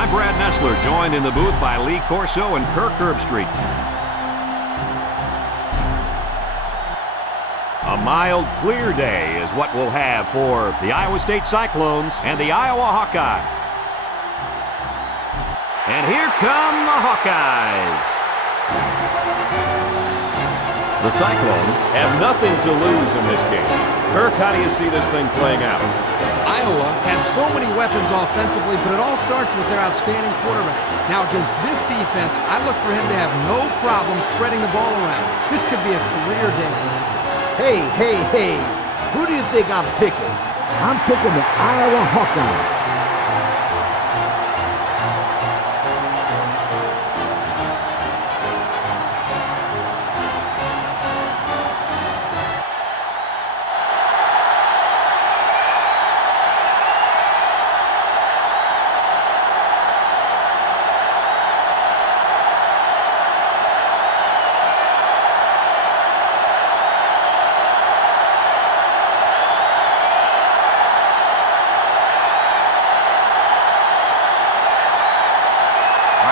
I'm Brad Nessler, joined in the booth by Lee Corso and Kirk Herbstreit. A mild, clear day is what we'll have for the Iowa State Cyclones and the Iowa Hawkeyes. And here come the Hawkeyes. The Cyclones have nothing to lose in this game. Kirk, how do you see this thing playing out? Iowa has so many weapons offensively, but it all starts with their outstanding quarterback. Now, against this defense, I look for him to have no problem spreading the ball around. This could be a career day. Hey, who do you think I'm picking? I'm picking the Iowa Hawkeyes.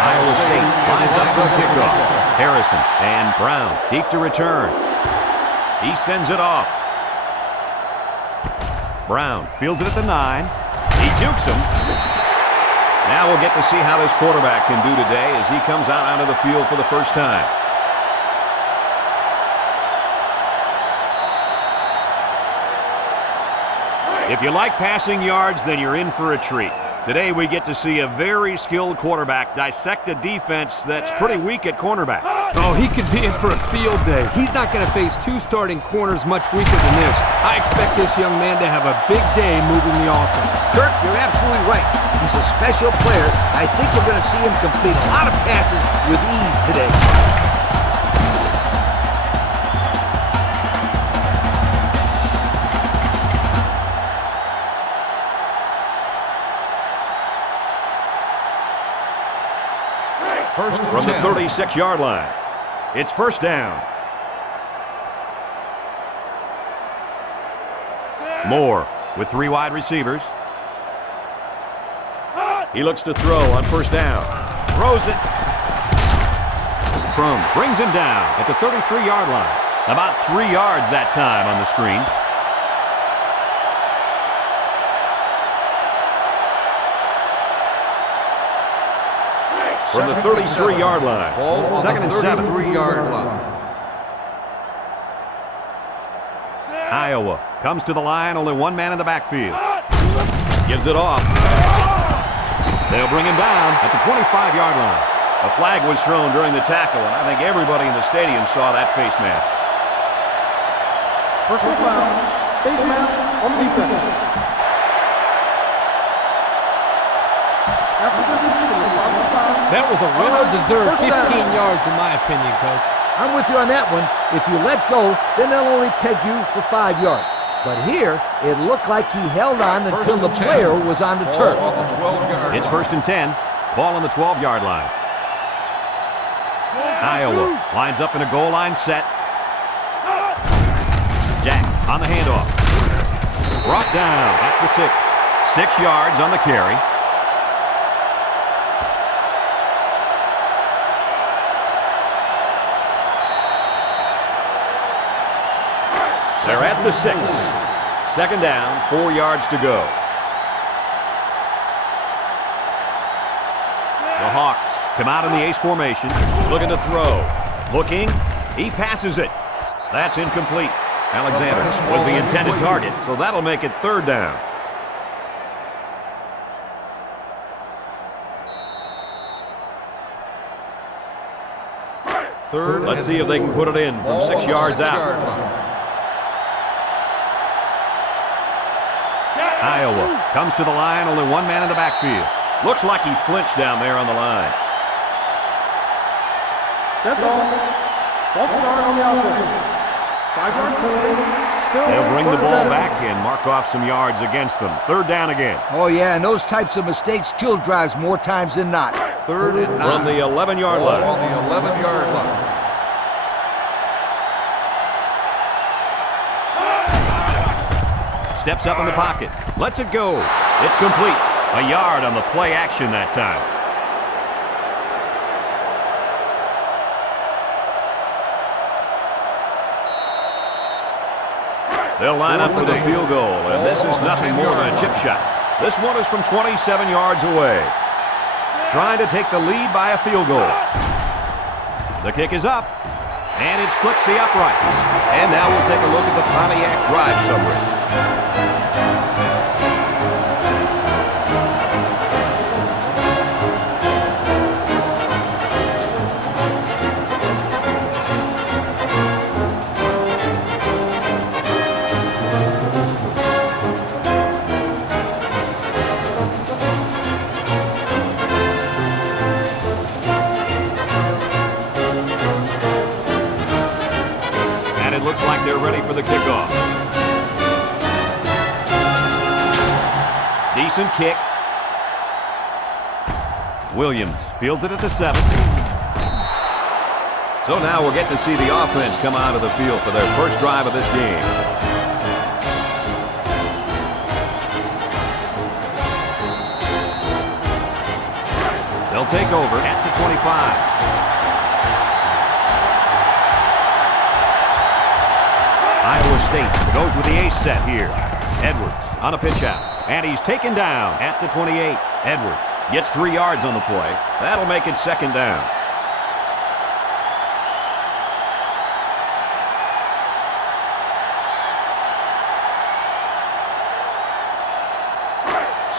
Iowa State lines up for the kickoff. Harrison and Brown deep to return. He sends it off. Brown fields it at the 9. He jukes him. Now we'll get to see how this quarterback can do today as he comes out onto the field for the first time. If you like passing yards, then you're in for a treat. Today we get to see a very skilled quarterback dissect a defense that's pretty weak at cornerback. Oh, he could be in for a field day. He's not going to face two starting corners much weaker than this. I expect this young man to have a big day moving the offense. Kirk, you're absolutely right. He's a special player. I think we're going to see him complete a lot of passes with ease today. From the 36-yard line, it's first down. Moore with 3 wide receivers. He looks to throw on first down. Throws it. Crum brings him down at the 33-yard line. About 3 yards that time on the screen. From the 33-yard line. Second and 7. 33-yard line. Iowa comes to the line, only one man in the backfield. Gives it off. They'll bring him down at the 25-yard line. A flag was thrown during the tackle, and I think everybody in the stadium saw that face mask. Personal foul, face mask on the defense. That was a well-deserved 15 yards in my opinion, Coach. I'm with you on that one. If you let go, then they'll only peg you for 5 yards. But here, it looked like he held on until the player was on the turf. It's first and 10. Ball on the 12-yard line. Iowa lines up in a goal line set. Jack on the handoff. Brought down at the 6. 6 yards on the carry. They're at the 6. Second down, 4 yards to go. The Hawks come out in the ace formation, looking to throw. Looking, he passes it. That's incomplete. Alexander was the intended target, so that'll make it third down. Third. Let's see if they can put it in from 6 yards out. Iowa comes to the line, only one man in the backfield. Looks like he flinched down there on the line. Dead ball. False start on the offense. 5-yard penalty. They'll bring the ball back and mark off some yards against them. Third down again. Oh, yeah, and those types of mistakes kill drives more times than not. Third and 9. From the 11-yard line. On the 11-yard line. Steps up in the pocket. Lets it go. It's complete. A yard on the play action that time. They'll line up for the field goal, and this is nothing more than a chip shot. This one is from 27 yards away. Trying to take the lead by a field goal. The kick is up, and it splits the uprights. And now we'll take a look at the Pontiac drive summary. Looks like they're ready for the kickoff. Decent kick. Williams fields it at the 7. So now we'll get to see the offense come out of the field for their first drive of this game. They'll take over at the 25. Iowa State goes with the ace set here. Edwards on a pitch out, and he's taken down at the 28. Edwards gets 3 yards on the play. That'll make it second down.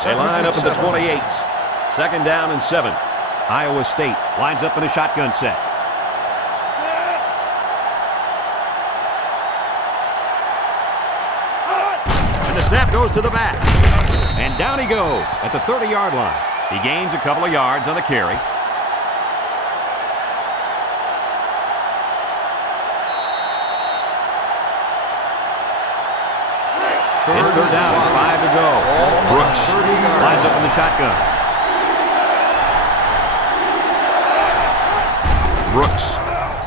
They line up at the 28. Second down and 7. Iowa State lines up in a shotgun set. Snap goes to the back. And down he goes at the 30-yard line. He gains a couple of yards on the carry. It's third down and 5 to go. Brooks lines up in the shotgun. Brooks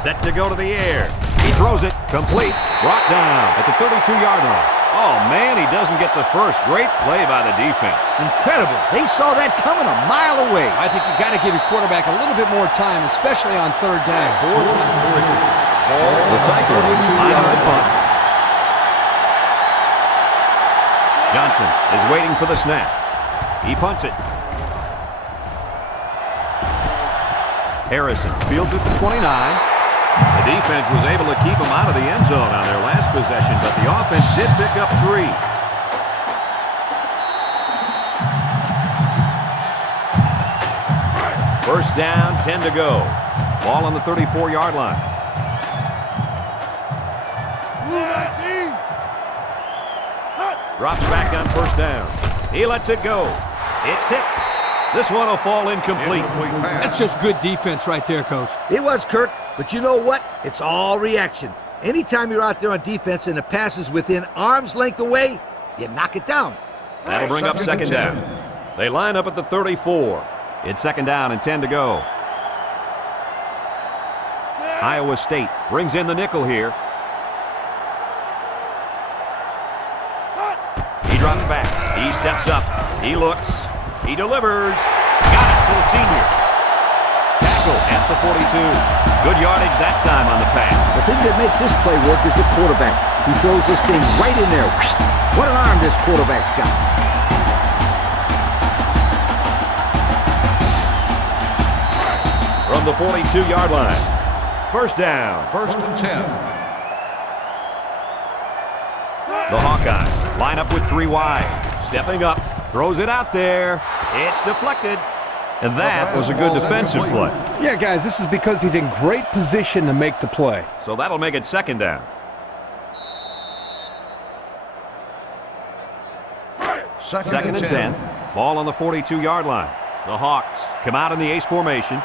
set to go to the air. He throws it complete. Brought down at the 32-yard line. Oh, man, he doesn't get the first. Great play by the defense. Incredible. They saw that coming a mile away. I think you got to give your quarterback a little bit more time, especially on third down. The Cyclones line up the punt. Johnson is waiting for the snap. He punts it. Harrison fields it to 29. The defense was able to keep them out of the end zone on their last possession, but the offense did pick up 3. First down, 10 to go. Ball on the 34-yard line. Drops back on first down. He lets it go. It's tipped. This one will fall incomplete. That's just good defense right there, Coach. It was, Kurt, but you know what? It's all reaction. Anytime you're out there on defense and the pass is within arm's length away, you knock it down. That'll bring up second down. They line up at the 34. It's second down and 10 to go. Iowa State brings in the nickel here. He drops back. He steps up. He looks. He delivers. Got it to the senior. Tackle at the 42. Good yardage that time on the pass. The thing that makes this play work is the quarterback. He throws this thing right in there. What an arm this quarterback's got. From the 42-yard line. First down. First and 10. The Hawkeyes line up with 3 wide. Stepping up. Throws it out there. It's deflected. And that was a good defensive play. Yeah, guys, this is because he's in great position to make the play. So that'll make it second down. Second and 10. Ball on the 42-yard line. The Hawks come out in the ace formation.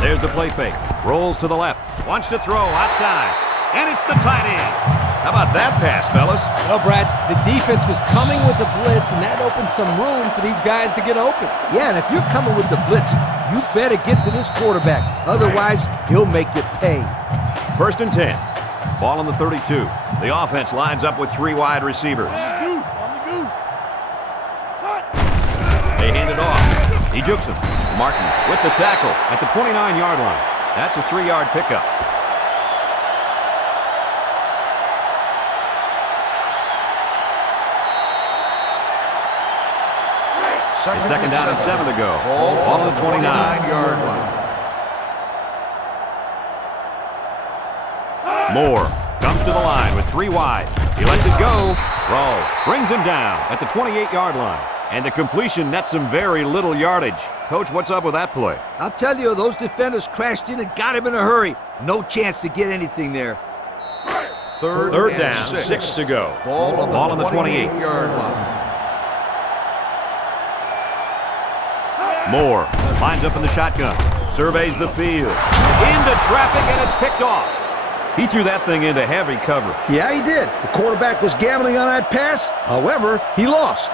There's a play fake. Rolls to the left. Wants to throw outside. And it's the tight end. How about that pass, fellas? Well, Brad, the defense was coming with the blitz, and that opened some room for these guys to get open. Yeah, and if you're coming with the blitz, you better get to this quarterback. Otherwise, he'll make you pay. First and 10. Ball on the 32. The offense lines up with 3 wide receivers. They hand it off. He jukes him. Martin with the tackle at the 29-yard line. That's a 3-yard pickup. Second down and 7 to go. Ball on the 29-yard line. Moore comes to the line with 3 wide. He lets it go. Rowe brings him down at the 28-yard line. And the completion nets some very little yardage. Coach, what's up with that play? I'll tell you, those defenders crashed in and got him in a hurry. No chance to get anything there. Third down, 6 to go. Ball on the 28-yard line. Moore lines up in the shotgun, surveys the field, into traffic, and it's picked off. He threw that thing into heavy cover. Yeah, he did. The quarterback was gambling on that pass. However, he lost.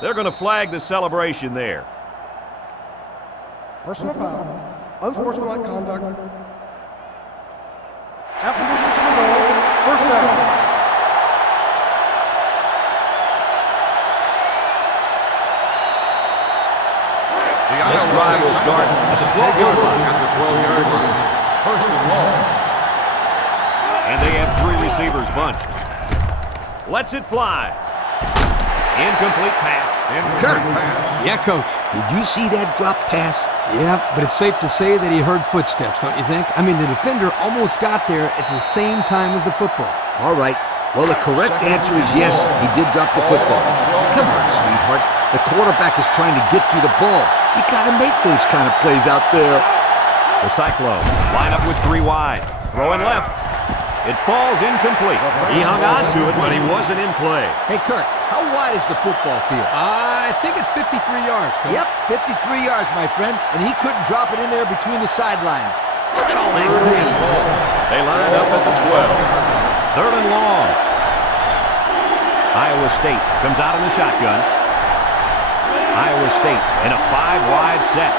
They're going to flag the celebration there. Personal foul. Unsportsmanlike conduct. Half the distance to the goal. First down. This drive will start at the 12-yard line. First and long. And they have 3 receivers bunched. Lets it fly. Incomplete pass. Yeah, Coach. Did you see that drop pass? Yeah, but it's safe to say that he heard footsteps, don't you think? I mean, the defender almost got there at the same time as the football. All right. Well, the correct answer is yes, he did drop the football. Come on, sweetheart. The quarterback is trying to get you the ball. You got to make those kind of plays out there. The Cyclones line up with 3 wide. Throwing left. It falls incomplete. He hung on to it, but he wasn't in play. Hey, Kirk, how wide is the football field? I think it's 53 yards, Coach. Yep, 53 yards, my friend, and he couldn't drop it in there between the sidelines. Look at all that green. They line up at the 12. Third and long. Iowa State comes out in the shotgun. Iowa State in a 5-wide set.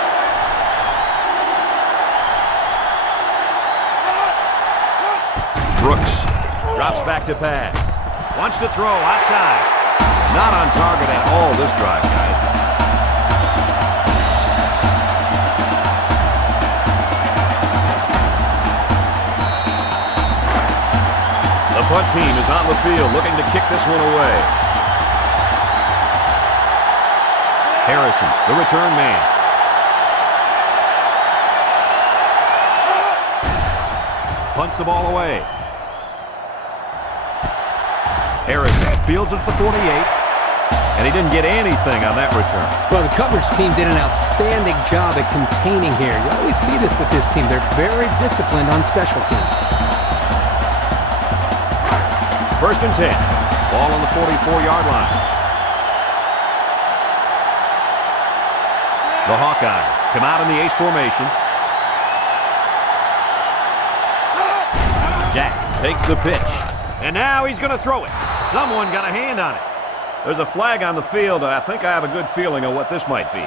Brooks drops back to pass. Wants to throw outside. Not on target at all this drive, guys. The punt team is on the field looking to kick this one away. Harrison, the return man. Punts the ball away. Harrison fields it at the 48, and he didn't get anything on that return. Well, the coverage team did an outstanding job at containing here. You always see this with this team. They're very disciplined on special teams. First and 10. Ball on the 44-yard line. The Hawkeyes come out in the ace formation. Jack takes the pitch. And now he's going to throw it. Someone got a hand on it. There's a flag on the field, and I think I have a good feeling of what this might be.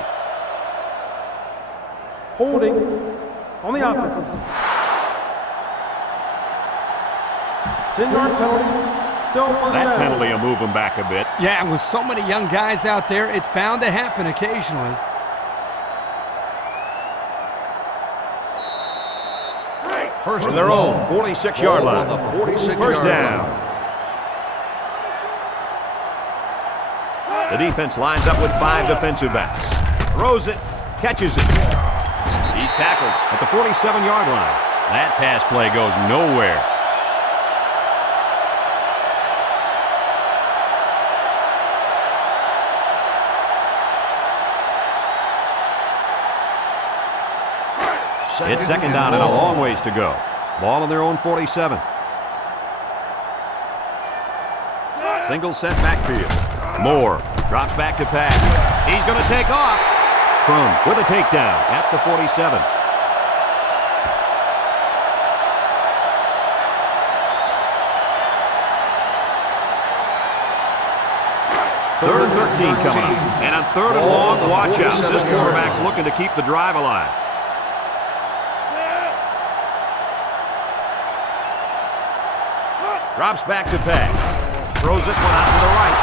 Holding on the offense. 10-yard penalty. Still first down. That penalty will move him back a bit. Yeah, and with so many young guys out there, it's bound to happen occasionally. From their own 46-yard line. First down. The defense lines up with 5 defensive backs. Throws it, catches it. He's tackled at the 47-yard line. That pass play goes nowhere. It's second down and a long ways to go. Ball on their own 47. Single set backfield. Moore drops back to pass. He's going to take off. Crum with a takedown at the 47. Third and 13 coming up. And on third and long, watch out. This quarterback's looking to keep the drive alive. Drops back to pass. Throws this one out to the right.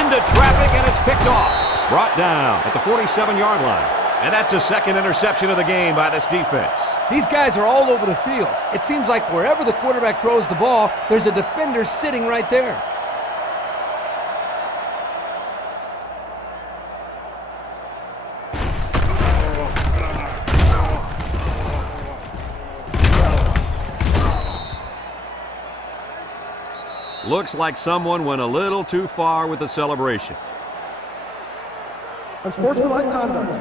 Into traffic, and it's picked off. Brought down at the 47-yard line. And that's a second interception of the game by this defense. These guys are all over the field. It seems like wherever the quarterback throws the ball, there's a defender sitting right there. Looks like someone went a little too far with the celebration. Unsportsmanlike conduct.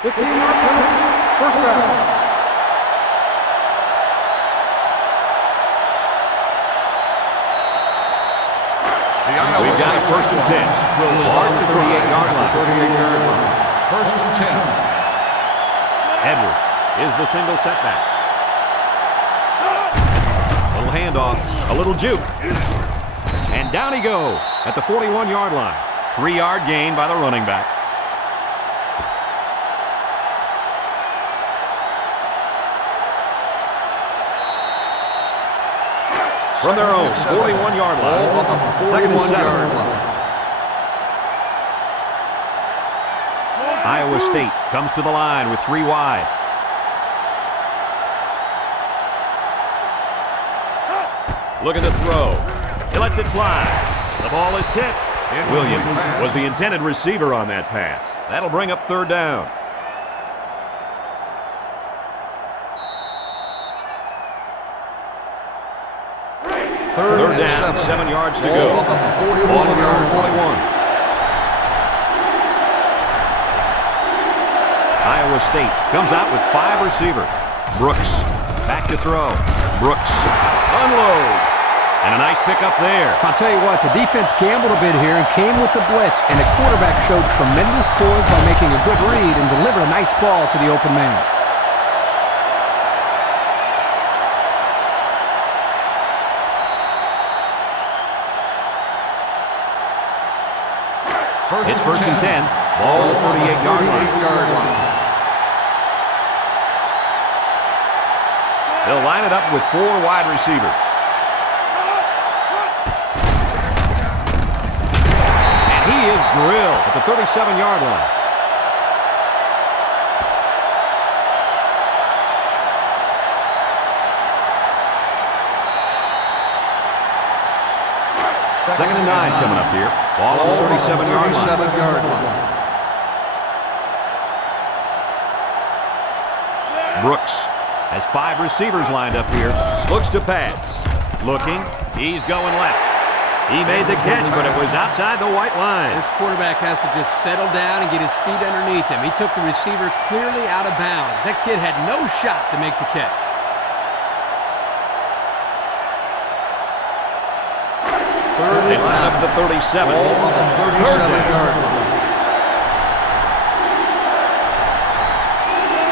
15-yard penalty. First down. We've got a first and 10. Ball on the 38-yard line. First and 10. Edwards is the single setback. Little handoff, a little juke. And down he goes at the 41-yard line. 3-yard gain by the running back. From their own 41-yard line. Second and 7. Iowa State comes to the line with 3 wide. Looking to throw. He lets it fly. The ball is tipped. Williams was the intended receiver on that pass. That'll bring up third down. Third down, 7 yards to go. Ball on the 41. Iowa State comes out with 5 receivers. Brooks back to throw. Brooks unloads. And a nice pickup there. I'll tell you what, the defense gambled a bit here and came with the blitz, and the quarterback showed tremendous poise by making a good read and delivered a nice ball to the open man. It's first and 10. Ball on the 38-yard line. They'll line it up with 4 wide receivers. And he is drilled at the 37-yard line. Second and 9 coming up here. Ball on the 37-yard line. Brooks has 5 receivers lined up here. Looks to pass. Looking. He's going left. He made the catch, but it was outside the white line. This quarterback has to just settle down and get his feet underneath him. He took the receiver clearly out of bounds. That kid had no shot to make the catch. They line up at the 37. On the 37-yard line.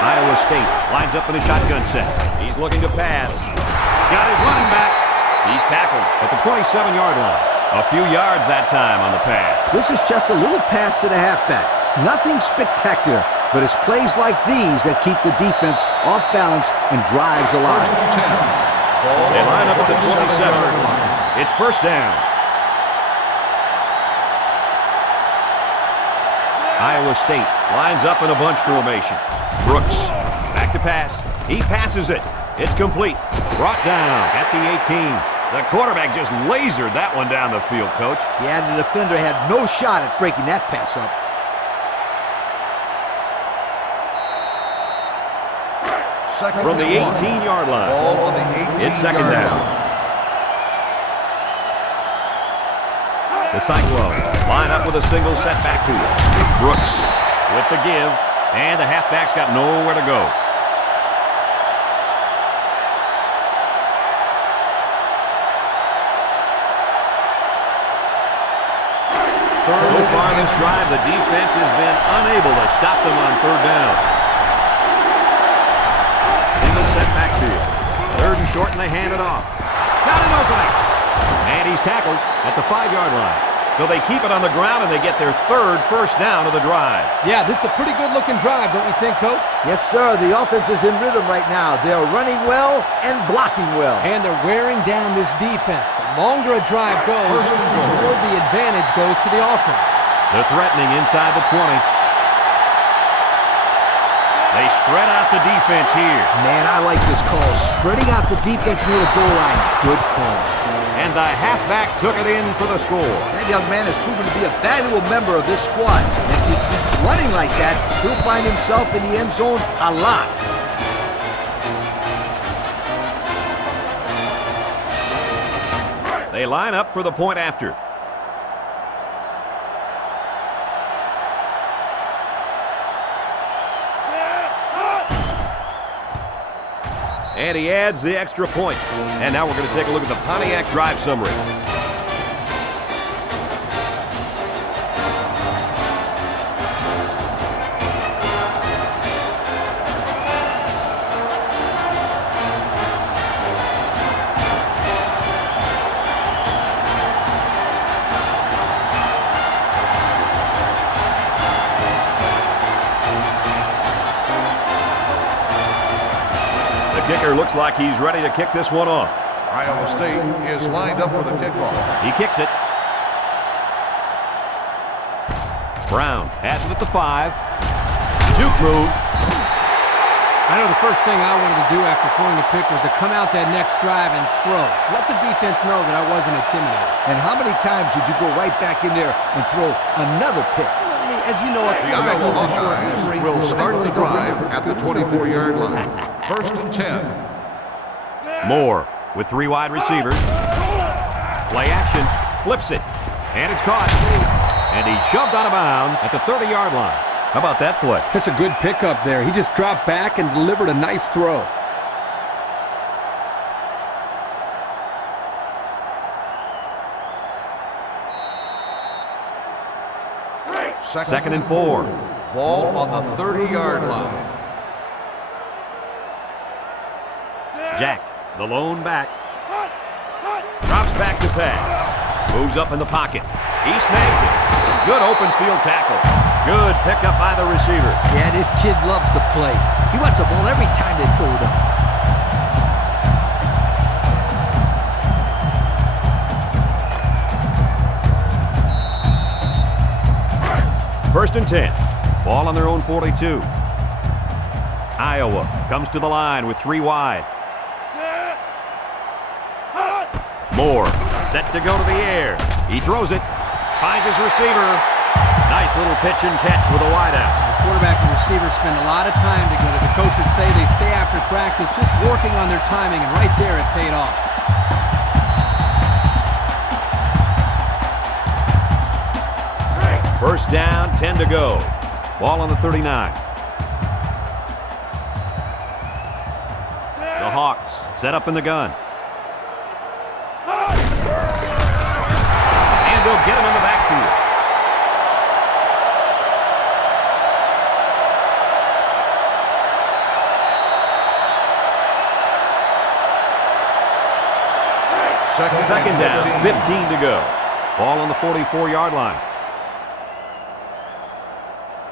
Iowa State lines up in a shotgun set. He's looking to pass. Got his running back. He's tackled at the 27-yard line. A few yards that time on the pass. This is just a little pass to the halfback. Nothing spectacular, but it's plays like these that keep the defense off balance and drives alive. They line up at the 27. It's first down. Iowa State lines up in a bunch formation. Brooks back to pass. He passes it. It's complete. Brought down at the 18. The quarterback just lasered that one down the field, Coach. Yeah, the defender had no shot at breaking that pass up. From the 18-yard line. Ball on the 18-yard It's second down. The Cyclones line up with a single set backfield. Brooks with the give, and the halfback's got nowhere to go. So far this drive, the defense has been unable to stop them on third down. Single set backfield. Third and short, and they hand it off. Got an opening. And he's tackled at the 5-yard line. So they keep it on the ground, and they get their third first down of the drive. Yeah, this is a pretty good-looking drive, don't you think, Coach? Yes, sir. The offense is in rhythm right now. They're running well and blocking well. And they're wearing down this defense. The longer a drive goes, the more the advantage goes to the offense. They're threatening inside the 20. They spread out the defense here. Man, I like this call. Spreading out the defense near the goal line. Good call. And the halfback took it in for the score. That young man has proven to be a valuable member of this squad. And if he keeps running like that, he'll find himself in the end zone a lot. They line up for the point after. And he adds the extra point. And now we're going to take a look at the Pontiac drive summary. The kicker looks like he's ready to kick this one off. Iowa State is lined up for the kickoff. He kicks it. Brown has it at the 5. Juke move. I know the first thing I wanted to do after throwing the pick was to come out that next drive and throw. Let the defense know that I wasn't intimidated. And how many times did you go right back in there and throw another pick? I mean, as you know, a The quarterback Iowa has a short memory. Hawkeyes will start the They don't drive remember at the it's good. 24-yard line. First and 10. Moore with 3 wide receivers. Play action. Flips it. And it's caught. And he's shoved out of bounds at the 30-yard line. How about that play? That's a good pickup there. He just dropped back and delivered a nice throw. Second and 4. Ball on the 30-yard line. Jack, the lone back. Drops back to pass. Moves up in the pocket. He snags it. Good open field tackle. Good pickup by the receiver. Yeah, this kid loves to play. He wants the ball every time they throw it up. First and 10. Ball on their own 42. Iowa comes to the line with 3 wide. Moore set to go to the air. He throws it. Finds his receiver. Nice little pitch and catch with a wideout. The quarterback and receiver spend a lot of time together. The coaches say they stay after practice just working on their timing, and right there it paid off. First down, 10 to go. Ball on the 39. The Hawks set up in the gun. And they'll get him in the backfield. Second down, 15 to go. Ball on the 44-yard line.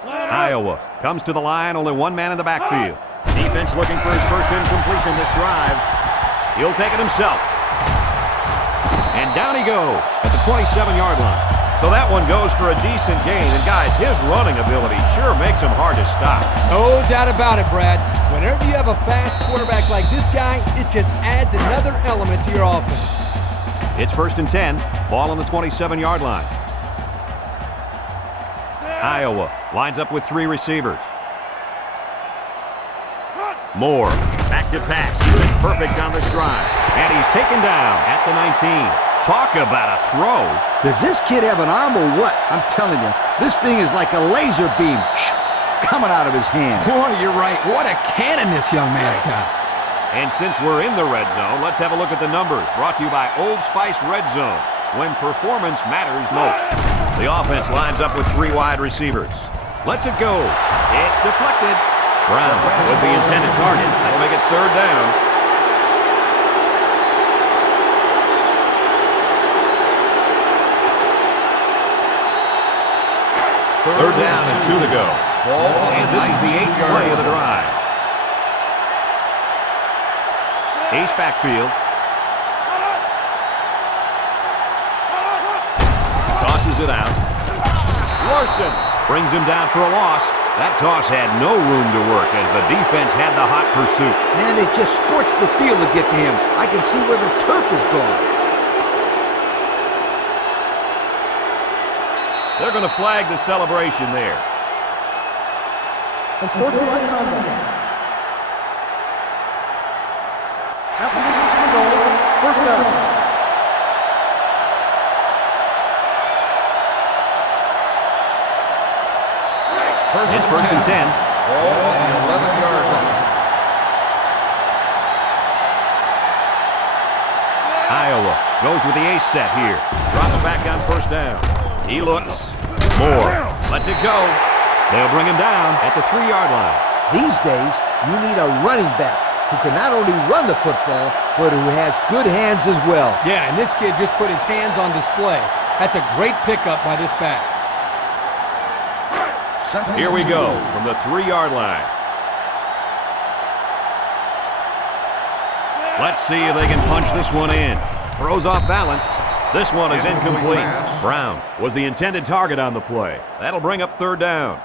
Iowa comes to the line, only 1 man in the backfield. Defense looking for his first incompletion this drive. He'll take it himself. And down he goes at the 27-yard line. So that one goes for a decent gain. And guys, his running ability sure makes him hard to stop. No doubt about it, Brad. Whenever you have a fast quarterback like this guy, it just adds another element to your offense. It's first and 10. Ball on the 27-yard line. Iowa lines up with 3 receivers. Moore back to pass. He was perfect on this drive. And he's taken down at the 19. Talk about a throw. Does this kid have an arm or what? I'm telling you, this thing is like a laser beam coming out of his hand. Boy, you're right. What a cannon this young man's got. And since we're in the red zone, let's have a look at the numbers. Brought to you by Old Spice Red Zone, when performance matters most. The offense lines up with 3 wide receivers. Lets it go. It's deflected. Brown with the intended target. That'll make it third down. Third down and 2 to go. Ball on And this is the 8th play of the drive. Ace backfield. Tosses it out. Larson brings him down for a loss. That toss had no room to work as the defense had the hot pursuit. Man, it just scorched the field to get to him. I can see where the turf is gone. They're going to flag the celebration there. Unsportsmanlike conduct. After this is to the goal, first down. It's first and 10. Ball on the 11-yard line. Iowa goes with the ace set here. Drops back on first down. He looks. Moore lets it go. They'll bring him down at the 3-yard line. These days, you need a running back who can not only run the football, but who has good hands as well. Yeah, and this kid just put his hands on display. That's a great pickup by this back. Here we go from the 3-yard line. Let's see if they can punch this one in. Throws off balance. This one is incomplete. Brown was the intended target on the play. That'll bring up third down.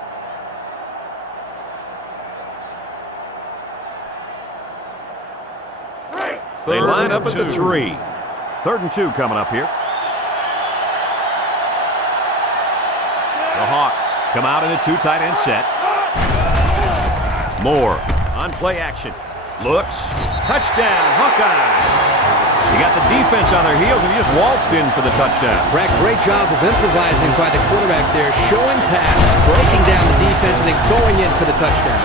They line up at the 3. 3rd and 2 coming up here. The Hawks come out in a 2 tight end set. Moore on play action. Looks. Touchdown, Hawkeyes. You got the defense on their heels and he just waltzed in for the touchdown. Brad, great job of improvising by the quarterback there. Showing pass, breaking down the defense, and then going in for the touchdown.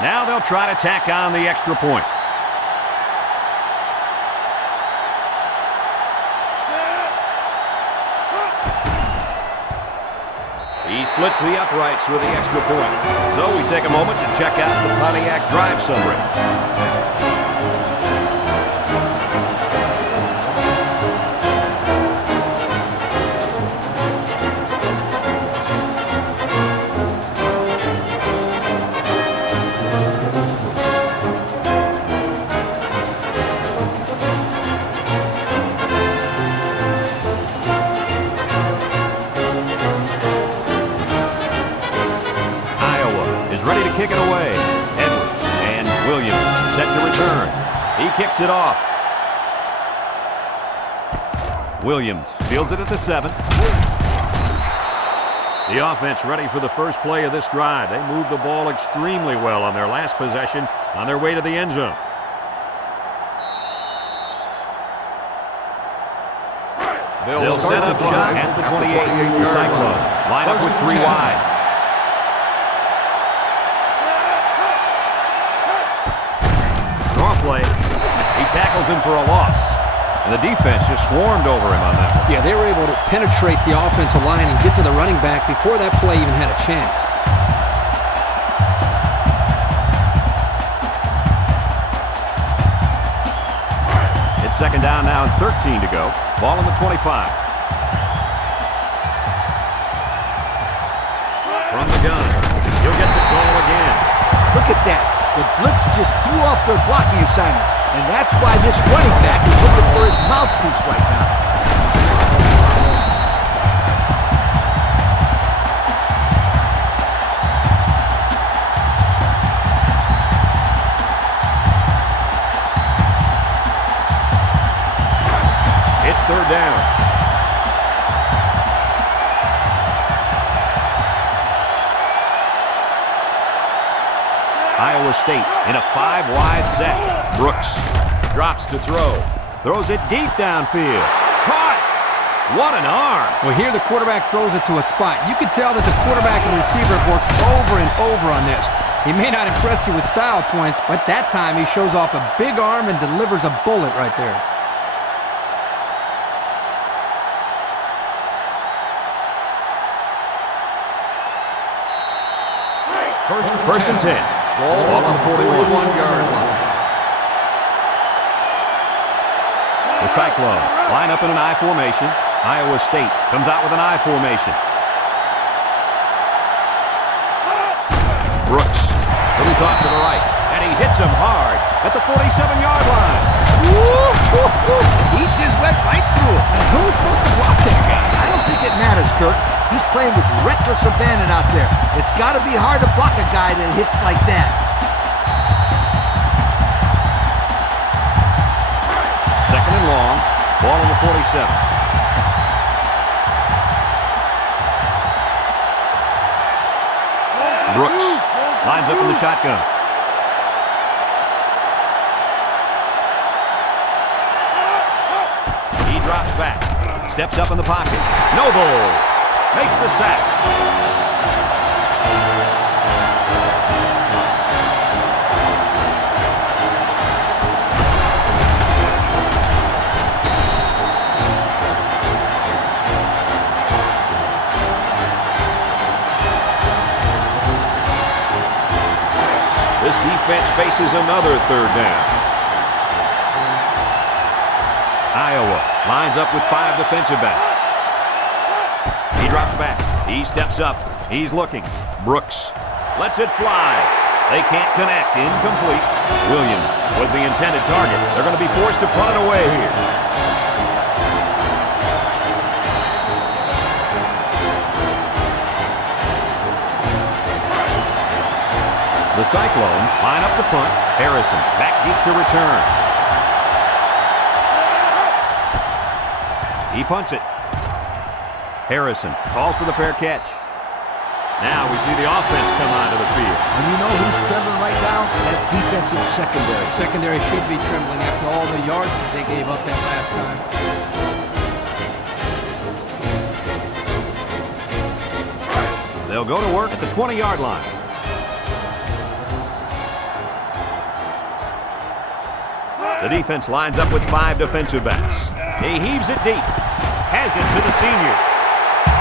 Now they'll try to tack on the extra point. He splits the uprights with the extra point. So we take a moment to check out the Pontiac drive summary. Kick it away. Edwards and Williams set to return. He kicks it off. Williams fields it at the 7. The offense ready for the first play of this drive. They moved the ball extremely well on their last possession on their way to the end zone. They'll set up shot at the 28. The Cyclones line up with 3 wide. Play. He tackles him for a loss. And the defense just swarmed over him on that one. Yeah, they were able to penetrate the offensive line and get to the running back before that play even had a chance. It's second down now and 13 to go. Ball on the 25. From the gun. He'll get the call again. Look at that. The blitz just threw off their blocking assignments, and that's why this running back is looking for his mouthpiece right now. It's third down. Iowa State in a 5-wide set. Brooks drops to throw. Throws it deep downfield. Caught! What an arm! Well, here the quarterback throws it to a spot. You could tell that the quarterback and receiver have worked over and over on this. He may not impress you with style points, but that time he shows off a big arm and delivers a bullet right there. First and 10. Ball on the 41-yard line. The Cyclones line up in an I formation. Iowa State comes out with an I formation. Brooks, little toss to the right, and he hits him hard at the 47-yard line. He just went right through it. Who's supposed to block that guy? I don't think it matters, Kurt. He's playing with reckless abandon out there. It's got to be hard to block a guy that hits like that. Second and long, ball on the 47. Brooks lines up in the shotgun. He drops back, steps up in the pocket. Nobles makes the sack. This defense faces another third down. Iowa lines up with 5 defensive backs. He drops back. He steps up. He's looking. Brooks lets it fly. They can't connect. Incomplete. Williams was the intended target. They're going to be forced to punt it away here. The Cyclones line up the punt. Harrison back deep to return. He punts it. Harrison calls for the fair catch. Now we see the offense come onto the field. And you know who's trembling right now? That defensive secondary. Secondary should be trembling after all the yards that they gave up that last time. They'll go to work at the 20-yard line. The defense lines up with 5 defensive backs. He heaves it deep. Has it to the senior.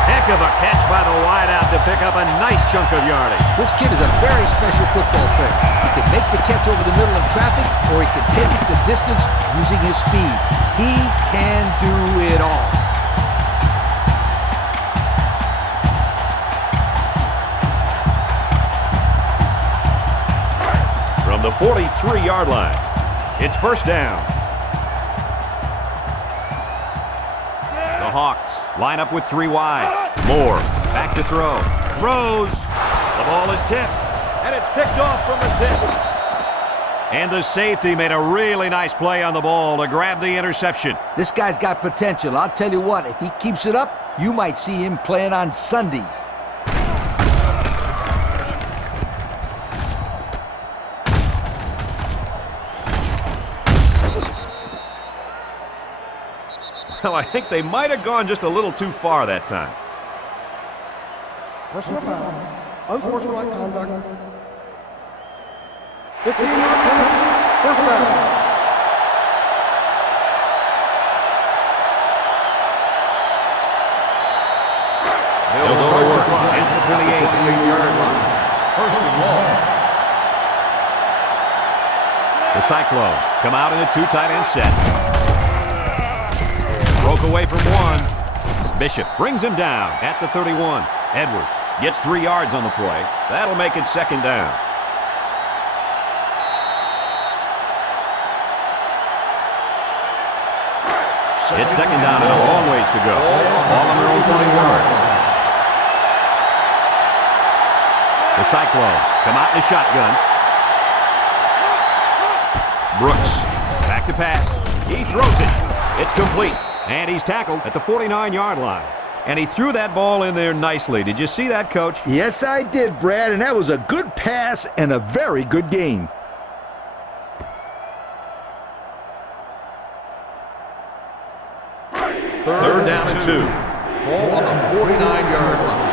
Heck of a catch by the wideout to pick up a nice chunk of yardage. This kid is a very special football player. He can make the catch over the middle of traffic, or he can take it the distance using his speed. He can do it all. From the 43-yard line, it's first down. The Hawks line up with 3 wide. Moore back to throw. Throws. The ball is tipped, and it's picked off from the tip. And the safety made a really nice play on the ball to grab the interception. This guy's got potential. I'll tell you what, if he keeps it up, you might see him playing on Sundays. Well, I think they might have gone just a little too far that time. Personal foul. Unsportsmanlike conduct. 15-yard penalty. First down. They'll go to work at the 28-yard line. First and long. The Cyclones come out in a 2 tight end set. Broke away from 1. Bishop brings him down at the 31. Edwards gets 3 yards on the play. That'll make it second down. It's second down and a long ways to go. All on their own 20-yard. The Cyclones come out in a shotgun. Brooks back to pass. He throws it. It's complete. And he's tackled at the 49-yard line. And he threw that ball in there nicely. Did you see that, Coach? Yes, I did, Brad, and that was a good pass and a very good game. Third down and 2. Ball on the 49-yard line.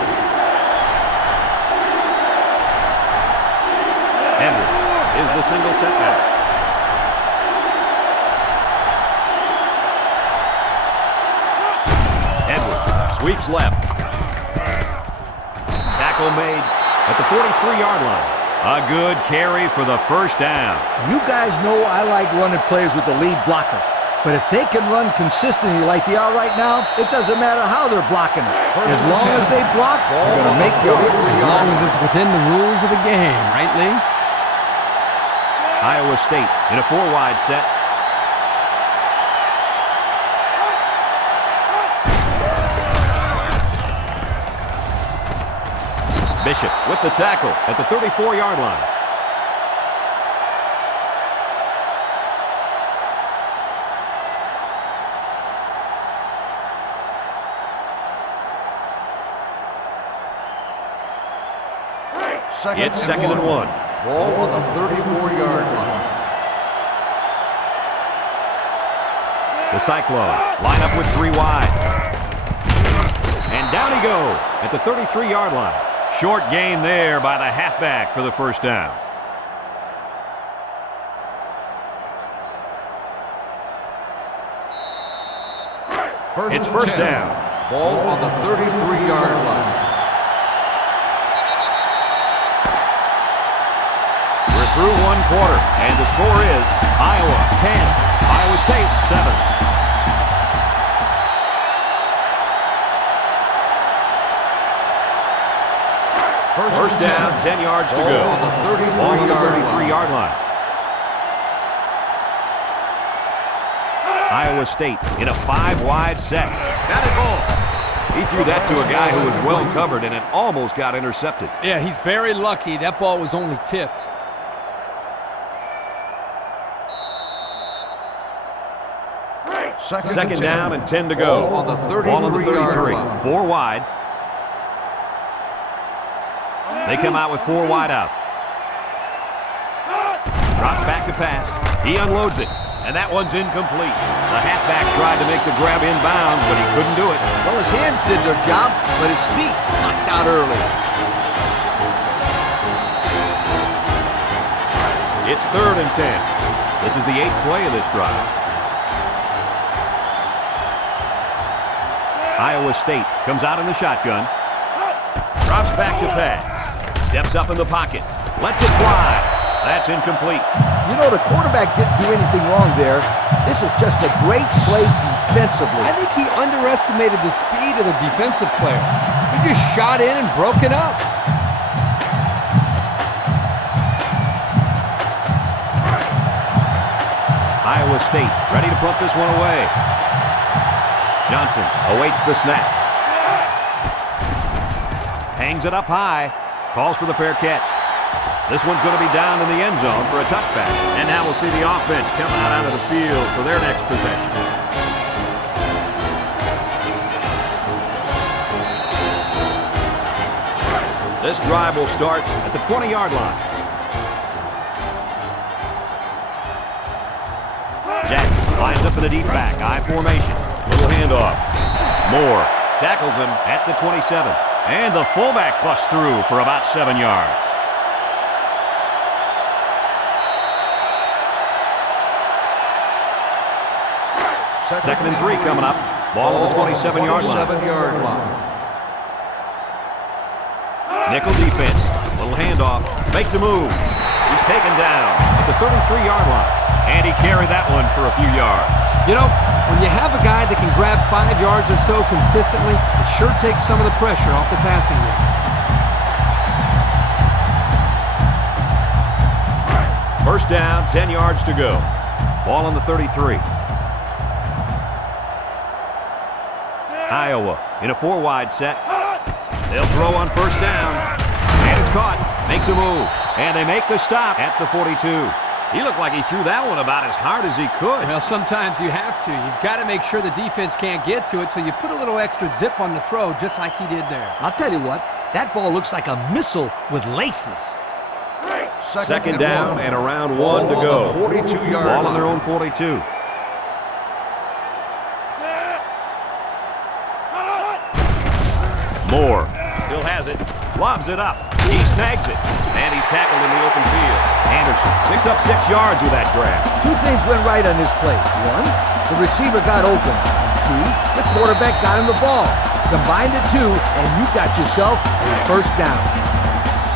Edwards is the single setback. Sweeps left. Tackle made at the 43-yard line. A good carry for the first down. You guys know I like running plays with the lead blocker. But if they can run consistently like they are right now, it doesn't matter how they're blocking it. As long as they block, they're going to make yards. As long as it's within the rules of the game, right, Lee? Iowa State in a 4-wide set. Bishop with the tackle at the 34-yard line. It's second and one. Ball on the 34-yard line. The Cyclones line up with 3 wide. And down he goes at the 33-yard line. Short gain there by the halfback for the first down. It's first down. Ball on the 33-yard line. Through one quarter, and the score is Iowa 10, Iowa State 7. First down, 10 yards to go. On the 33-yard line. Iowa State in a 5-wide set. Batted ball. He threw that to a guy who was well covered, and it almost got intercepted. Yeah, he's very lucky. That ball was only tipped. Second down and 10 to go. Ball on the 33. 4 wide. They come out with 4 wide out. Drops back to pass. He unloads it. And that one's incomplete. The halfback tried to make the grab inbounds, but he couldn't do it. Well, his hands did their job, but his feet knocked out early. It's third and 10. This is the 8th play of this drive. Iowa State comes out in the shotgun. Drops back to pass. Steps up in the pocket. Lets it fly. That's incomplete. You know, the quarterback didn't do anything wrong there. This is just a great play defensively. I think he underestimated the speed of the defensive player. He just shot in and broke it up. Iowa State ready to put this one away. Johnson awaits the snap. Hangs it up high. Calls for the fair catch. This one's going to be down in the end zone for a touchback. And now we'll see the offense come out onto the field for their next possession. This drive will start at the 20-yard line. Jackson lines up in the deep back, I formation. Little handoff. Moore tackles him at the 27. And the fullback busts through for about 7 yards. Second and 3 coming up. Ball on the 27-yard line. Nickel defense. Little handoff. Makes a move. He's taken down at the 33-yard line. And he carried that one for a few yards. You know, when you have a guy that can grab 5 yards or so consistently, it sure takes some of the pressure off the passing game. First down, 10 yards to go. Ball on the 33. Iowa in a 4-wide set. They'll throw on first down. And it's caught. Makes a move. And they make the stop at the 42. He looked like he threw that one about as hard as he could. Well, sometimes you have to. You've got to make sure the defense can't get to it, so you put a little extra zip on the throw, just like he did there. I'll tell you what, that ball looks like a missile with laces. Second down and around 1 to go. 42-yard Ball on their own 42. Moore still has it. Lobs it up. He snags it. And he's tackled in the open field. Anderson picks up 6 yards with that grab. 2 things went right on this play. 1, the receiver got open. And 2, the quarterback got him the ball. Combine the 2, and you got yourself a first down.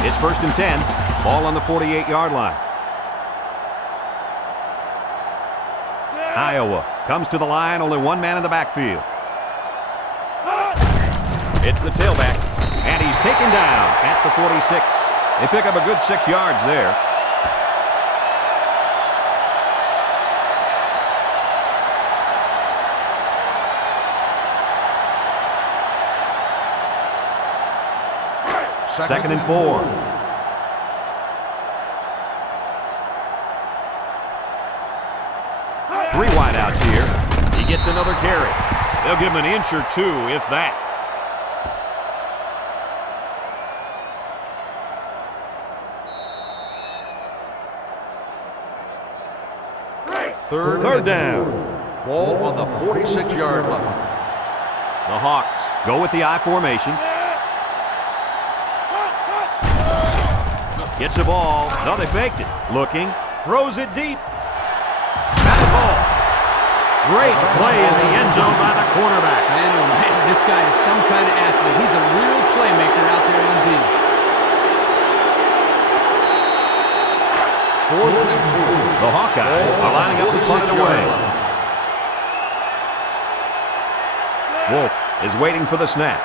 It's first and 10. Ball on the 48-yard line. Iowa comes to the line, only one man in the backfield. It's the tailback, and he's taken down at the 46. They pick up a good 6 yards there. Second and 4. Three wideouts here. He gets another carry. They'll give him an inch or two, if that. Third down. Ball on the 46-yard line. The Hawks go with the I formation. Gets the ball. No, they faked it. Looking. Throws it deep. Got the ball. Great play in the end zone by the cornerback. Man, oh man, this guy is some kind of athlete. He's a real playmaker out there on D. Fourth and 4. The Hawkeyes are lining up to punt it away. Wolf is waiting for the snap.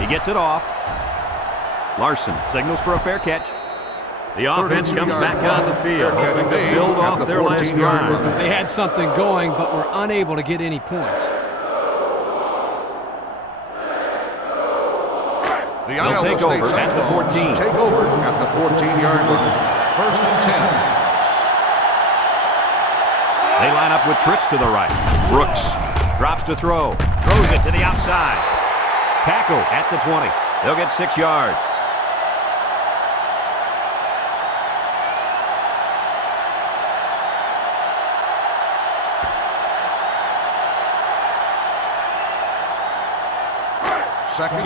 He gets it off. Larson signals for a fair catch. The offense comes back on the field, hoping to build off their last drive. They had something going, but were unable to get any points. The Iowa take State over at the 14. Take over at the 14-yard line. First and 10. They line up with trips to the right. Brooks drops to throw. Throws it to the outside. Tackle at the 20. They'll get 6 yards.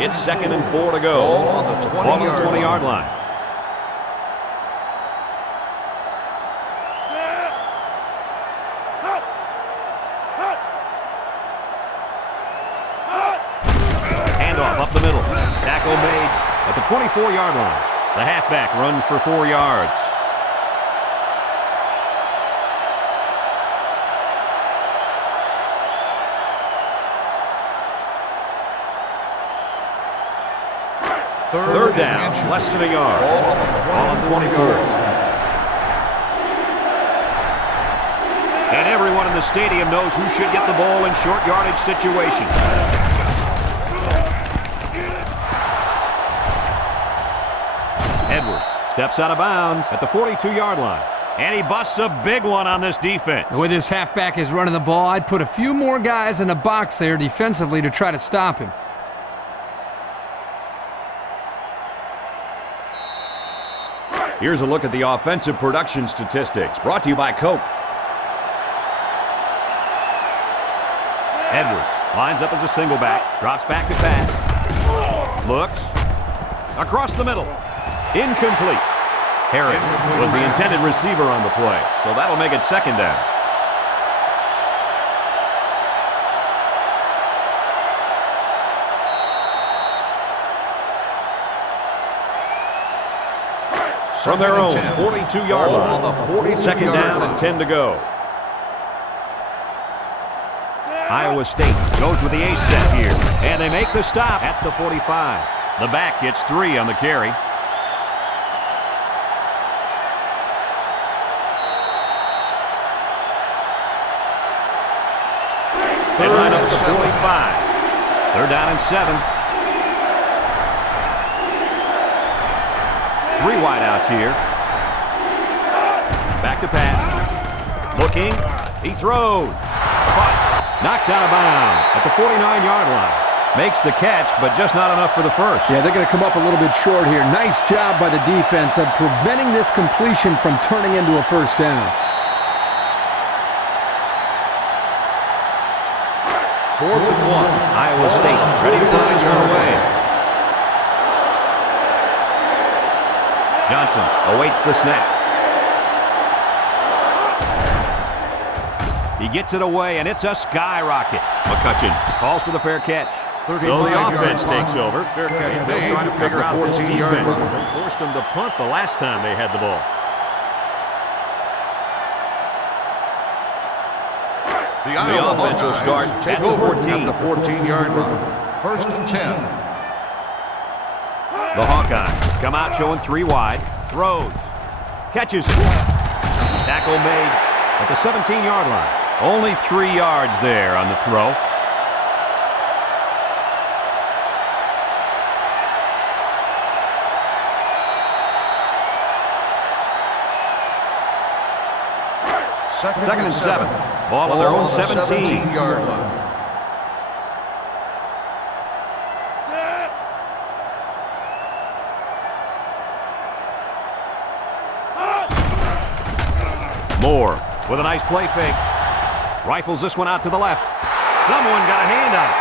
It's second and 4 to go. Ball on the 20-yard line. Handoff up the middle. Tackle made at the 24-yard line. The halfback runs for 4 yards. Third down, less than a yard. Ball on 24. And everyone in the stadium knows who should get the ball in short yardage situations. Edwards steps out of bounds at the 42-yard line. And he busts a big one on this defense. The way this halfback is running the ball, I'd put a few more guys in the box there defensively to try to stop him. Here's a look at the offensive production statistics, brought to you by Coke. Edwards lines up as a single back, drops back to pass. Looks. Across the middle. Incomplete. Harris was the intended receiver on the play, so that'll make it second down. From their own 42-yard line. Second down and 10 to go. Iowa State goes with the ace set here. And they make the stop at the 45. The back gets 3 on the carry. They line up to 45. They're down and 7. 3 wideouts here. Back to pass. Looking. He throws. Caught. Knocked out of bounds at the 49-yard line. Makes the catch, but just not enough for the first. Yeah, they're going to come up a little bit short here. Nice job by the defense of preventing this completion from turning into a first down. Fourth and 1. Iowa State ready to put this one away. Johnson awaits the snap. He gets it away, and it's a skyrocket. McCutcheon calls for the fair catch. So the offense takes over. Fair catch. They'll try to figure out this defense. They forced them to punt the last time they had the ball. The The Iowa offense will Hawkeyes start take at the over 14. at the 14-yard line. First and 10. The Hawkeyes come out showing 3 wide. Throws. Catches it. Tackle made at the 17-yard line. Only 3 yards there on the throw. Second and 7. Ball on their own 17. 17-yard line. Moore with a nice play fake. Rifles this one out to the left. Someone got a hand on it.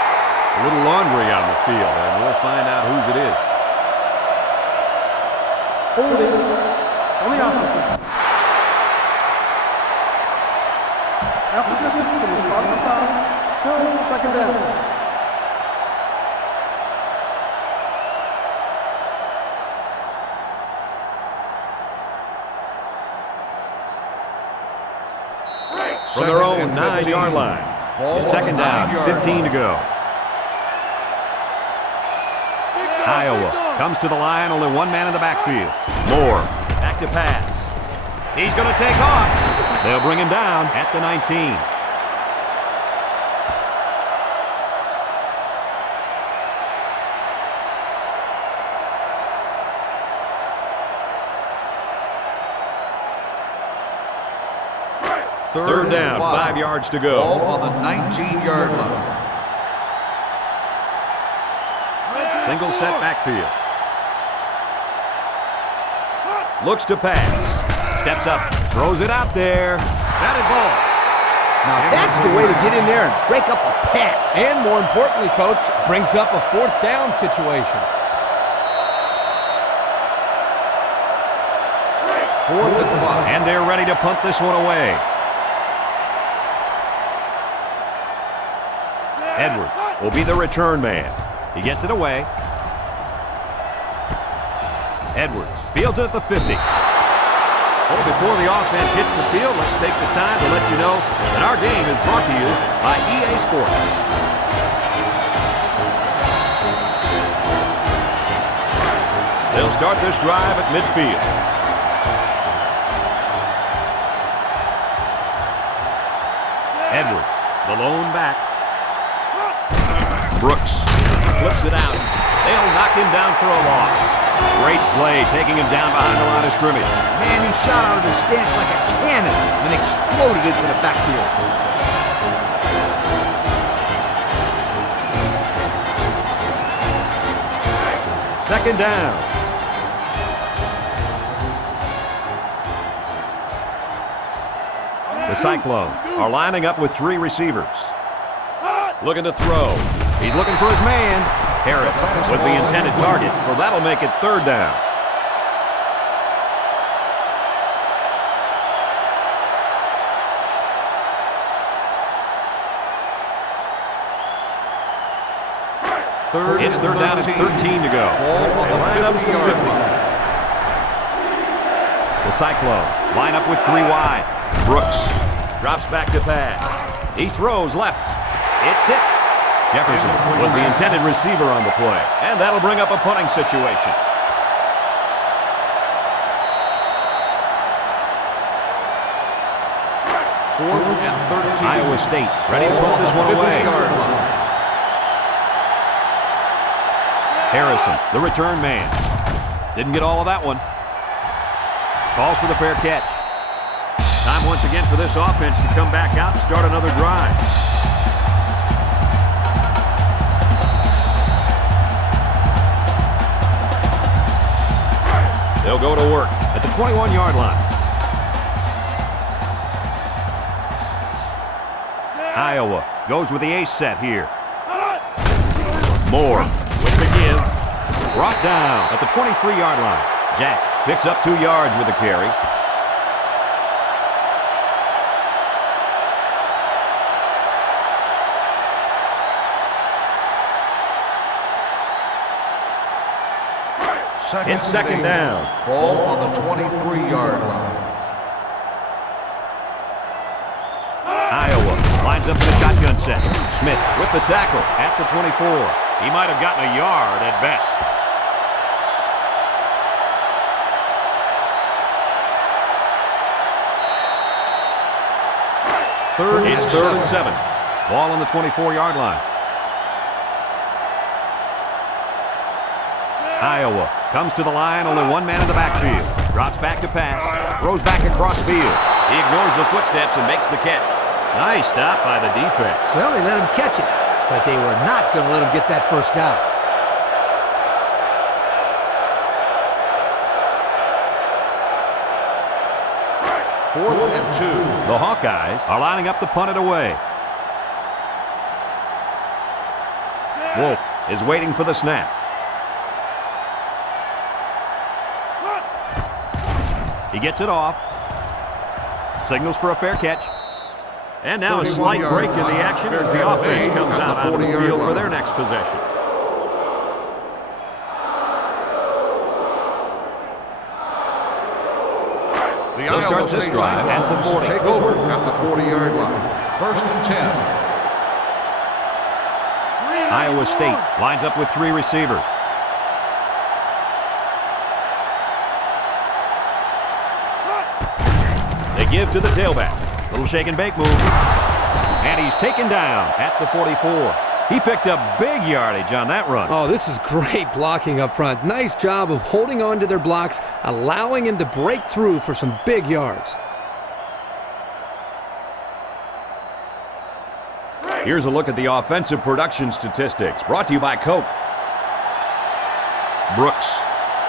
A little laundry on the field, and we'll find out whose it is. Holding on the offense. After distance from the spot of the foul, still second down. From their own Second and 15. 9-yard line. Ball It's second on the down, 9-yard 15 to line. go. Iowa comes to the line, only 1 man in the backfield. Moore, back to pass. He's going to take off. They'll bring him down at the 19. Third down, 5 yards to go. Ball on the 19-yard line. Single set backfield. Looks to pass. Steps up. Throws it out there. Batted ball. Now that's the way to get in there and break up a pass. And more importantly, Coach, brings up a 4th down situation. 4th and 5. And they're ready to punt this one away. Edwards will be the return man. He gets it away. Edwards fields it at the 50. Well, before the offense hits the field, let's take the time to let you know that our game is brought to you by EA Sports. They'll start this drive at midfield. Edwards, the lone back. Brooks flips it out. They'll knock him down for a loss. Great play, taking him down behind the line of scrimmage. Man, he shot out of his stance like a cannon and exploded into the backfield. Second down. The Cyclones are lining up with 3 receivers. Looking to throw. He's looking for his man. Harris was the intended target, so that'll make it 3rd down. It's third down at 13 to go. Ball on They the line up at the 50-yard 50. line. The Cyclones line up with 3 wide. Brooks drops back to pass. He throws left. It's tipped. Jefferson was the intended receiver on the play, and that'll bring up a punting situation. Fourth and 13. Iowa State ready to pull this one away. 50-yard line. Harrison, the return man. Didn't get all of that one. Calls for the fair catch. Time once again for this offense to come back out and start another drive. They'll go to work at the 21-yard line. Iowa goes with the ace set here. Moore with the give. Brought down at the 23-yard line. Jack picks up 2 yards with the carry. It's second down. Ball on the 23-yard line. Iowa lines Lines up for the shotgun set. Smith with the tackle at the 24. He might have gotten a yard at best. It's third and 7. Ball on the 24-yard line. Iowa comes to the line, only one man in the backfield. Drops back to pass, throws back across field. He ignores the footsteps and makes the catch. Nice stop by the defense. Well, they let him catch it, but they were not going to let him get that first down. Fourth and 2. The Hawkeyes are lining up to punt it away. Wolf is waiting for the snap. He gets it off. Signals for a fair catch. And now a slight break in the action as the offense comes out on the field for their next possession. They'll start this drive at the 40. Take over at the 40-yard line. First and 10. Iowa State lines up with 3 receivers. They give to the tailback. Little shake and bake move. And he's taken down at the 44. He picked up big yardage on that run. Oh, this is great blocking up front. Nice job of holding on to their blocks, allowing him to break through for some big yards. Here's a look at the offensive production statistics, brought to you by Coke. Brooks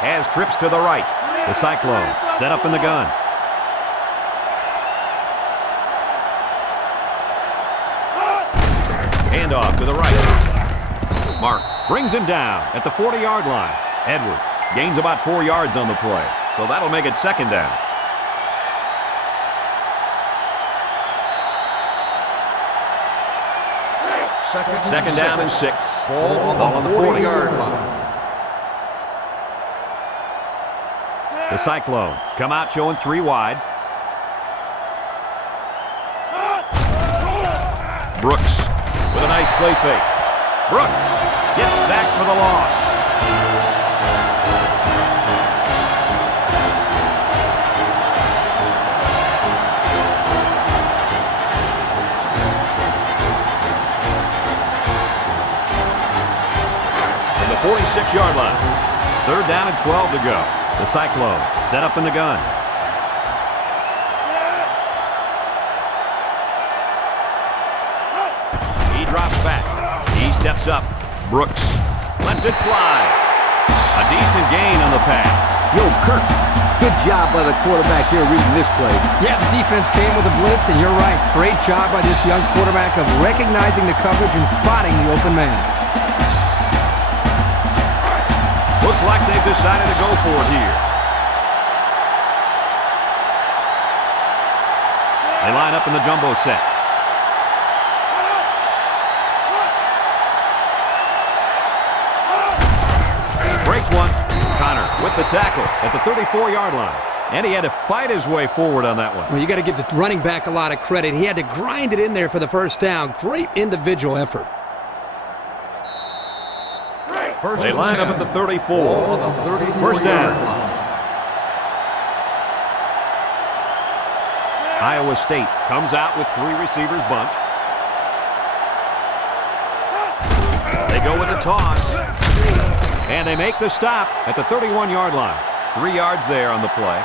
has trips to the right. The Cyclones set up in the gun. Handoff to the right. Mark brings him down at the 40-yard line. Edwards gains about 4 yards on the play, so that'll make it second down. Second down and 6. Ball on the 40-yard line. The Cyclones come out showing 3 wide. Brooks with a nice play fake. Brooks gets sacked for the loss. From the 46-yard line. Third down and 12 to go. The Cyclones set up in the gun. He drops back. He steps up. Brooks lets it fly. A decent gain on the pass. Yo, Kirk, good job by the quarterback here reading this play. Yeah, the defense came with a blitz, and you're right. Great job by this young quarterback of recognizing the coverage and spotting the open man. Looks like they've decided to go for it here. They line up in the jumbo set. Breaks one. Connor with the tackle at the 34-yard line. And he had to fight his way forward on that one. Well, you got to give the running back a lot of credit. He had to grind it in there for the first down. Great individual effort. They line up at the 34. First down. Iowa State comes out with 3 receivers bunched. They go with the toss. And they make the stop at the 31-yard line. 3 yards there on the play.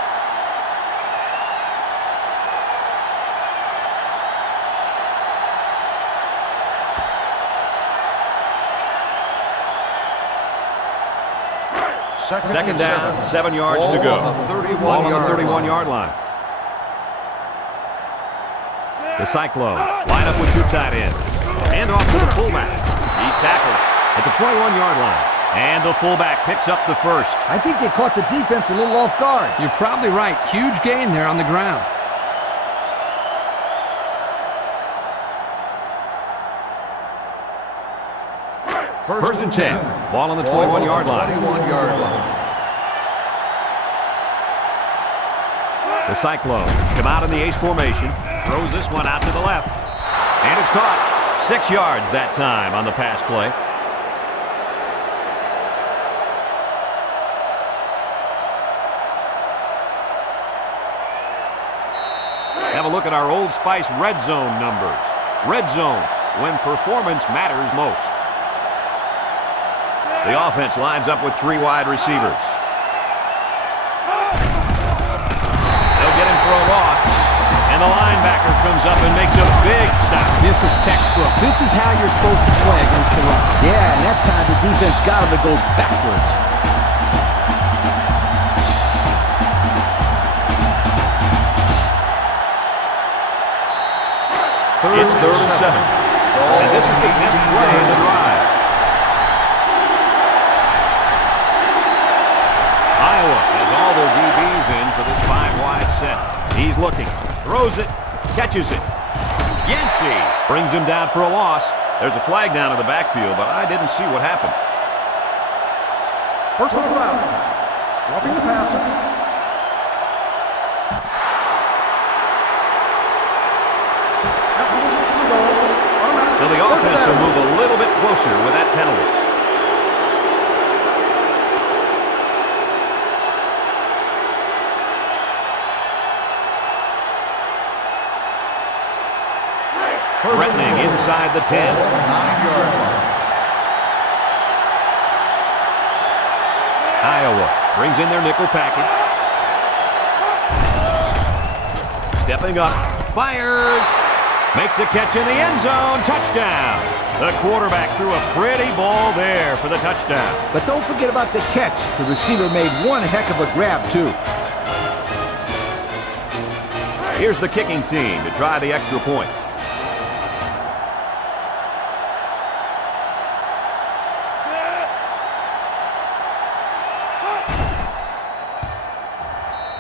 Second down, 7 yards to go. Ball on the 31-yard line. The Cyclones line up with 2 tight ends. Hand off to the fullback. He's tackled at the 21-yard line. And the fullback picks up the first. I think they caught the defense a little off guard. You're probably right. Huge gain there on the ground. First and 10. Ball on the 21-yard line. The Cyclones come out in the ace formation. Throws this one out to the left. And it's caught. 6 yards that time on the pass play. Have a look at our Old Spice red zone numbers. Red zone, when performance matters most. The offense lines up with 3 wide receivers. They'll get him for a loss. And the linebacker comes up and makes a big stop. This is textbook. This is how you're supposed to play against the run. Yeah, and that time the defense got him to go backwards. It's 3rd and 7. And this is the 10th play in the drive. Iowa has all their DBs in for this 5-wide set. He's looking, throws it, catches it. Yancey brings him down for a loss. There's a flag down in the backfield, but I didn't see what happened. Personal foul. Roughing the passer. After this is to the goal, automatic So the first offense will down. move a little bit closer with that penalty. Threatening inside the 10. 9-yard line. Iowa brings in their nickel package. Stepping up, fires, makes a catch in the end zone, touchdown. The quarterback threw a pretty ball there for the touchdown. But don't forget about the catch. The receiver made one heck of a grab, too. Here's the kicking team to try the extra point.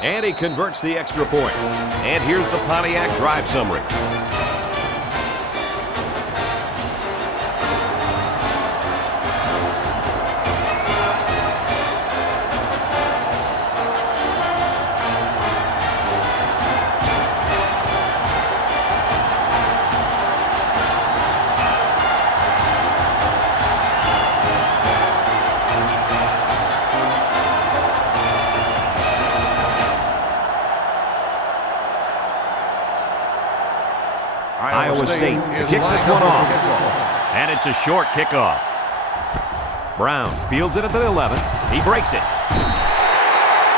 And he converts the extra point. And here's the Pontiac drive summary. Iowa State to kick this one off. And it's a short kickoff. Brown fields it at the 11. He breaks it.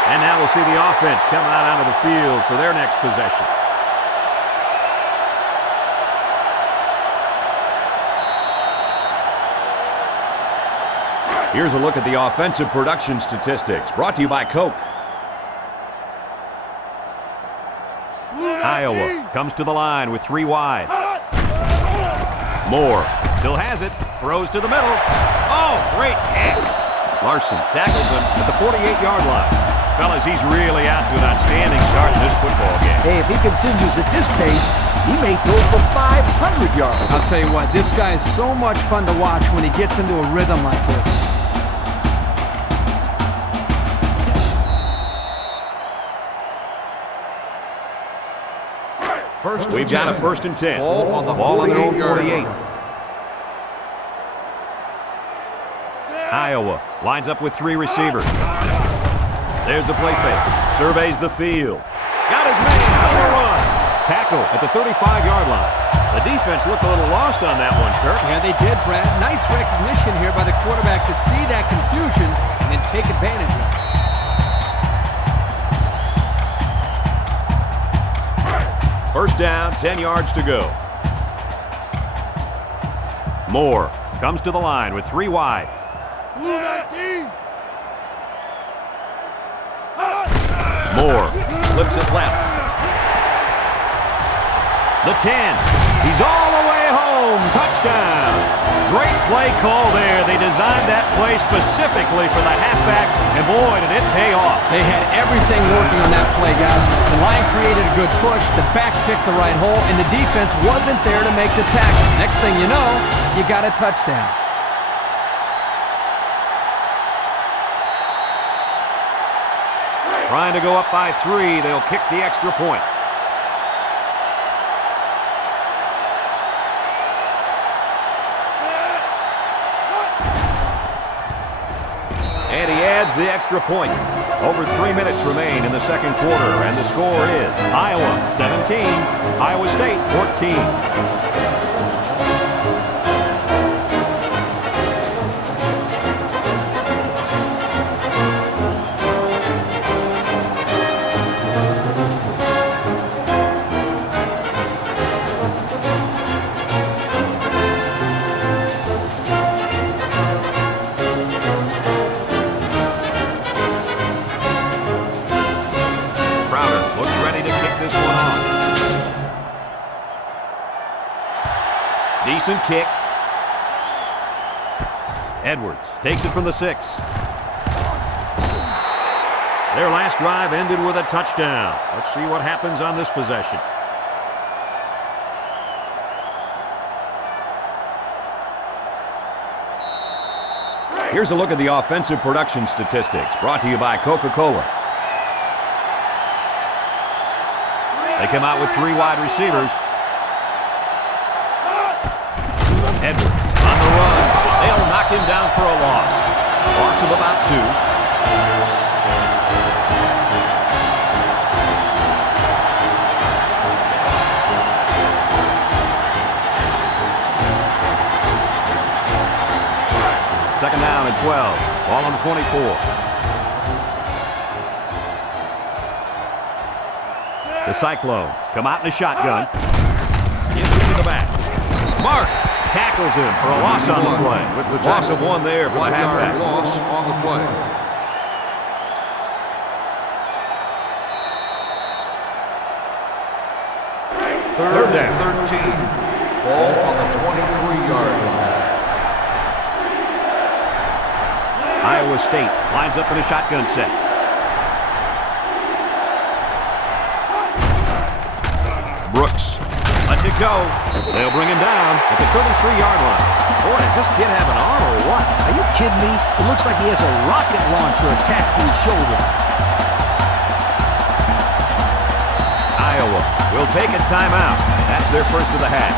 And now we'll see the offense come out onto the field for their next possession. Here's a look at the offensive production statistics, brought to you by Coke. Iowa comes to the line with 3 wide. Moore still has it, throws to the middle. Oh, great kick. Larson tackles him at the 48-yard line. Fellas, he's really out to an outstanding start in this football game. Hey, if he continues at this pace, he may throw for 500 yards. I'll tell you what, this guy is so much fun to watch when he gets into a rhythm like this. We've got a 1st and 10. Ball on the Ball on their own 48-yard 48. line. Iowa lines up with 3 receivers. There's a play fake. Surveys the field. Got his man on the run. Tackle at the 35-yard line. The defense looked a little lost on that one, Kirk. Yeah, they did, Brad. Nice recognition here by the quarterback to see that confusion and then take advantage of it. First down, 10 yards to go. Moore comes to the line with 3 wide. Moore flips it left. The 10. He's all the way home. Touchdown. Great play call there. They designed that play specifically for the halfback, and boy, did it pay off. They had everything working on that play, guys. The line created a good push, the back picked the right hole, and the defense wasn't there to make the tackle. Next thing you know, you got a touchdown. Trying to go up by 3. They'll kick the extra point. adds the extra point. Over 3 minutes remain in the second quarter, and the score is Iowa 17, Iowa State 14. Decent kick. Edwards takes it from the 6. Their last drive ended with a touchdown. Let's see what happens on this possession. Here's a look at the offensive production statistics brought to you by Coca-Cola. They come out with 3 wide receivers. Edwards on the run. They'll knock him down for a loss. Loss of about 2. Second down and 12. Ball on the 24. The Cyclones come out in a shotgun. Gives it to the back. Mark tackles him for a loss on the play. With the loss of 1 there for the halfback. Loss on the play. Third and 13. Ball on the 23-yard line. Iowa State lines up in a shotgun set. Brooks lets it go. They'll bring him down at the 33-yard line. Boy, does this kid have an arm or what? Are you kidding me? It looks like he has a rocket launcher attached to his shoulder. Iowa will take a timeout. That's their first of the half.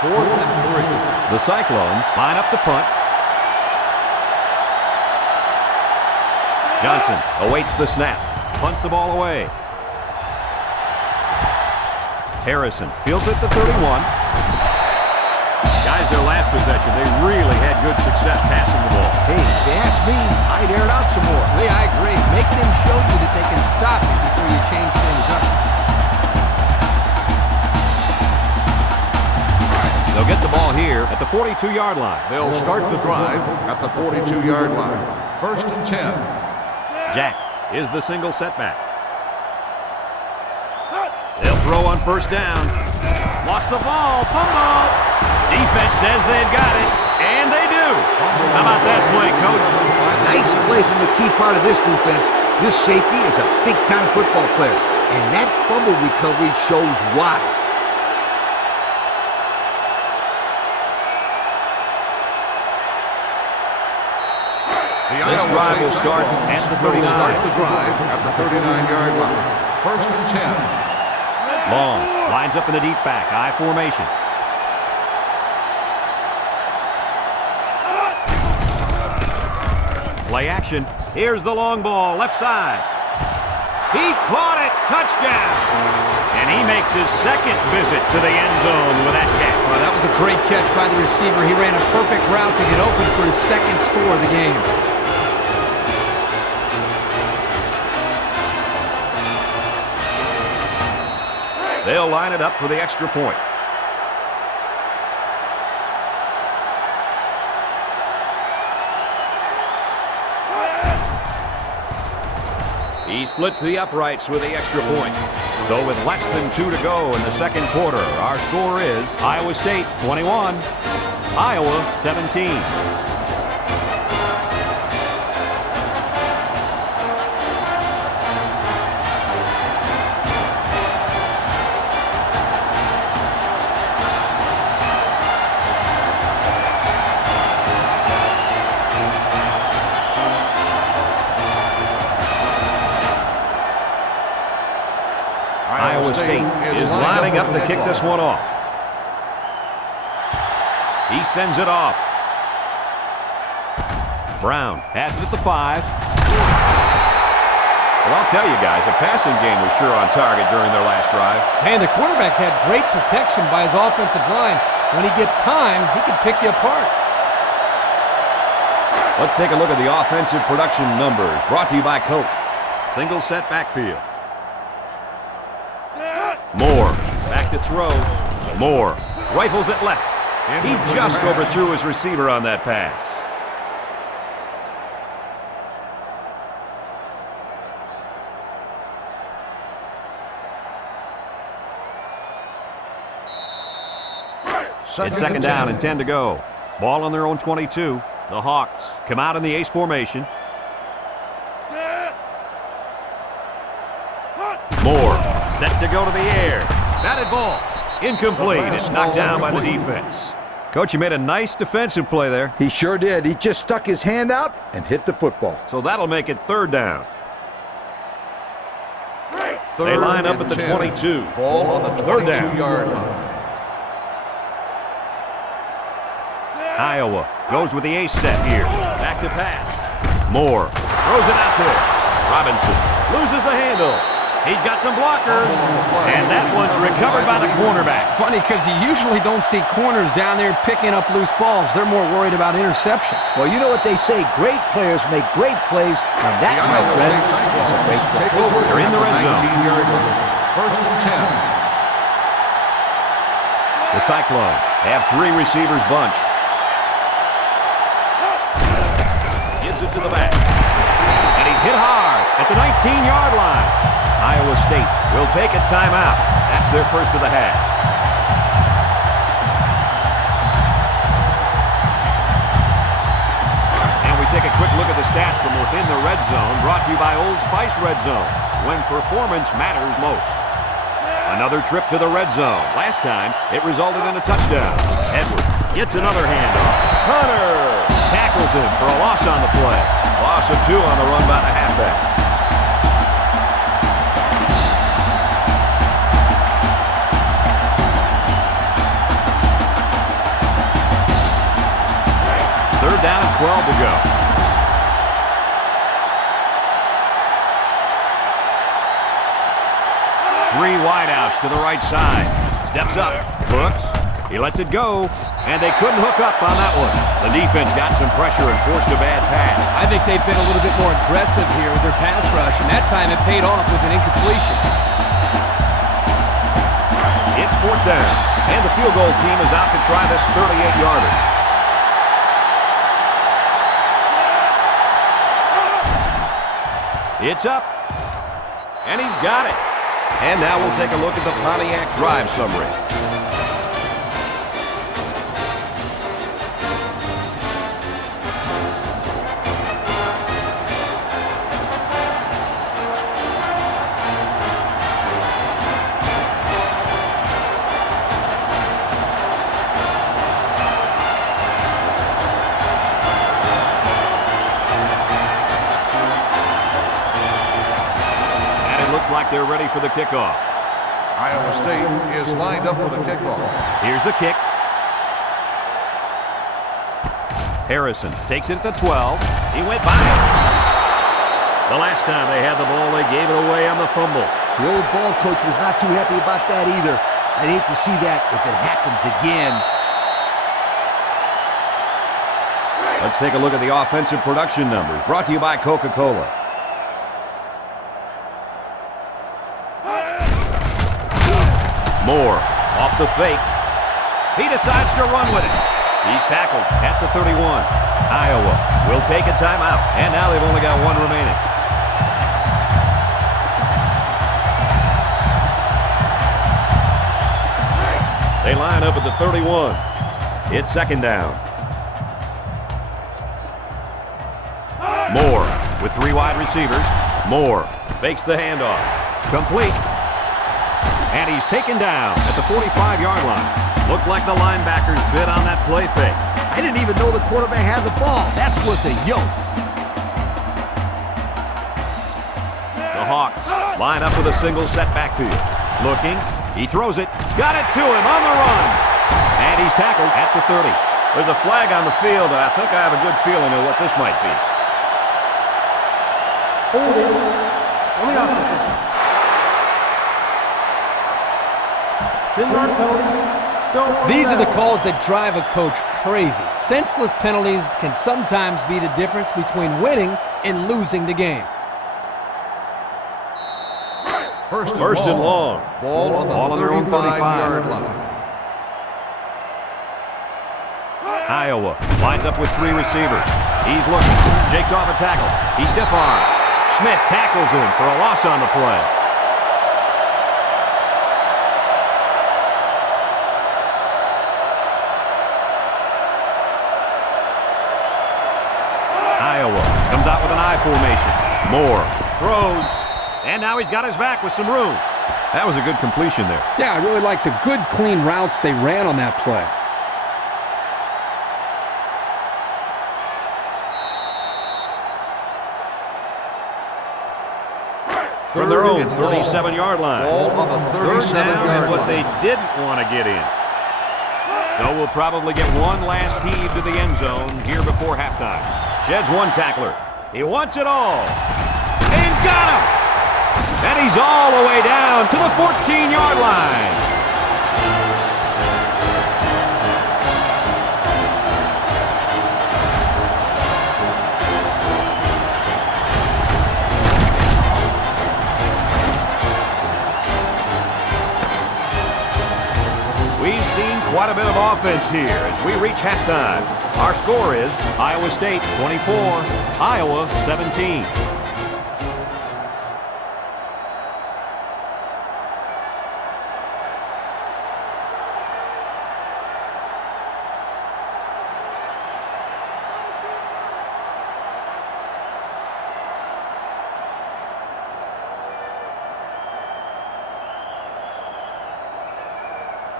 Fourth and 3. The Cyclones line up to punt. Johnson awaits the snap. Punts the ball away. Harrison fields at the 31. Guys, their last possession, they really had good success passing the ball. Hey, if you ask me, I'd air it out some more. Lee, I agree. Make them show you that they can stop it before you change things up. They'll get the ball here at the 42-yard line. They'll start the drive at the 42-yard line. First and 10. Jack is the single setback. They'll throw on first down. Lost the ball. Fumble. Defense says they've got it, and they do. How about that play, Coach? Nice play from the key part of this defense. This safety is a big-time football player, and that fumble recovery shows why. This drive will start at the 39. Start the drive at the 39-yard line. First and 10. Long lines up in the deep back, I formation. Play action. Here's the long ball, left side. He caught it, touchdown. And he makes his second visit to the end zone with that catch. Well, that was a great catch by the receiver. He ran a perfect route to get open for his second score of the game. They'll line it up for the extra point. He splits the uprights with the extra point. So with less than 2 to go in the second quarter, our score is Iowa State 21, Iowa 17. Iowa State is lining up to kick this one off. He sends it off. Brown has it at the 5. Well, I'll tell you guys, the passing game was sure on target during their last drive. And the quarterback had great protection by his offensive line. When he gets time, he can pick you apart. Let's take a look at the offensive production numbers, brought to you by Coke. Single set backfield. Moore, back to throw. Moore, rifles it left. And he just overthrew his receiver on that pass. It's second down and 10 to go. Ball on their own 22. The Hawks come out in the ace formation. Moore set to go to the air. Batted ball. Incomplete. It's knocked down by the defense. Coach, you made a nice defensive play there. He sure did. He just stuck his hand out and hit the football. So that'll make it third down. They line up at the 22. Ball on the 22-yard line. Iowa goes with the ace set here. Back to pass. Moore throws it out there. Robinson loses the handle. He's got some blockers. And that one's recovered by the cornerback. Funny, because you usually don't see corners down there picking up loose balls. They're more worried about interception. Well, you know what they say, great players make great plays, and that, my friend, is a great play. Take over. They're in the red zone. 19-yard line. First and 10. The Cyclones have 3 receivers bunched. Gives it to the back. And he's hit hard at the 19-yard line. Iowa State will take a timeout. That's their first of the half. And we take a quick look at the stats from within the red zone, brought to you by Old Spice Red Zone, when performance matters most. Another trip to the red zone. Last time, it resulted in a touchdown. Edwards gets another handoff. Hunter tackles him for a loss on the play. Loss of 2 on the run by the halfback. Third down and 12 to go. Three wideouts to the right side. Steps up, looks, he lets it go, and they couldn't hook up on that one. The defense got some pressure and forced a bad pass. I think they've been a little bit more aggressive here with their pass rush, and that time it paid off with an incompletion. It's fourth down, and the field goal team is out to try this 38-yarder. It's up, and he's got it. And now we'll take a look at the Pontiac drive summary. Like they're ready for the kickoff. Iowa State is lined up for the kickoff. Here's the kick. Harrison takes it at the 12. He went by it. The last time they had the ball, they gave it away on the fumble. The old ball coach was not too happy about that either. I'd hate to see that if it happens again. Let's take a look at the offensive production numbers, brought to you by Coca-Cola. Moore off the fake. He decides to run with it. He's tackled at the 31. Iowa will take a timeout, and now they've only got 1 remaining. They line up at the 31. It's second down. Moore with 3 wide receivers. Moore fakes the handoff. Complete. And he's taken down at the 45-yard line. Looked like the linebackers bid on that play fake. I didn't even know the quarterback had the ball. That's worth a yoke. The Hawks line up with a single set backfield. Looking. He throws it. Got it to him on the run. And he's tackled at the 30. There's a flag on the field, and I think I have a good feeling of what this might be. Holding on the offense. 10-yard penalty. Still. These are the calls that drive a coach crazy. Senseless penalties can sometimes be the difference between winning and losing the game. First and long. Ball on their own 35-yard line. Iowa lines up with 3 receivers. He's looking. Jakes off a tackle. He's stiff arm. Schmidt tackles him for a loss on the play. Iowa comes out with an I formation. Moore throws. And now he's got his back with some room. That was a good completion there. Yeah, I really liked the good, clean routes they ran on that play. From their own 37-yard line. Ball on the 37-yard line. What they didn't want to get in. So we'll probably get one last heave to the end zone here before halftime. Sheds one tackler. He wants it all. And got him! And he's all the way down to the 14-yard line. We've seen quite a bit of offense here as we reach halftime. Our score is Iowa State 24, Iowa 17.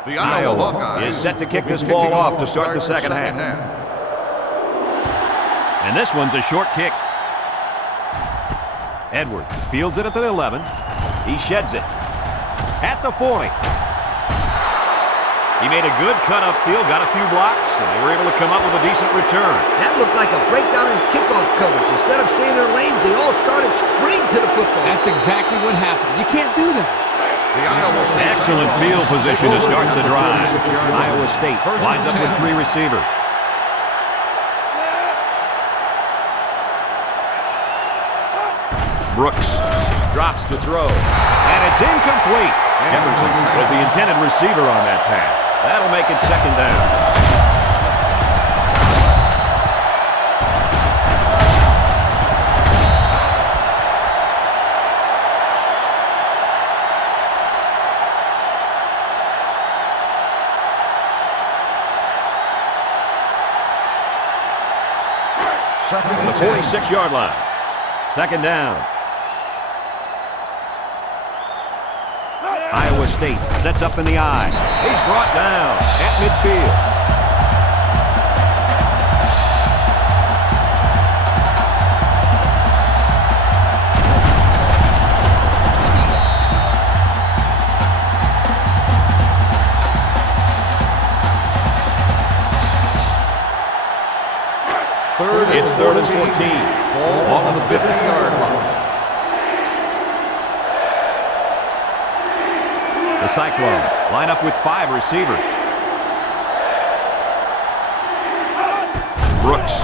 The Iowa Hawkeyes is set to kick this ball off to start the second half. And this one's a short kick. Edwards fields it at the 11. He sheds it at the 40. He made a good cut upfield, got a few blocks, and they were able to come up with a decent return. That looked like a breakdown in kickoff coverage. Instead of staying in their lanes, they all started sprinting to the football. That's exactly what happened. You can't do that. Excellent field position to start the drive. Iowa State lines up with 3 receivers. Brooks drops to throw, and it's incomplete. Jefferson was the intended receiver on that pass. That'll make it second down. The 46-yard line. Second down. Iowa State sets up in the I. He's brought down at midfield. It's 3rd and 14. Ball on the 50-yard line. The Cyclones line up with 5 receivers. Brooks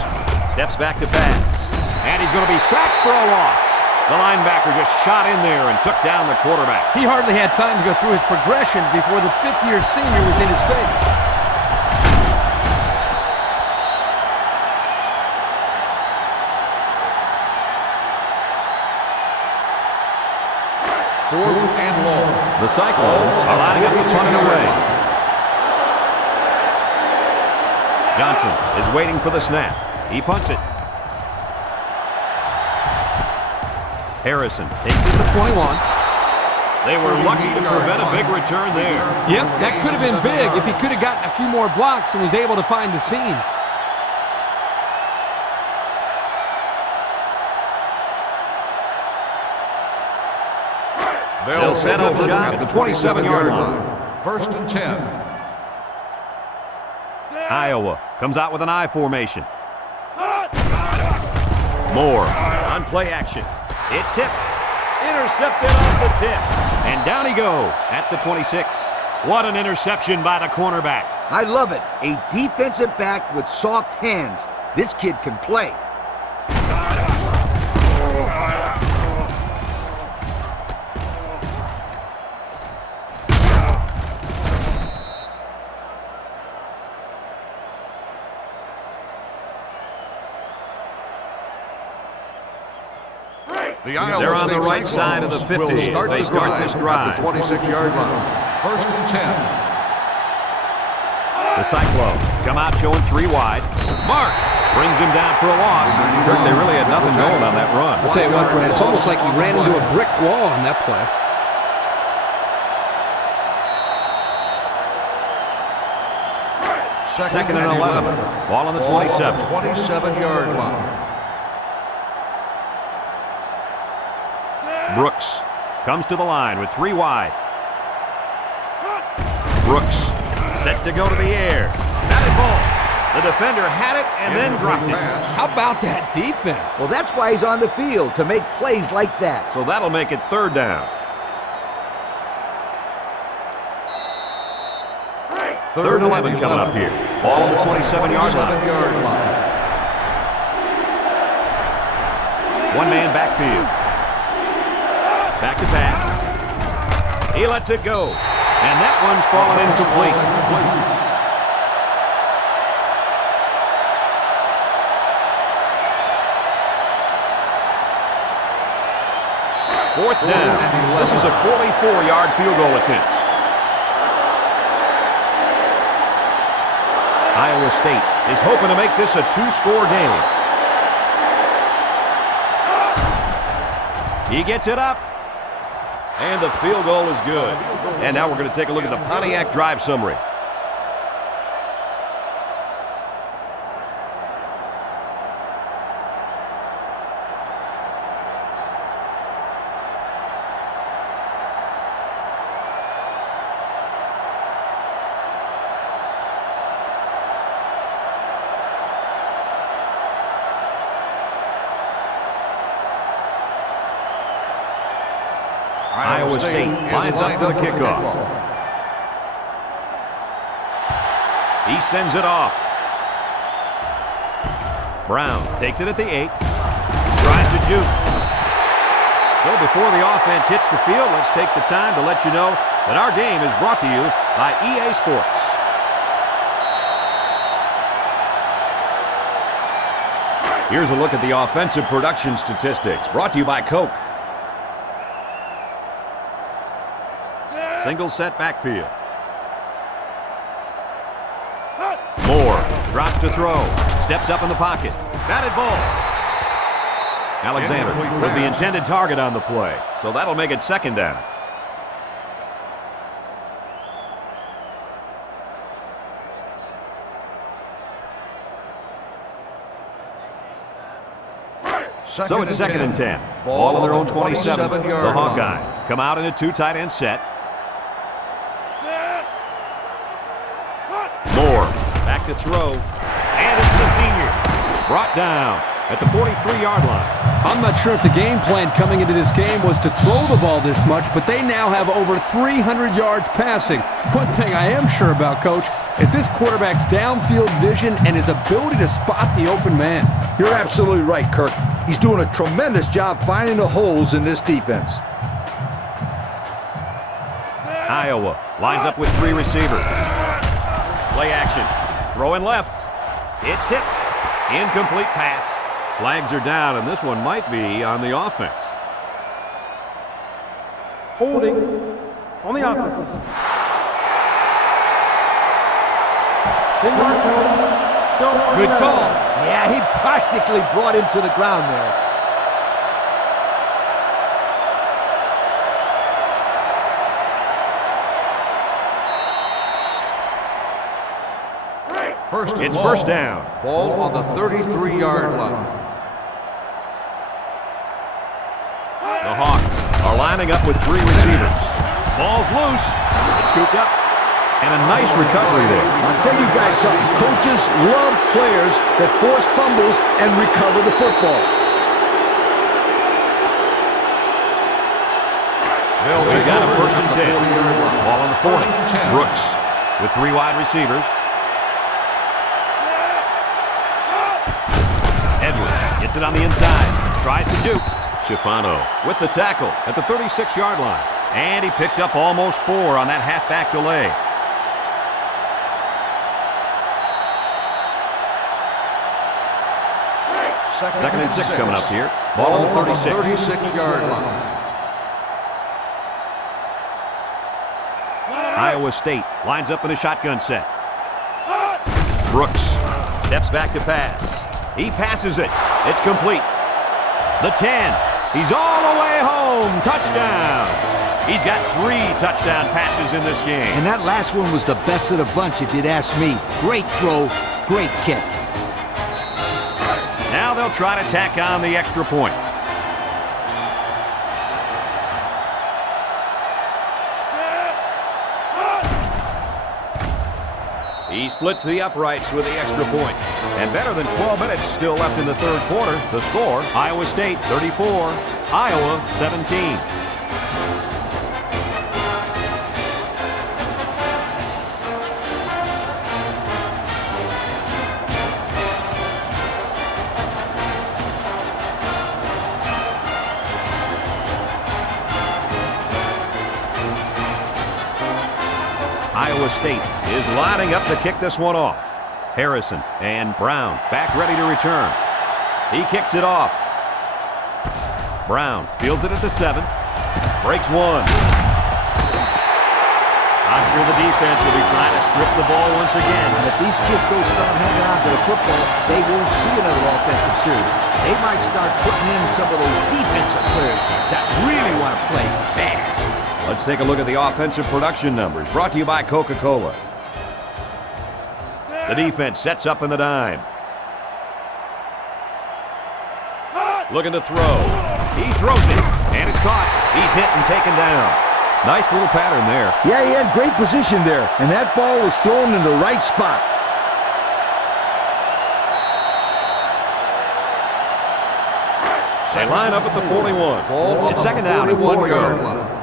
steps back to pass. And he's going to be sacked for a loss. The linebacker just shot in there and took down the quarterback. He hardly had time to go through his progressions before the 5th-year senior was in his face. Fourth and long. The Cyclones are lining up to punt it away. Johnson is waiting for the snap. He punts it. Harrison takes it to 21. They were lucky to prevent a big return there. Yep, that could have been big if he could have gotten a few more blocks and was able to find the seam. They'll set up shop at the 27-yard line. 1st and 10. Iowa comes out with an I formation. Moore on play action. It's tipped. Intercepted off the tip. And down he goes at the 26. What an interception by the cornerback. I love it. A defensive back with soft hands. This kid can play. They're on the right side of the 50. They start this drive. At the 26-yard line. 1st and 10. The Cyclones come out showing 3 wide. Mark brings him down for a loss. They really had nothing going on that run. I'll tell you what, Brad, it's almost like he ran into a brick wall on that play. Second and 11. Ball on the 27. 27-yard line. Brooks comes to the line with 3 wide. Brooks set to go to the air. Batted ball. The defender had it and then dropped it. How about that defense? Well, that's why he's on the field, to make plays like that. So that'll make it 3rd down. 3rd and 11 coming up here. Ball on the 27-yard line. One man backfield. Back to pass. He lets it go. And that one's fallen incomplete. 4th down. This is a 44-yard field goal attempt. Iowa State is hoping to make this a 2-score game. He gets it up. And the field goal is good. And now we're going to take a look at the Pontiac drive summary. Iowa State lines up for the kickoff. He sends it off. Brown takes it at the 8. Tries to juke. So before the offense hits the field, let's take the time to let you know that our game is brought to you by EA Sports. Here's a look at the offensive production statistics brought to you by Coke. Single set backfield. Moore drops to throw. Steps up in the pocket. Batted ball. Alexander was the intended target on the play, so that'll make it 2nd down. So it's 2nd and 10. Ball on their own 27. The Hawkeyes come out in a 2 tight end set. Moore back to throw. And it's the senior. Brought down at the 43-yard line. I'm not sure if the game plan coming into this game was to throw the ball this much, but they now have over 300 yards passing. One thing I am sure about, Coach, is this quarterback's downfield vision and his ability to spot the open man. You're absolutely right, Kirk. He's doing a tremendous job finding the holes in this defense. Iowa lines up with 3 receivers. Play action. Throwing left. It's tipped. Incomplete pass. Flags are down, and this one might be on the offense. Holding on the offense. 10-yard penalty. Still Good call. Yeah, he practically brought him to the ground there. It's 1st down. Ball on the 33-yard line. The Hawks are lining lining up with 3 receivers. Ball's loose. It's scooped up. And a nice recovery there. I'll tell you guys something. Coaches love players that force fumbles and recover the football. We've got a 1st and 10. Ball on the 40. Brooks with 3 wide receivers. Edwards gets it on the inside. Tries to juke. Schifano with the tackle at the 36-yard line. And he picked up almost 4 on that halfback delay. Second and 6 coming up here. Ball on the 36-yard line. Iowa State lines up in a shotgun set. Brooks steps back to pass. He passes it. It's complete. The 10. He's all the way home. Touchdown. He's got 3 touchdown passes in this game. And that last one was the best of the bunch, if you'd ask me. Great throw, great catch. Now they'll try to tack on the extra point. He splits the uprights with the extra point. And better than 12 minutes still left in the 3rd quarter. The score, Iowa State 34, Iowa 17. Iowa State is lining up to kick this one off. Harrison and Brown back ready to return. He kicks it off. Brown fields it at the 7. Breaks 1. I'm sure the defense will be trying to strip the ball once again. And if these kids don't start hanging on to the football, they won't see another offensive series. They might start putting in some of those defensive players that really want to play bad. Let's take a look at the offensive production numbers, brought to you by Coca-Cola. The defense sets up in the dime. Looking to throw. He throws it, and it's caught. He's hit and taken down. Nice little pattern there. Yeah, he had great position there, and that ball was thrown in the right spot. They line up at the 41. It's 2nd down and 4-yard line.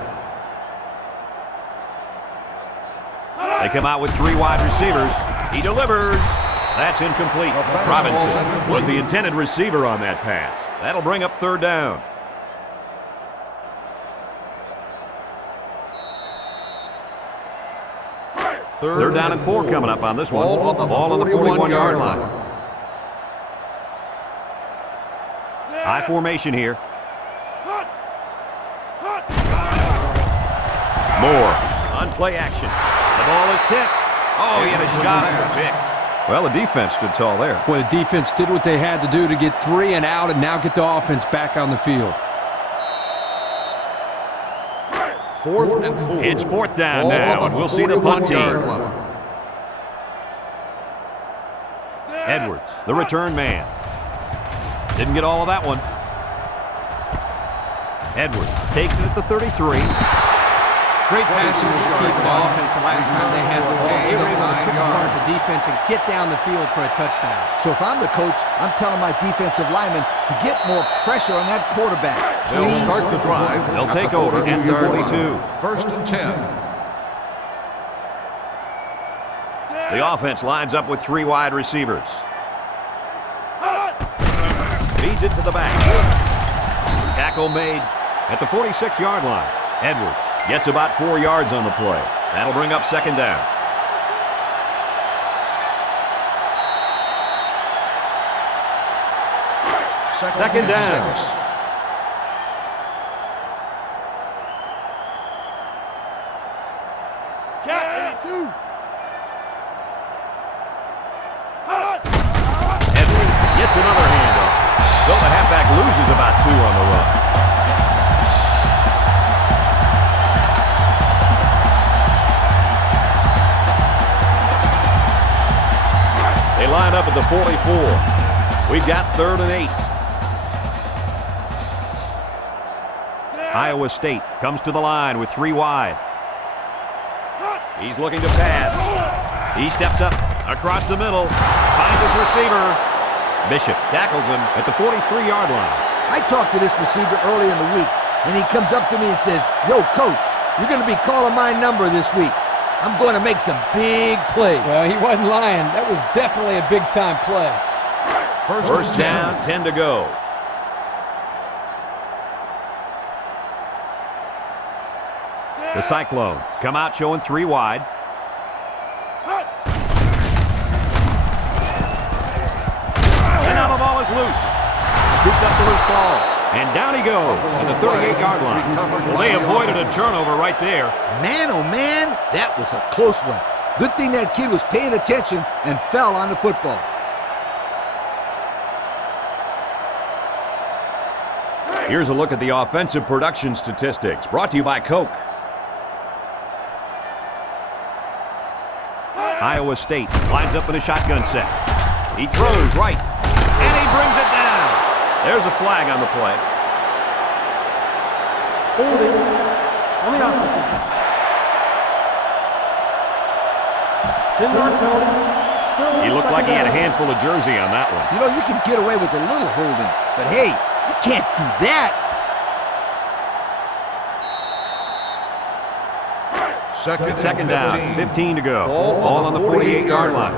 They come out with 3 wide receivers. He delivers. That's incomplete. Robinson was the intended receiver on that pass. That'll bring up 3rd down. Third down and 4 coming up on this one. Ball on the 41-yard line. High formation here. Moore on play action. The ball is tipped. Oh, he had a shot at the pick. Well, the defense stood tall there. Well, the defense did what they had to do to get 3 and out and now get the offense back on the field. 4th and 4. It's 4th down now, and we'll see the punt team. Edwards, the return man. Didn't get all of that one. Edwards takes it at the 33. Great passing was key for the offense the last time they had the ball. They were able to pick apart the defense and get down the field for a touchdown. So if I'm the coach, I'm telling my defensive linemen to get more pressure on that quarterback. They'll start the drive. They'll take over at the 42. 1st and 10. The offense lines up with 3 wide receivers. Feeds it to the back. Tackle made at the 46-yard line. Edwards gets about 4 yards on the play. That'll bring up 2nd down. Second down. 6. Edwards gets another handoff. So the halfback loses about 2 on the run. They line up at the 44. We've got 3rd and 8. Iowa State comes to the line with 3 wide. He's looking to pass. He steps up across the middle, finds his receiver. Bishop tackles him at the 43-yard line. I talked to this receiver early in the week, and he comes up to me and says, "Yo, coach, you're going to be calling my number this week. I'm going to make some big plays." Well, he wasn't lying. That was definitely a big-time play. First down, 10 to go. The Cyclones come out showing 3 wide. And now the ball is loose. Scoops up the loose ball. And down he goes at the 38-yard line. Well, they avoided a turnover right there. Man, oh man, that was a close one. Good thing that kid was paying attention and fell on the football. Here's a look at the offensive production statistics, brought to you by Coke. Iowa State lines up in a shotgun set. He throws right, and he brings it down. There's a flag on the play. Holding on the offense. 10-yard penalty. Still He looked second like he had a down. handful of jersey on that one. You know, you can get away with a little holding, but hey, you can't do that. Second down, 15 to go. Ball on the 48-yard line.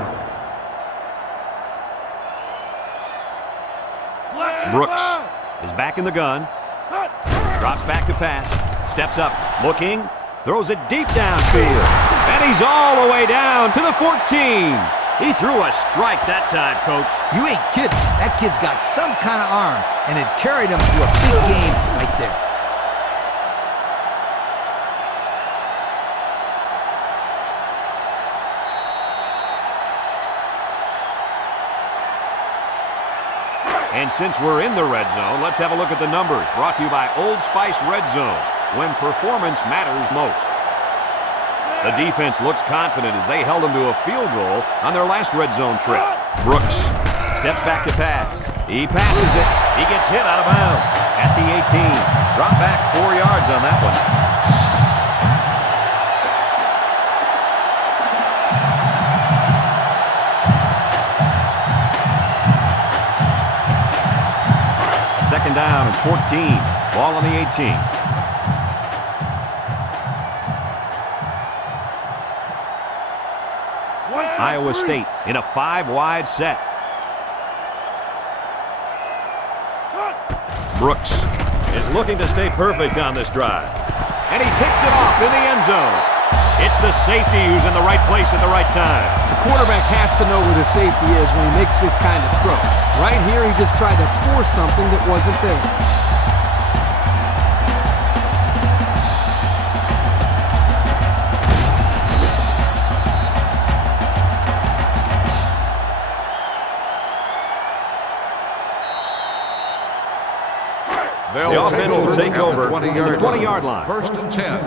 Brooks is back in the gun. Drops back to pass. Steps up, looking. Throws it deep downfield. And he's all the way down to the 14. He threw a strike that time, Coach. You ain't kidding. That kid's got some kind of arm, and it carried him to a big game right there. And since we're in the red zone, let's have a look at the numbers. Brought to you by Old Spice Red Zone, when performance matters most. The defense looks confident as they held them to a field goal on their last red zone trip. Brooks steps back to pass. He passes it. He gets hit out of bounds at the 18. Drop back 4 yards on that one. Second down and 14. Ball on the 18. Iowa State in a 5-wide set. Brooks is looking to stay perfect on this drive. And he picks it off in the end zone. It's the safety who's in the right place at the right time. The quarterback has to know where the safety is when he makes this kind of throw. Right here, he just tried to force something that wasn't there. The offense will take over at the 20-yard line. First and 10.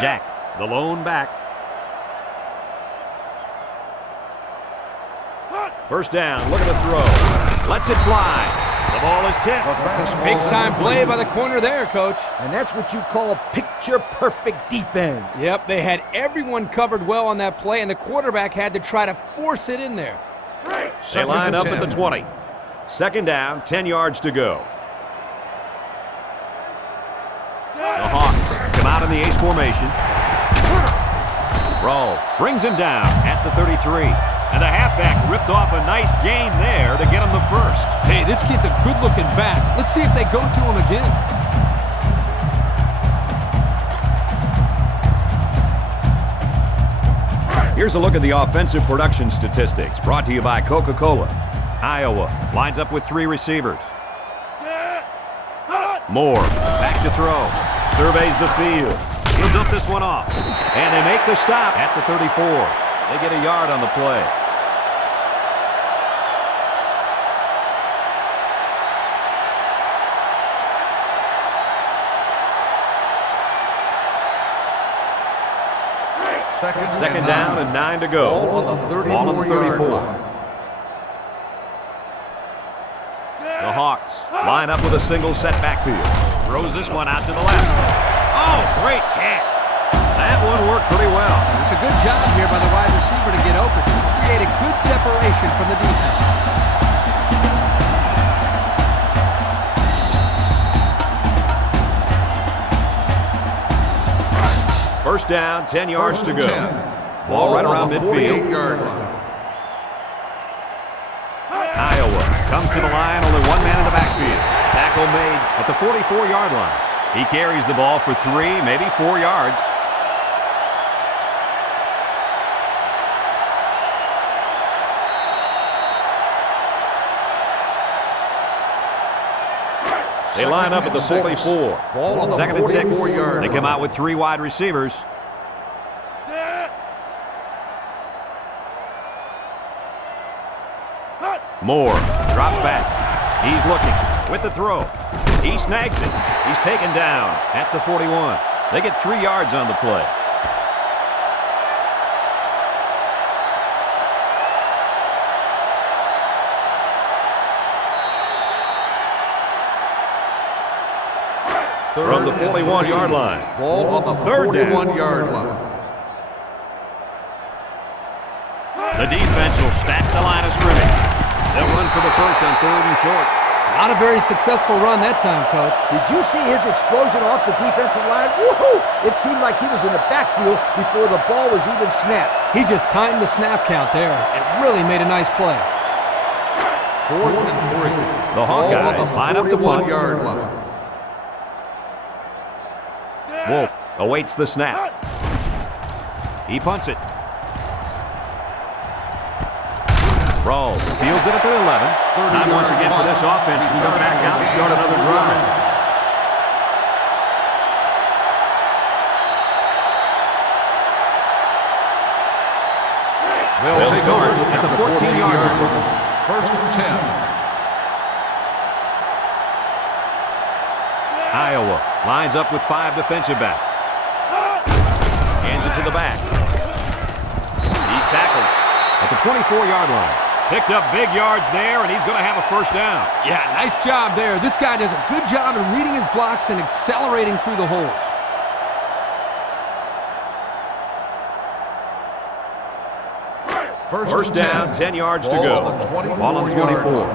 Jack, the lone back. First down, look at the throw. Lets it fly. The ball is tipped. Big-time play by the corner there, Coach. And that's what you call picture-perfect defense. Yep, they had everyone covered well on that play, and the quarterback had to try to force it in there. They line up at the 20. Second down, 10 yards to go. The Hawks come out in the ace formation. Roll brings him down at the 33. And the halfback ripped off a nice gain there to get him the first. Hey, this kid's a good-looking back. Let's see if they go to him again. Here's a look at the offensive production statistics brought to you by Coca-Cola. Iowa lines up with 3 receivers. Moore back to throw. Surveys the field. He'll dump this one off. And they make the stop at the 34. They get a yard on the play. Second down and 9 to go. Ball on the 34. The Hawks line a single set backfield. Throws this one out to the left. Oh, great catch. That one worked pretty well. It's a good job here by the wide receiver to get open. Create a good separation from the defense. First down, 10 yards to go. Ball right around midfield. 48-yard line. Iowa comes to the line, only one man in the backfield. Tackle made at the 44-yard line. He carries the ball for 3, maybe 4 yards. They line up at the 44. Ball on the Second and 6. 44-yard They come line. out with 3 wide receivers. Moore drops back. He's looking with the throw. He snags it. He's taken down at the 41. They get 3 yards on the play. From the 41-yard line. Ball on the Third down. 41-yard line. The defense will stack the line of scrimmage. They'll run for the first on 3rd and short. Not a very successful run that time, Coach. Did you see his explosion off the defensive line? Woohoo! It seemed like he was in the backfield before the ball was even snapped. He just timed the snap count there. It really made a nice play. 4th and 3. The Ball Hawkeyes on the line up to punt. 41-yard line. Wolf awaits the snap. He punts it. Rawls fields it at the 11. Time once again for this offense to come back out and start another drive. They'll take over at the 14-yard line. 1st and 10. Iowa lines up with 5 defensive backs. Hands it to the back. He's tackled at the 24-yard line. Picked up big yards there, and he's going to have a first down. Yeah, nice job there. This guy does a good job of reading his blocks and accelerating through the holes. First down, 10 yards to go. Ball on the 24.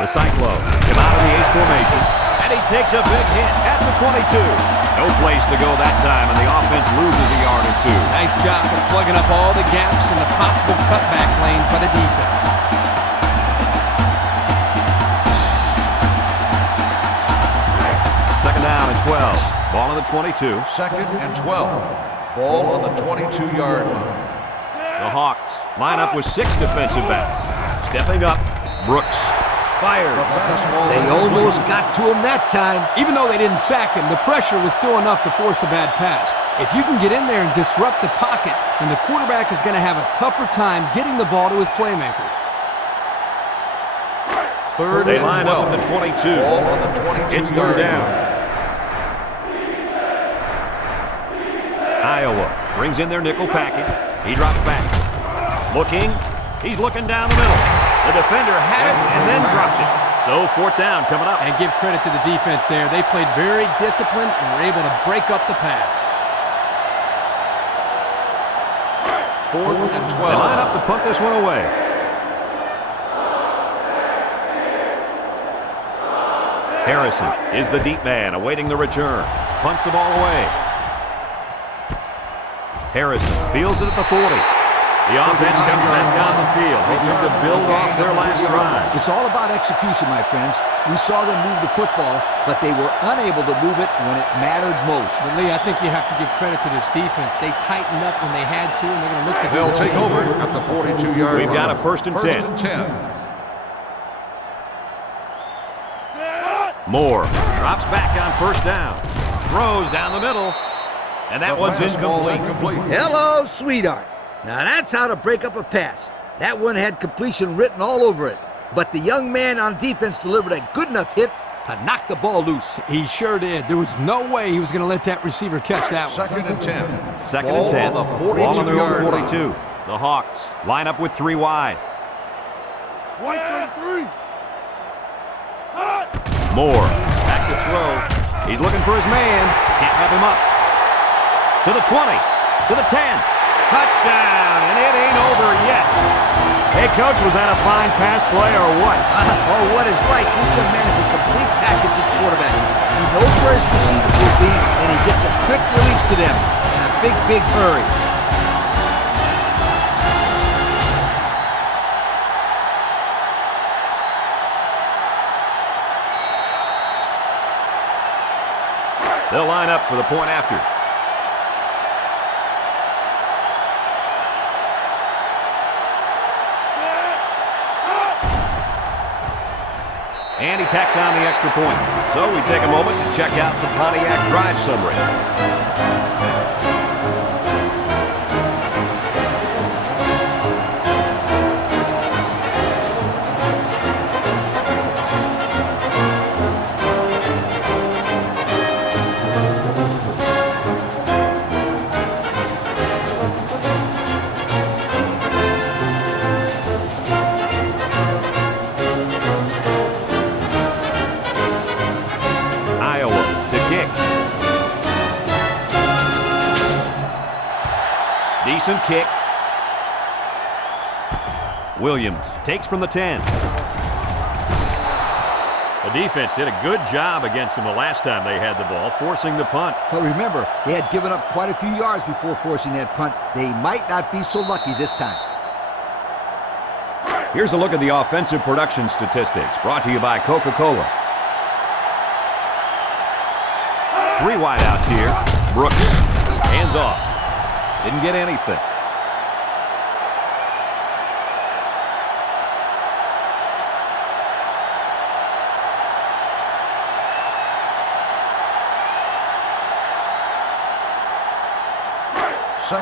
The Cyclones come out of the ace formation, and he takes a big hit at the 22. No place to go that time, and the offense loses a yard or 2. Nice job of plugging up all the gaps and the possible cutback lanes by the defense. Second down and 12. Ball on the 22. 2nd and 12. Ball on the 22-yard line. The Hawks line up with 6 defensive backs. Stepping up, Brooks fires. They almost got to him that time. Even though they didn't sack him, the pressure was still enough to force a bad pass. If you can get in there and disrupt the pocket, then the quarterback is going to have a tougher time getting the ball to his playmakers. They line up at the 22. Ball on the 22-yard It's 3rd down. line. Iowa brings in their nickel package. He drops back. Looking. He's looking down the middle. The defender had it and then dropped it. So 4th down coming up. And give credit to the defense there. They played very disciplined and were able to break up the pass. 4th and 12. They line up to punt this one away. Harrison is the deep man awaiting the return. Punts the ball away. Harrison fields it at the 40. The offense comes back down the field, hoping to build off their last drive. It's all about execution, my friends. We saw them move the football, but they were unable to move it when it mattered most. But Lee, I think you have to give credit to this defense. They tightened up when they had to, and they're going to look to They'll take over at the 42-yard line. We've got a 1st and 10. 1st and 10. Moore drops back on 1st down. Throws down the middle. And that one's incomplete. Hello, sweetheart. Now that's how to break up a pass. That one had completion written all over it. But the young man on defense delivered a good enough hit to knock the ball loose. He sure did. There was no way he was going to let that receiver catch that one. 2nd and 10. 2nd and 10. Ball on the Ball on their own 42-yard 42. The Hawks line up with 3 wide. Moore, back to throw. He's looking for his man. Can't wrap him up. To the 20, to the 10. Touchdown, and it ain't over yet. Hey, Coach, was that a fine pass play or what? Oh, what is right? This young man is a complete package at quarterback. He knows where his receivers will be, and he gets a quick release to them in a big, big hurry. They'll line up for the point after. And he tacks on the extra point. So we take a moment to check out the Pontiac drive summary. Decent kick. Williams takes from the 10. The defense did a good job against them the last time they had the ball, forcing the punt. But remember, they had given up quite a few yards before forcing that punt. They might not be so lucky this time. Here's a look at the offensive production statistics, brought to you by Coca-Cola. 3 wideouts here. Brooks, hands off. Didn't get anything.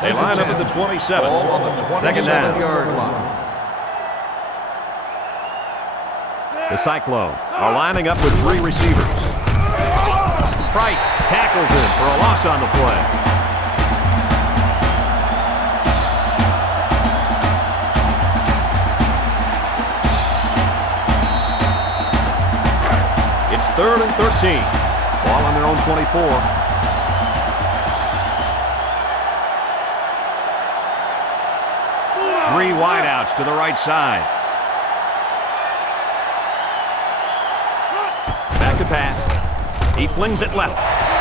They line up at the 27. Ball on the 27-yard line. The Cyclones are lining up with 3 receivers. Price tackles him for a loss on the play. It's 3rd and 13. Ball on their own 24. Three wideouts to the right side. Back to pass. He flings it left.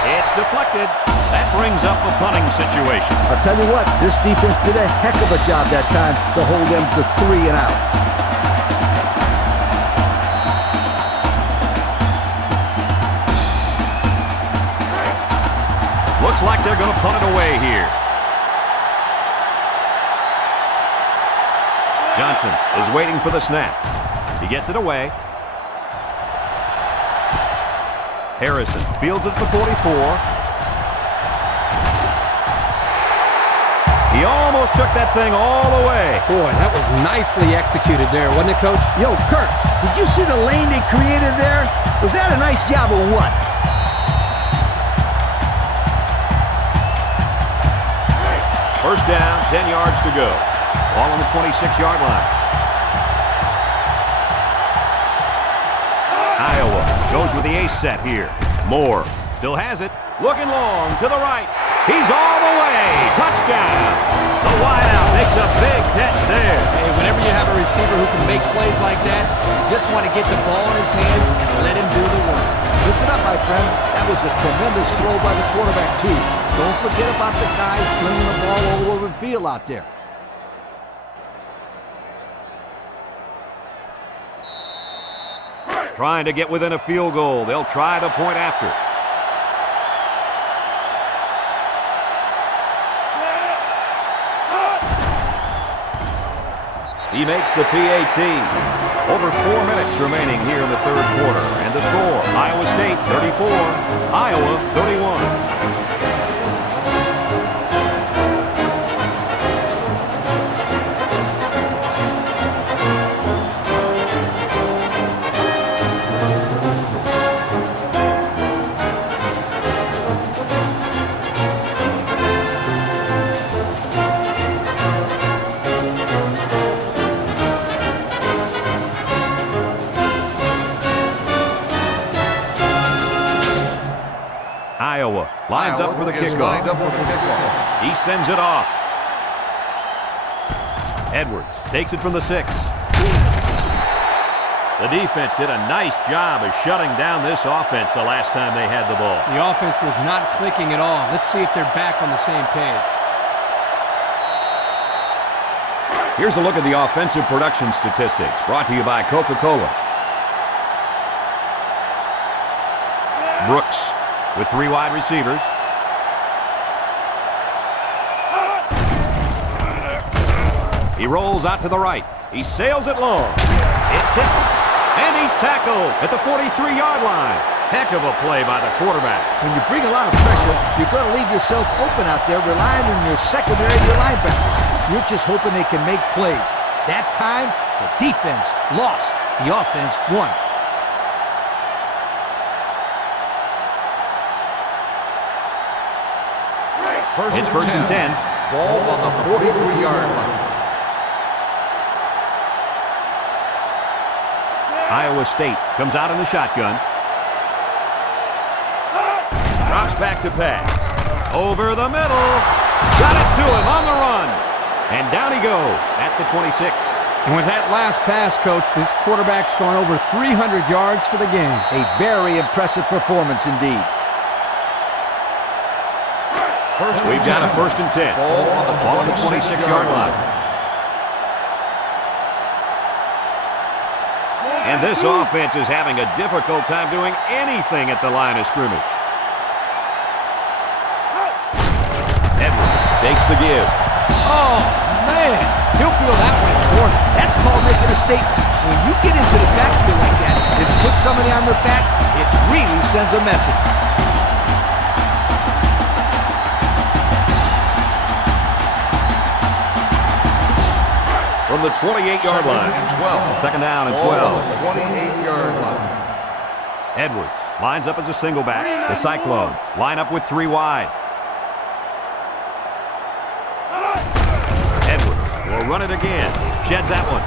It's deflected. That brings up a punting situation. I'll tell you what, this defense did a heck of a job that time to hold them to 3 and out. Looks like they're going to punt it away here. Johnson is waiting for the snap. He gets it away. Harrison fields it for 44. He almost took that thing all the way. Boy, that was nicely executed there, wasn't it, Coach? Yo, Kirk, did you see the lane they created there? Was that a nice job or what? First down, 10 yards to go. Ball on the 26-yard line. Iowa goes with the ace set here. Moore still has it. Looking long to the right. He's all the way. Touchdown. The wideout makes a big catch there. Hey, whenever you have a receiver who can make plays like that, you just want to get the ball in his hands and let him do the work. Listen up, my friend. That was a tremendous throw by the quarterback, too. Don't forget about the guys slinging the ball all over the field out there. Trying to get within a field goal. They'll try the point after. He makes the PAT. Over 4 minutes remaining here in the 3rd quarter. And the score, Iowa State 34, Iowa 31. Iowa lines up for the is kickoff. lined up for the kickoff. He sends it off. Edwards takes it from the 6. The defense did a nice job of shutting down this offense the last time they had the ball. The offense was not clicking at all. Let's see if they're back on the same page. Here's a look at the offensive production statistics brought to you by Coca-Cola. Brooks with 3 wide receivers. He rolls out to the right. He sails it long. It's tipped. And he's tackled at the 43-yard line. Heck of a play by the quarterback. When you bring a lot of pressure, you're going to leave yourself open out there, relying on your secondary and your linebackers. You're just hoping they can make plays. That time, the defense lost. The offense won. It's first and 10. Ball on the 43-yard line. Iowa State comes out in the shotgun. Drops back to pass. Over the middle. Got it to him on the run. And down he goes at the 26. And with that last pass, Coach, this quarterback's gone over 300 yards for the game. A very impressive performance indeed. We've got a first and 10. Ball on the 26-yard line. And this offense is having a difficult time doing anything at the line of scrimmage. Edwards takes the give. Oh, man. He'll feel that one in the corner. That's called making a statement. When you get into the backfield like that and put somebody on their back, it really sends a message. From the 28-yard line. Second down and 12. 28-yard line. Edwards lines up as a single back. The Cyclones line up with 3 wide. Edwards will run it again. Sheds that one.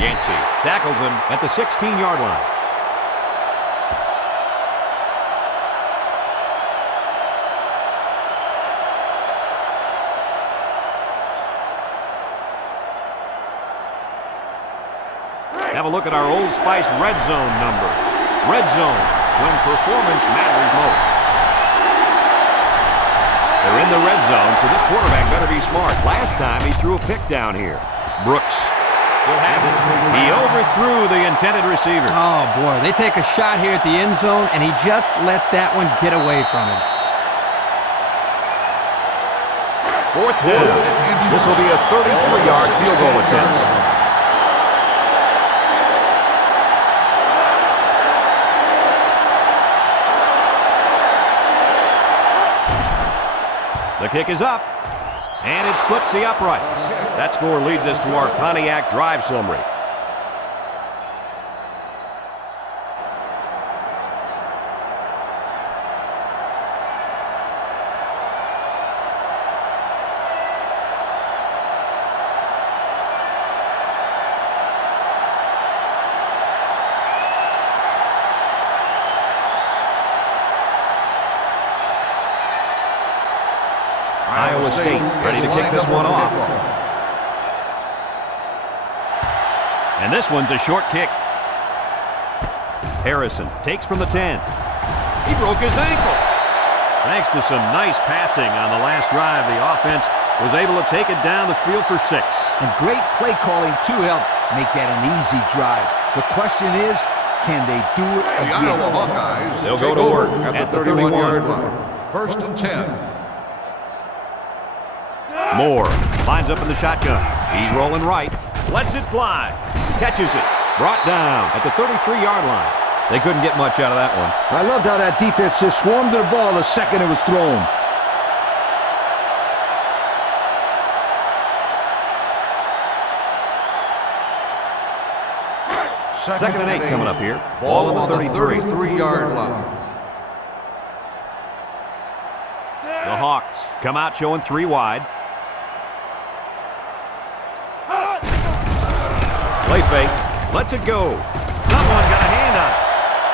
Yancey tackles him at the 16-yard line. Have a look at our Old Spice red zone numbers. Red zone, when performance matters most. They're in the red zone, so this quarterback better be smart. Last time he threw a pick down here. Brooks still has it. He overthrew the intended receiver. Oh, boy. They take a shot here at the end zone, and he just let that one get away from him. Fourth down. This will be a 33-yard field goal attempt. The kick is up, and it splits the uprights. That score leads us to our Pontiac drive summary. Iowa State ready to kick this one off. And this one's a short kick. Harrison takes from the 10. He broke his ankles. Thanks to some nice passing on the last drive, the offense was able to take it down the field for 6. And great play calling to help make that an easy drive. The question is, can they do it The again? Iowa Hawkeyes They'll take go to work over at the the 31-yard line. First and 10. Moore lines up in the shotgun. He's rolling right. Lets it fly. Catches it. Brought down at the 33-yard line. They couldn't get much out of that one. I loved how that defense just swarmed to the ball the second it was thrown. Second and 8 coming up here. Ball on the 33-yard line. The Hawks come out showing 3 wide. Play fake. Lets it go. Someone got a hand on it.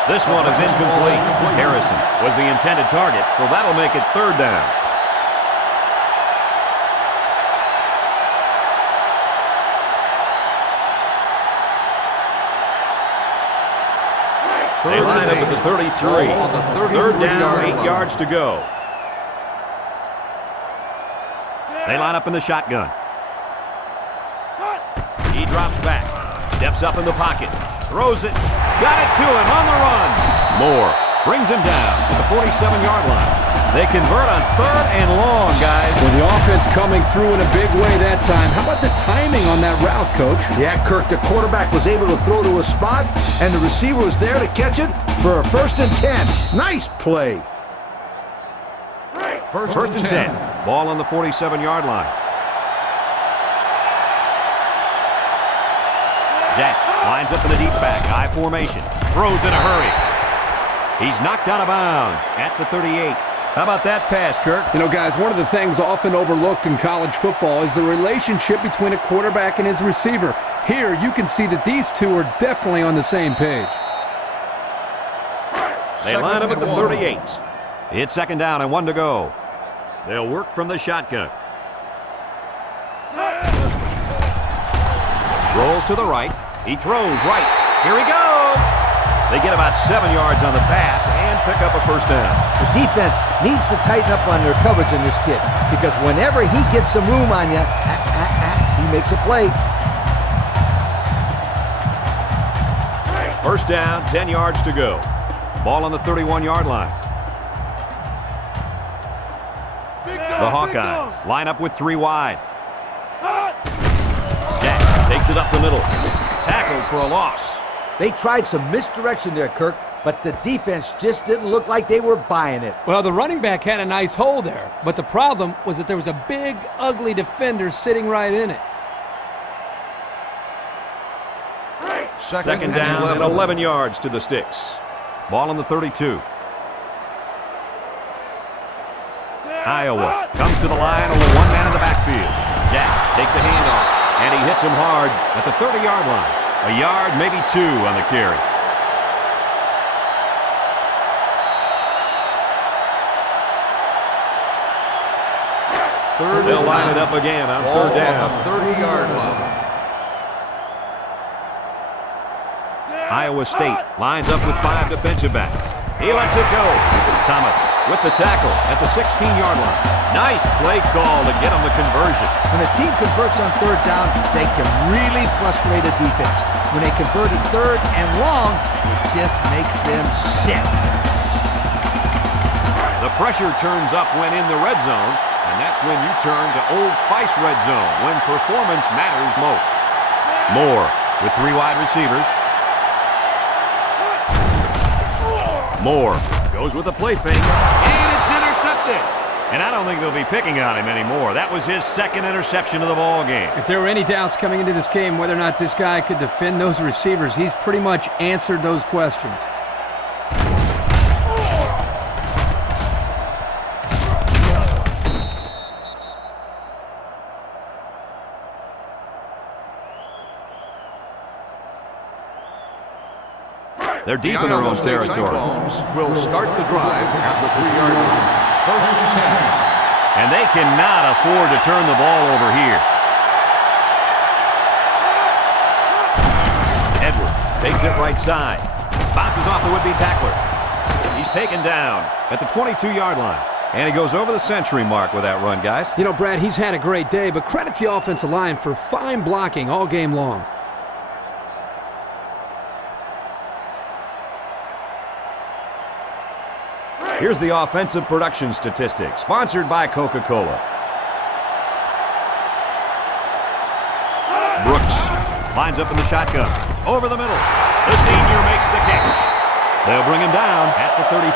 This one is incomplete. Harrison was the intended target, so that'll make it 3rd down. They line up at the 33. On the 3rd down, 8 line. yards to go. They line up in the shotgun. He drops back, steps up in the pocket, throws it, got it to him on the run. Moore brings him down to the 47-yard line. They convert on 3rd and long, guys. Well, the offense coming through in a big way that time. How about the timing on that route, Coach? Yeah, Kirk, the quarterback was able to throw to a spot, and the receiver was there to catch it for a 1st and 10. Nice play. First and 10. Ball on the 47-yard line. Jack lines up in the deep back, I formation. Throws in a hurry. He's knocked out of bounds at the 38. How about that pass, Kirk? You know, guys, one of the things often overlooked in college football is the relationship between a quarterback and his receiver. Here, you can see that these two are definitely on the same page. They line up at the 38. It's 2nd down and 1 to go. They'll work from the shotgun. Rolls to the right. He throws right. Here he goes. They get about 7 yards on the pass and pick up a 1st down. The defense needs to tighten up on their coverage in this kid, because whenever he gets some room on you, he makes a play. 1st down, 10 yards to go. Ball on the 31-yard line. The Hawkeyes line up with 3 wide. Jack takes it up the middle. Tackled for a loss. They tried some misdirection there, Kirk, but the defense just didn't look like they were buying it. Well, the running back had a nice hole there, but the problem was that there was a big, ugly defender sitting right in it. 2nd down and 11 yards to the sticks. Ball on the 32. Iowa comes to the line, only 1 man in the backfield. Jack takes a handoff, and he hits him hard at the 30-yard line. A yard, maybe 2 on the carry. They'll line it up again on 3rd down. On the 30-yard line. Iowa State lines up with 5 defensive backs. He lets it go. Thomas with the tackle at the 16-yard line. Nice play call to get him the conversion. When a team converts on 3rd down, they can really frustrate a defense. When they converted 3rd and long, it just makes them sick. The pressure turns up when in the red zone, and that's when you turn to Old Spice Red Zone, when performance matters most. Moore with 3 wide receivers. Moore goes with a play fake, and it's intercepted. And I don't think they'll be picking on him anymore. That was his 2nd interception of the ball game. If there were any doubts coming into this game whether or not this guy could defend those receivers, he's pretty much answered those questions. They're deep in their own territory. Cyclones will start the drive at the 3-yard line. 1st and 10. And they cannot afford to turn the ball over here. Edwards takes it right side. Bounces off the would-be tackler. He's taken down at the 22-yard line. And he goes over the century mark with that run, guys. You know, Brad, he's had a great day, but credit the offensive line for fine blocking all game long. Here's the offensive production statistics, sponsored by Coca-Cola. Brooks lines up in the shotgun. Over the middle. The senior makes the catch. They'll bring him down at the 35.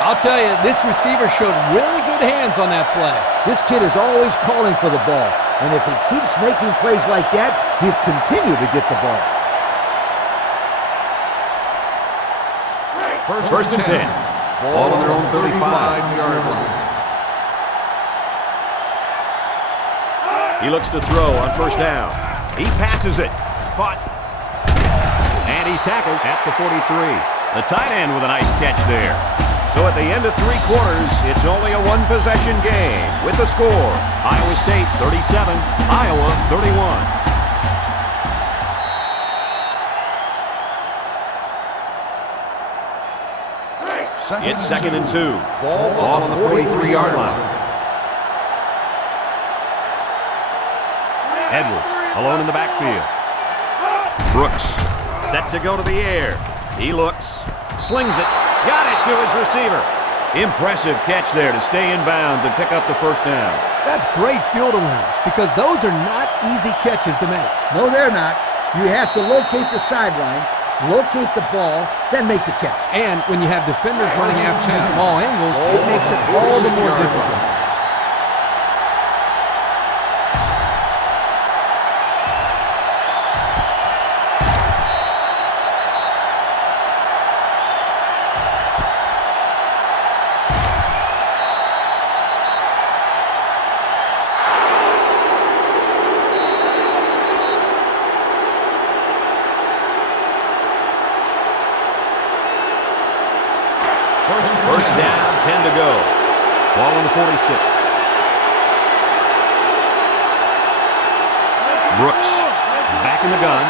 I'll tell you, this receiver showed really good hands on that play. This kid is always calling for the ball, and if he keeps making plays like that, he'll continue to get the ball. First and 10. Ball on their own 35-yard line. He looks to throw on 1st down. He passes it. Caught. And he's tackled at the 43. The tight end with a nice catch there. So at the end of 3 quarters, it's only a one-possession game with the score, Iowa State 37, Iowa 31. It's 2nd and 2. Ball on the 43-yard line. Edwards alone in the backfield. Brooks set to go to the air. He looks, slings it, got it to his receiver. Impressive catch there to stay in bounds and pick up the first down. That's great field awareness because those are not easy catches to make. No, they're not. You have to locate the sideline, locate the ball, then make the catch. And when you have defenders running after you from all angles, it makes it all the more difficult. First down, 10 to go. Ball on the 46. Brooks is back in the gun.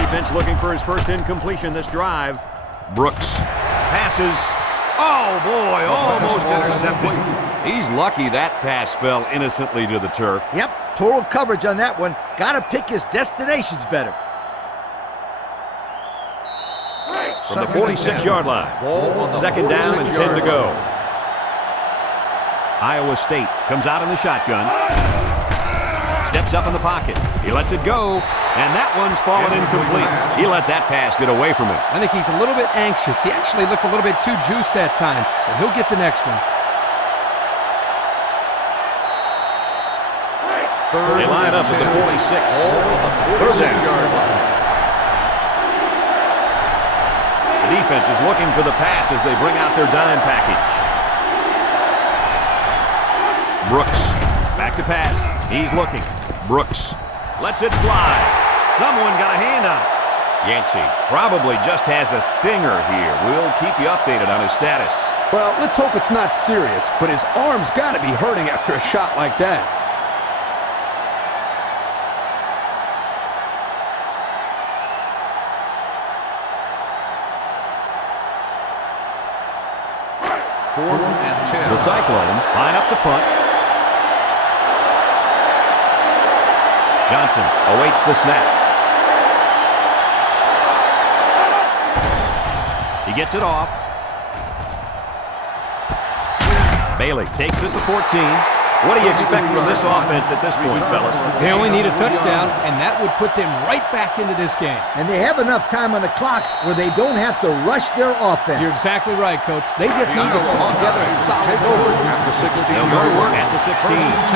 Defense looking for his first incompletion this drive. Brooks passes. Oh, boy, almost intercepted. He's lucky that pass fell innocently to the turf. Yep, total coverage on that one. Got to pick his destinations better. From the 46-yard line. 2nd down and 10 to go. Iowa State comes out in the shotgun. Steps up in the pocket. He lets it go, and that one's fallen incomplete. He let that pass get away from him. I think he's a little bit anxious. He actually looked a little bit too juiced that time, but he'll get the next one. They line up at the 46. Third down. The defense is looking for the pass as they bring out their dime package. Brooks back to pass. He's looking. Brooks lets it fly. Someone got a hand on it. Yancey probably just has a stinger here. We'll keep you updated on his status. Well, let's hope it's not serious, but his arm's got to be hurting after a shot like that. The Cyclones line up the punt. Johnson awaits the snap. He gets it off. Bailey takes it to 14. What do you expect from this offense at this point, fellas? They only need a touchdown, and that would put them right back into this game. And they have enough time on the clock where they don't have to rush their offense. You're exactly right, Coach. They just need to put together a solid goal. At the 16. They'll go to work at the 16. First and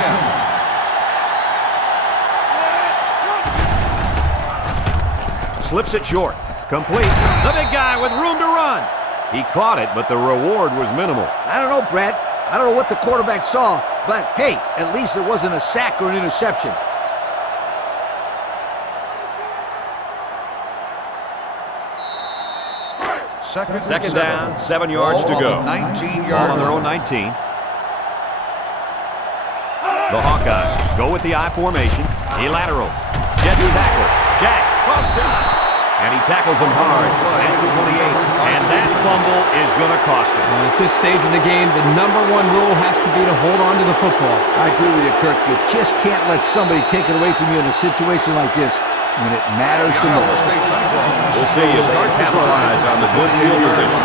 10. Slips it short. Complete. The big guy with room to run. He caught it, but the reward was minimal. I don't know, Brad. I don't know what the quarterback saw, but hey, at least it wasn't a sack or an interception. Second down, 7 yards to go. 19-yard on their own 19. The Hawkeyes go with the I formation. He lateral. Jet tackle. Jack crossed him. And he tackles him hard at the 28. And that fumble is going to cost him. At this stage of the game, the #1 rule has to be to hold on to the football. I agree with you, Kirk. You just can't let somebody take it away from you in a situation like this when it matters the Iowa most. State Cyclones We'll see if they capitalize on the good field position.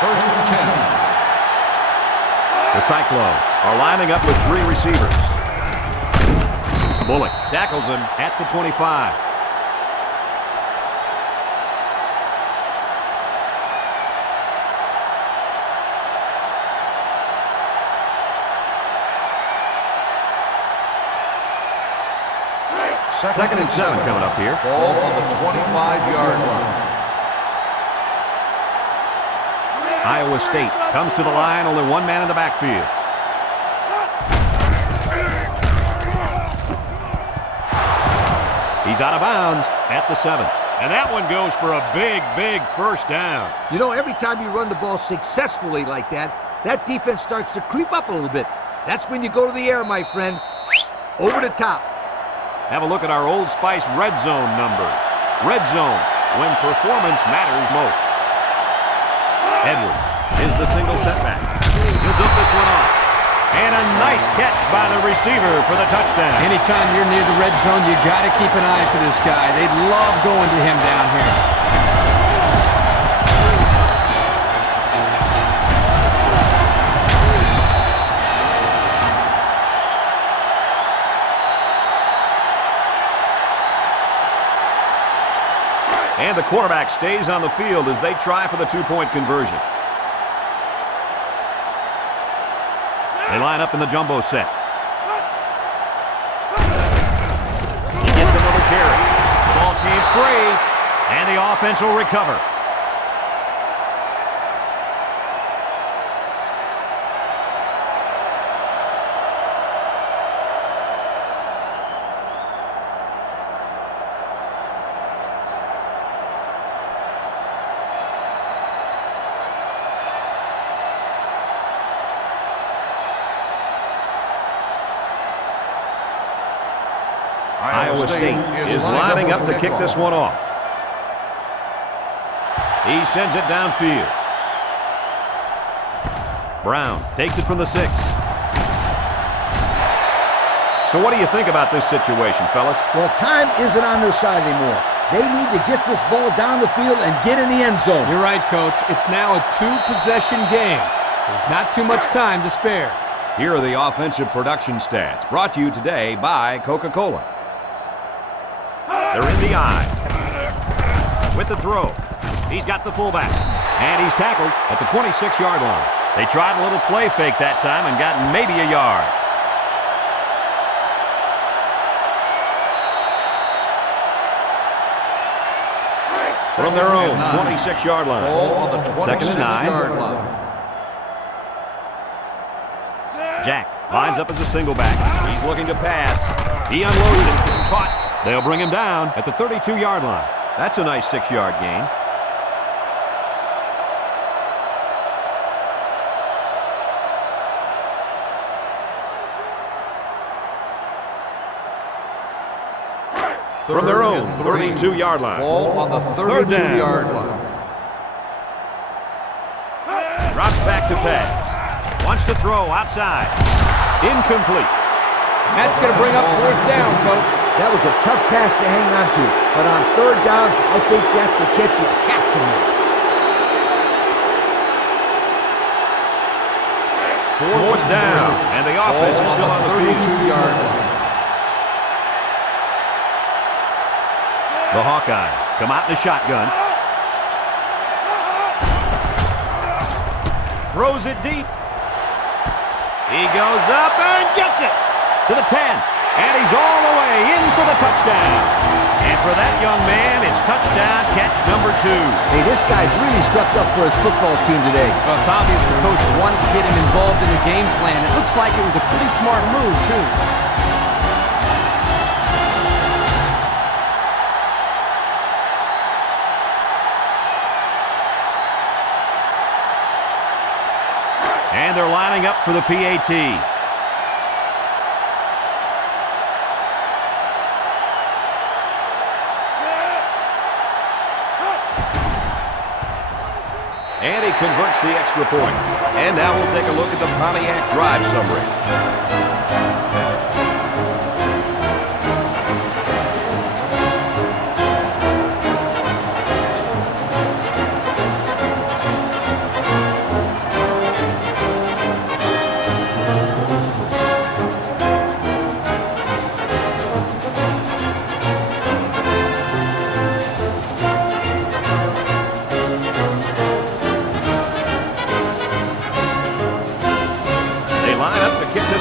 First and 10. The Cyclones are lining up with 3 receivers. Bullock tackles him at the 25. Second and 7 coming up here. Ball on the 25-yard line. Iowa State comes to the line, only 1 man in the backfield. He's out of bounds at the 7. And that one goes for a big, big first down. You know, every time you run the ball successfully like that, that defense starts to creep up a little bit. That's when you go to the air, my friend. Over the top. Have a look at our Old Spice red zone numbers. Red zone, when performance matters most. Edwards is the single setback. He'll dump this one off. And a nice catch by the receiver for the touchdown. Anytime you're near the red zone, you got to keep an eye for this guy. They love going to him down here. And the quarterback stays on the field as they try for the two-point conversion. They line up in the jumbo set. He gets another carry. The ball came free, and the offense will recover. Iowa State is lining up to kick this one off. He sends it downfield. Brown takes it from the 6. So what do you think about this situation, fellas? Well, time isn't on their side anymore. They need to get this ball down the field and get in the end zone. You're right, Coach. It's now a two-possession game. There's not too much time to spare. Here are the offensive production stats, brought to you today by Coca-Cola. They're in the eye. With the throw. He's got the fullback. And he's tackled at the 26-yard line. They tried a little play fake that time and got maybe a yard. From their own 26-yard line. Ball on the 2nd and 9. 26-yard line. Jack lines up as a single back. He's looking to pass. He unloads it. Caught. They'll bring him down at the 32-yard line. That's a nice 6-yard gain. From their own 32-yard line. Ball on the 32-yard line. Drops back to pass. Wants to throw outside. Incomplete. That's going to bring up 4th down, Coach. That was a tough pass to hang on to. But on 3rd down, I think that's the catch you have to make. 4th down. And the offense is still on the 32-yard line. The Hawkeyes come out in the shotgun. Throws it deep. He goes up and gets it to the 10. And he's all the way in for the touchdown. And for that young man, it's touchdown catch number 2. Hey, this guy's really stepped up for his football team today. Well, it's obvious the coach wanted to get him involved in the game plan. It looks like it was a pretty smart move, too. And they're lining up for the PAT. And he converts the extra point. And now we'll take a look at the Pontiac drive summary.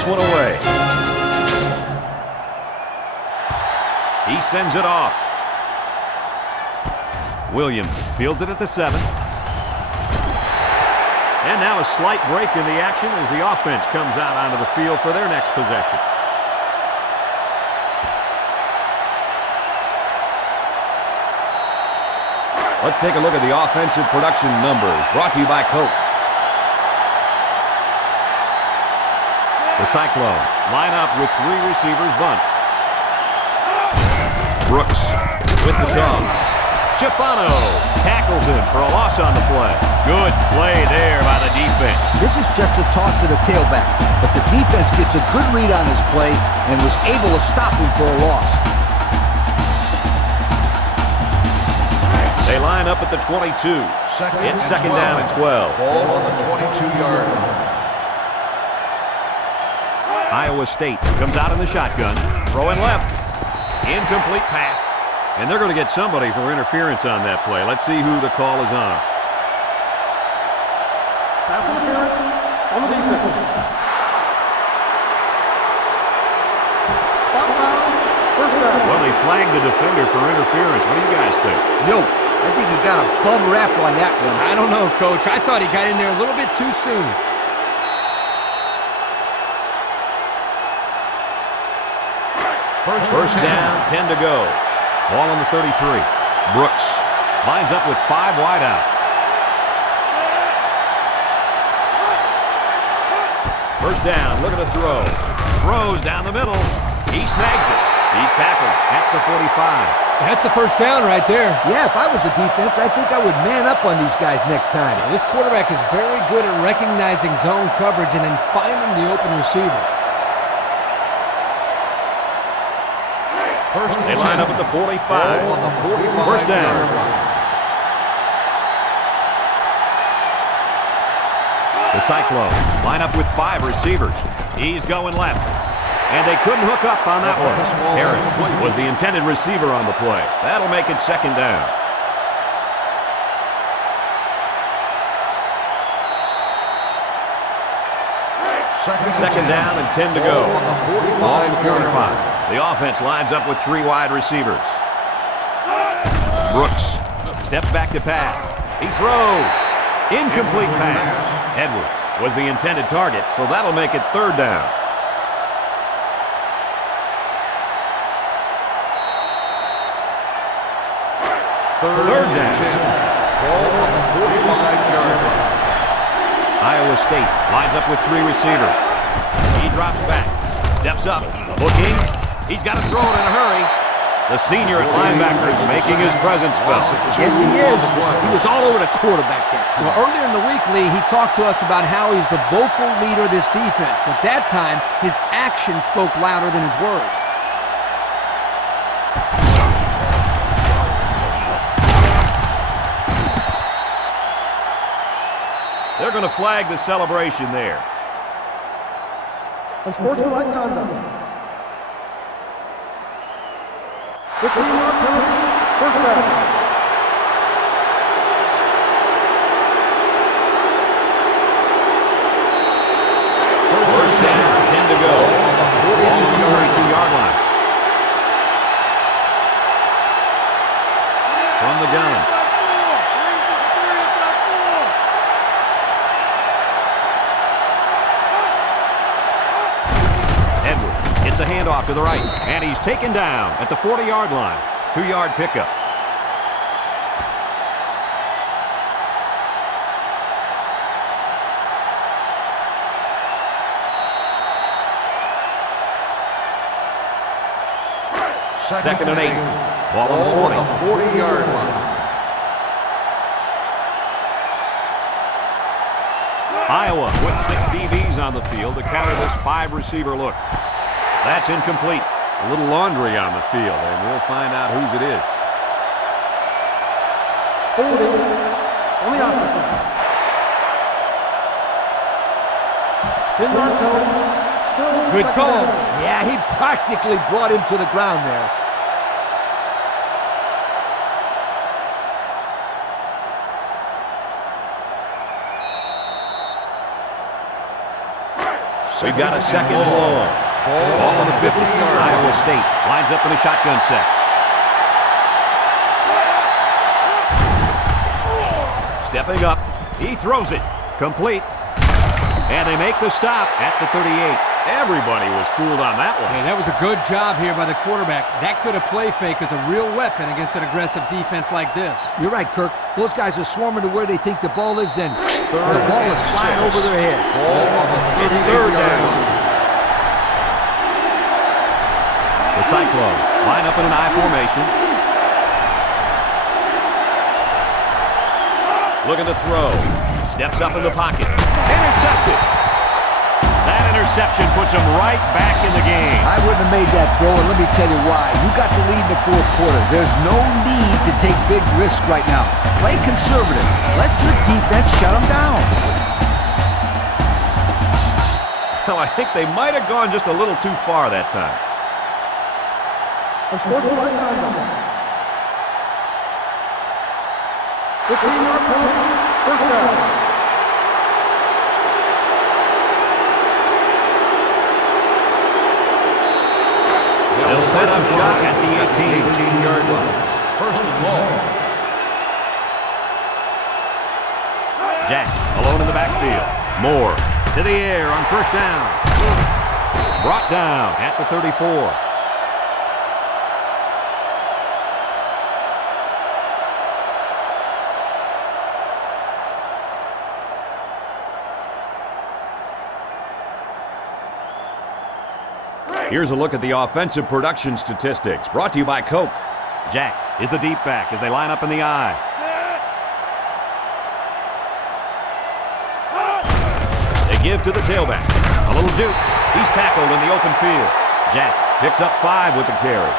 One away. He sends it off. Williams fields it at the 7. And now a slight break in the action as the offense comes out onto the field for their next possession. Let's take a look at the offensive production numbers brought to you by Coke. The Cyclones line up with 3 receivers bunched. Brooks with the toss. Schifano tackles him for a loss on the play. Good play there by the defense. This is just a toss to the tailback, but the defense gets a good read on his play and was able to stop him for a loss. They line up at the 22. It's second down and 12. Ball on the 22-yard line. Iowa State comes out in the shotgun, throwing left. Incomplete pass. And they're going to get somebody for interference on that play. Let's see who the call is on. Pass interference on the defense. Spot foul, first down. Well, they flagged the defender for interference. What do you guys think? Yo, I think he got a bum rap on that one. I don't know, Coach. I thought he got in there a little bit too soon. First down, 10 to go. Ball on the 33. Brooks lines up with 5 wide out. First down, look at the throw. Throws down the middle. He snags it. He's tackled at the 45. That's a first down right there. Yeah, if I was the defense, I think I would man up on these guys next time. This quarterback is very good at recognizing zone coverage and then finding the open receiver. They line up at the 45. On the 45 First down. yard line. The Cyclones line up with 5 receivers. He's going left. And they couldn't hook up on that one. Harris was the intended receiver on the play. That'll make it second down. Second down and 10 to go. On the Ball on the 45 yard 45. line. The offense lines up with 3 wide receivers. Brooks steps back to pass. He throws. Incomplete pass. Edwards was the intended target, so that'll make it third down. Third down. Ball on the 45-yard line. Iowa State lines up with 3 receivers. He drops back, steps up, looking. He's got to throw it in a hurry. The senior at linebacker is making his presence felt. Yes, he is. He was all over the quarterback that time. Well, earlier in the week, Lee, he talked to us about how he's the vocal leader of this defense, but that time, his actions spoke louder than his words. They're going to flag the celebration there. Unsportsmanlike conduct. 15-yard penalty, first down. First down, 10 to go. Ball on the 42-yard line. From the gun. It's a handoff to the right, and he's taken down at the 40-yard line. 2-yard pickup. Second and 8. Ball on the 40-yard line. Iowa with 6 DBs on the field to counter this 5-receiver look. That's incomplete. A little laundry on the field, and we'll find out whose it is. Holding on the offense. 10-yard penalty, still Good second call. down. Yeah, he practically brought him to the ground there. We've got a second and long. Ball on the 50. Iowa State lines up in a shotgun set. Stepping up, he throws it. Complete. And they make the stop at the 38. Everybody was fooled on that one. Hey, that was a good job here by the quarterback. That could have play fake as a real weapon against an aggressive defense like this. You're right, Kirk. Those guys are swarming to where they think the ball is, then the ball is flying over their heads. Ball on the It's 3rd down. The Cyclones line up in an I formation. Looking to throw. Steps up in the pocket. Intercepted. That interception puts him right back in the game. I wouldn't have made that throw, and let me tell you why. You got the lead in the 4th quarter. There's no need to take big risks right now. Play conservative. Let your defense shut them down. Well, I think they might have gone just a little too far that time. Unsportsmanlike conduct. 15-yard penalty. 1st down. They'll set up shop at the 18-yard line. 1st and long. Jack alone in the backfield. Moore to the air on 1st down. Brought down at the 34. Here's a look at the offensive production statistics, brought to you by Coke. Jack is the deep back as they line up in the I. They give to the tailback. A little juke. He's tackled in the open field. Jack picks up 5 with the carry.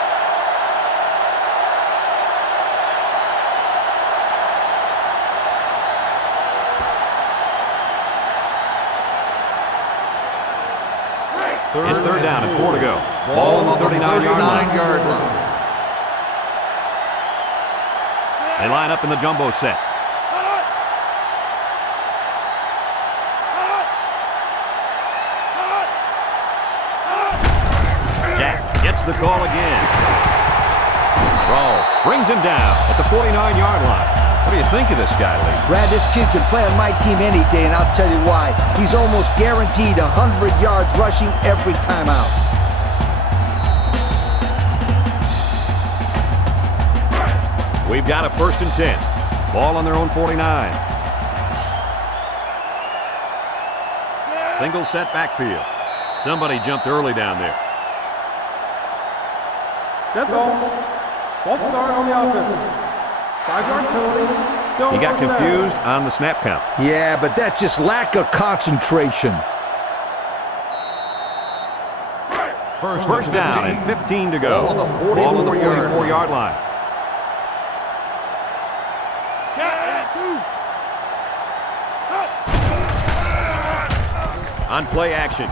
It's 3rd down and 4 to go. Ball on the 39-yard line. They line up in the jumbo set. Jack gets the call again. Rawl brings him down at the 49-yard line. What do you think of this guy, Lee? Brad, this kid can play on my team any day, and I'll tell you why. He's almost guaranteed 100 yards rushing every time out. We've got a 1st and 10. Ball on their own 49. Single set backfield. Somebody jumped early down there. Dead ball. False start on the offense. 5-yard penalty. Still He got 1st down. confused on the snap count. Yeah, but that's just lack of concentration. First down and 15 to go. Ball on the Ball on the 44-yard 44-yard line. On play action.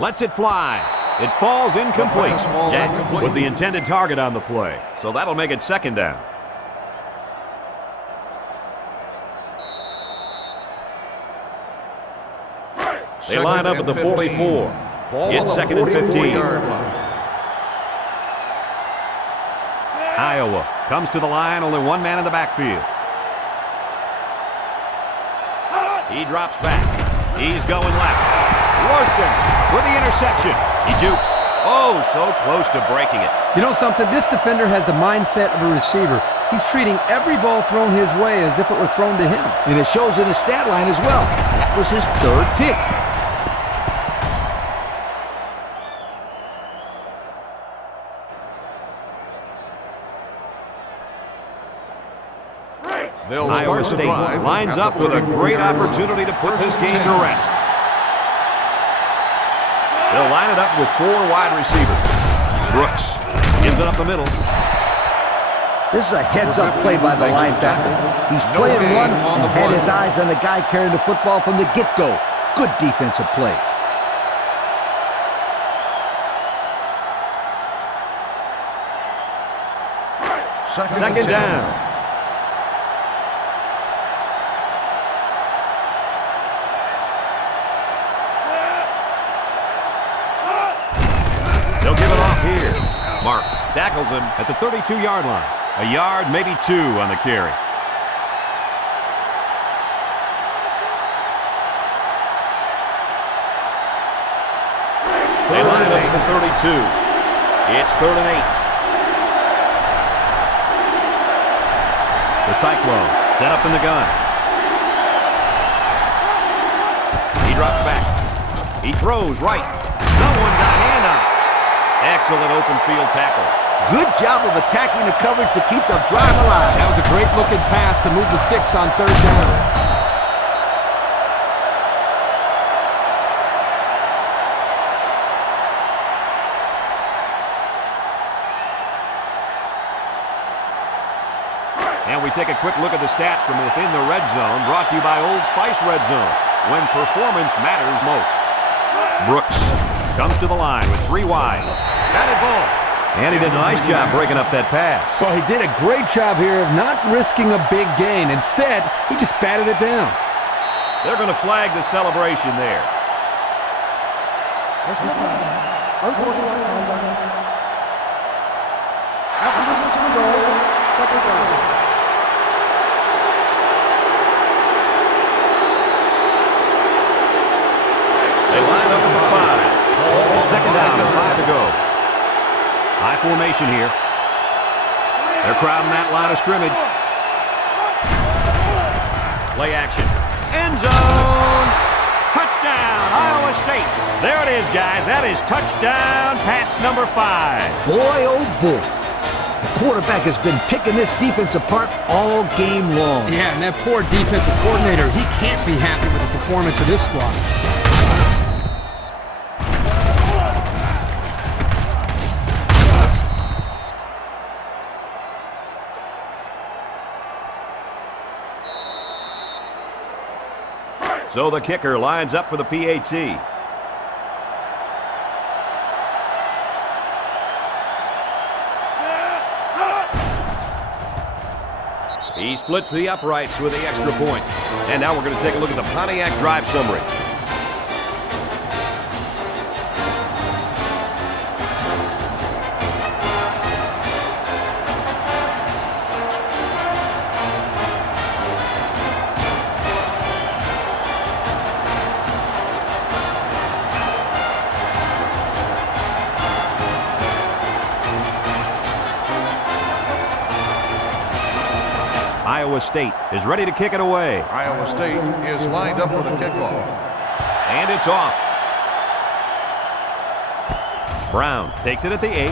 Lets it fly. It falls incomplete. Jack was the intended target on the play, so that'll make it 2nd down. They line up at the 44. It's 2nd and 15. Iowa comes to the line, only one man in the backfield. He drops back. He's going left. Larson with the interception. He jukes. Oh, so close to breaking it. You know something? This defender has the mindset of a receiver. He's treating every ball thrown his way as if it were thrown to him. And it shows in his stat line as well. That was his 3rd pick. Iowa State lines up with a great opportunity to put this game to rest. They'll line it up with 4 wide receivers. Brooks gives it up the middle. This is a heads-up play by the linebacker. He's playing run and had his eyes on the guy carrying the football from the get-go. Good defensive play. Second down. They'll give it off here. Mark tackles him at the 32-yard line. A yard, maybe 2 on the carry. line up for 32. It's 3rd and 8. The Cyclone set up in the gun. He drops back. He throws right. Someone got a hand on it. Excellent open field tackle. Good job of attacking the coverage to keep the drive alive. That was a great looking pass to move the sticks on 3rd down. And we take a quick look at the stats from within the red zone, brought to you by Old Spice Red Zone, when performance matters most. Brooks comes to the line with 3 wide. Batted ball. And he did a nice job breaking up that pass. Well, he did a great job here of not risking a big gain. Instead, he just batted it down. They're going to flag the celebration there. Personal foul. Unsportsmanlike conduct. After this is to the goal, 2nd down. They line up for 5. It's 2nd down and 5 to go. High formation here. They're crowding that line of scrimmage. Play action. End zone. Touchdown, Iowa State. There it is, guys. That is touchdown pass number 5. Boy, oh boy. The quarterback has been picking this defense apart all game long. Yeah, and that poor defensive coordinator, he can't be happy with the performance of this squad. So the kicker lines up for the PAT. He splits the uprights with the extra point. And now we're going to take a look at the Pontiac drive summary. Iowa State is ready to kick it away. Iowa State is lined up for the kickoff. And it's off. Brown takes it at the 8.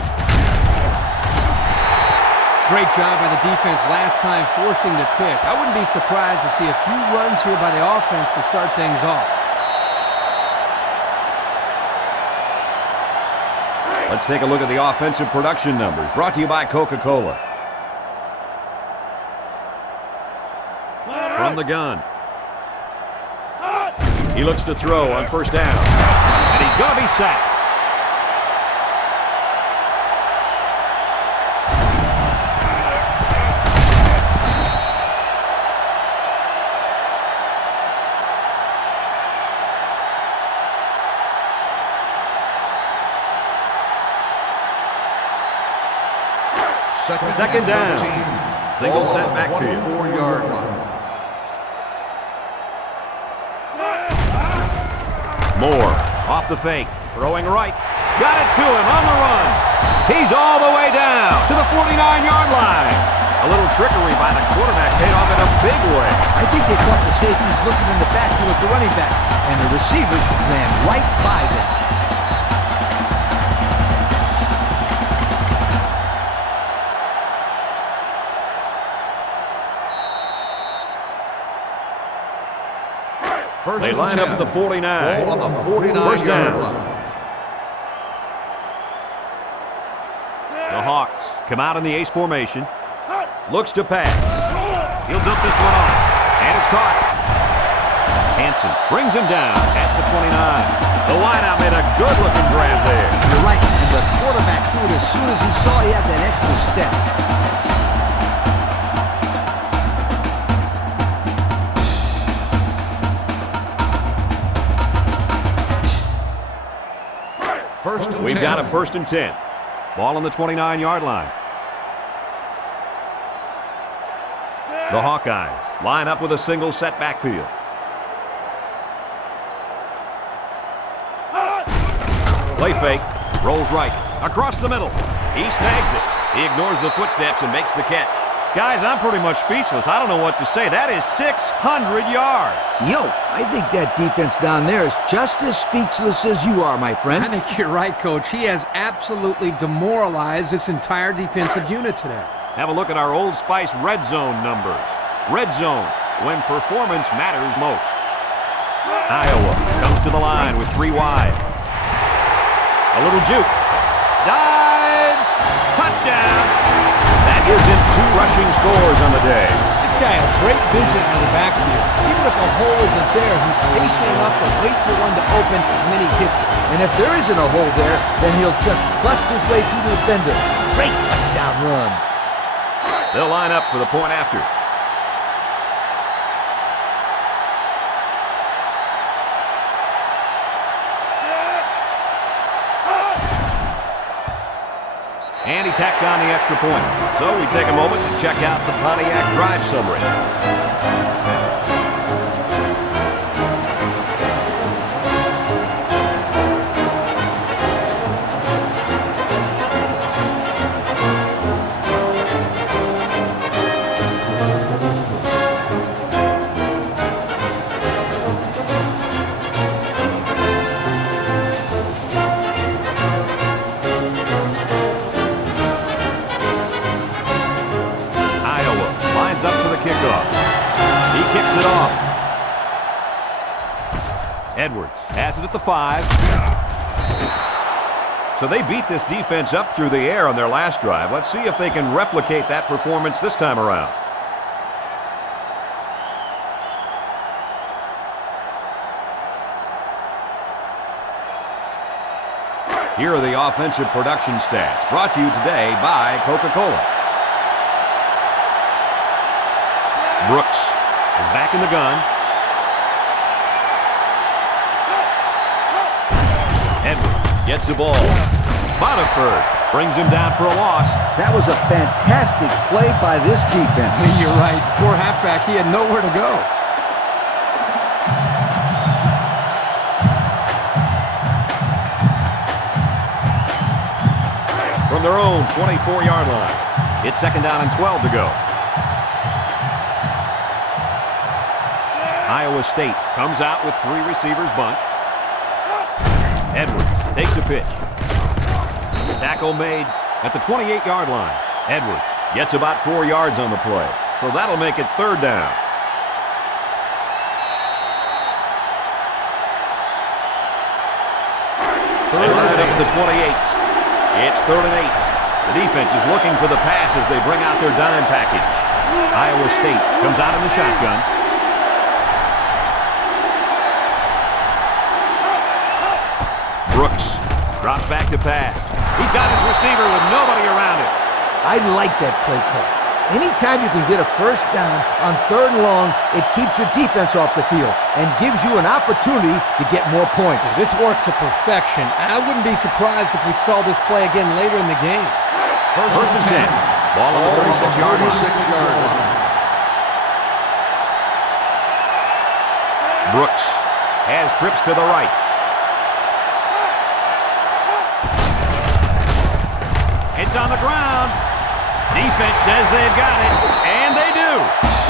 Great job by the defense last time forcing the pick. I wouldn't be surprised to see a few runs here by the offense to start things off. Let's take a look at the offensive production numbers, brought to you by Coca-Cola. From the gun. He looks to throw on 1st down. And he's going to be sacked. Second down. 17. Single Ball set on the backfield. 24-yard line. Moore off the fake, throwing right. Got it to him on the run. He's all the way down to the 49-yard line. A little trickery by the quarterback paid off in a big way. I think they caught the safeties looking in the backfield at the running back, and the receivers ran right by them. First They and line 10. up at the 49. Ball on the 49-yard down. line. The Hawks come out in the ace formation. Looks to pass. He'll dump this one off. And it's caught. Hansen brings him down at the 29. The wideout made a good-looking grab there. You're right, and the quarterback threw it as soon as he saw he had that extra step. We've got a 1st and 10. Ball on the 29-yard line. The Hawkeyes line up with a single set backfield. Play fake. Rolls right. Across the middle. He snags it. He ignores the footsteps and makes the catch. Guys, I'm pretty much speechless. I don't know what to say. That is 600 yards. Yo, I think that defense down there is just as speechless as you are, my friend. I think you're right, Coach. He has absolutely demoralized this entire defensive unit today. Have a look at our Old Spice red zone numbers. Red zone, when performance matters most. Iowa comes to the line with 3 wide. A little juke. Dives. Touchdown. That gives him 2 rushing scores on the day. This guy has great vision in the backfield. Even if a hole isn't there, he's patient enough to wait for one to open, and then he hits it. And if there isn't a hole there, then he'll just bust his way through the defender. Great touchdown run. They'll line up for the point after. And he tacks on the extra point. So we take a moment to check out the Pontiac drive summary. Edwards has it at the 5. So they beat this defense up through the air on their last drive. Let's see if they can replicate that performance this time around. Here are the offensive production stats, brought to you today by Coca-Cola. Brooks is back in the gun. Edwards gets the ball. Boniford brings him down for a loss. That was a fantastic play by this defense. You're right. Poor halfback. He had nowhere to go. From their own 24-yard line. It's 2nd down and 12 to go. Iowa State comes out with 3 receivers bunched. Edwards takes a pitch. Tackle made at the 28-yard line. Edwards gets about 4 yards on the play. So that'll make it 3rd down. They line it up at the 28. It's 3rd and 8. The defense is looking for the pass as they bring out their dime package. Iowa State comes out in the shotgun. Brooks drops back to pass. He's got his receiver with nobody around him. I like that play call. Anytime you can get a 1st down on 3rd and long, it keeps your defense off the field and gives you an opportunity to get more points. This worked to perfection. I wouldn't be surprised if we saw this play again later in the game. First and 10. Ball on the 36-yard line. Brooks has trips to the right. It's on the ground. Defense says they've got it, and they do.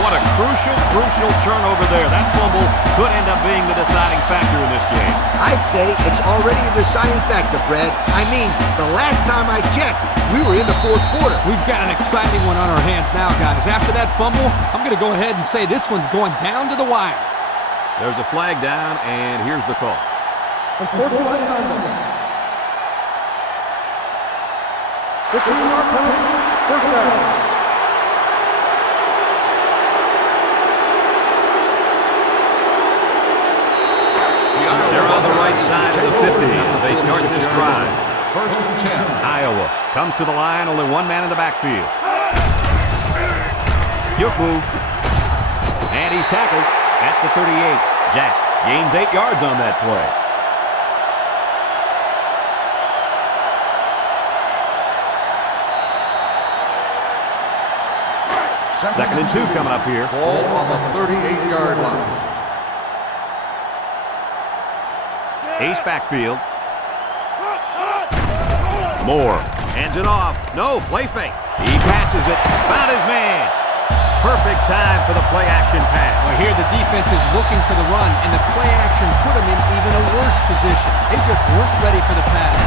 What a crucial turnover there. That fumble could end up being the deciding factor in this game. I'd say it's already a deciding factor, Fred. I mean, the last time I checked, we were in the 4th quarter. We've got an exciting one on our hands now, guys. After that fumble, I'm going to go ahead and say this one's going down to the wire. There's a flag down, and here's the call. Unsportsmanlike conduct. 15-yard penalty. 1st down. They're on the right side of the 50 as they start this drive. 1st and 10. Iowa comes to the line, only 1 man in the backfield. Juke move. And he's tackled at the 38. Jack gains 8 yards on that play. Second and 2 coming up here. Ball on the 38-yard line. Ace backfield. Moore hands it off. No, play fake. He passes it. Found his man. Perfect time for the play-action pass. Well, here the defense is looking for the run, and the play-action put them in even a worse position. They just weren't ready for the pass.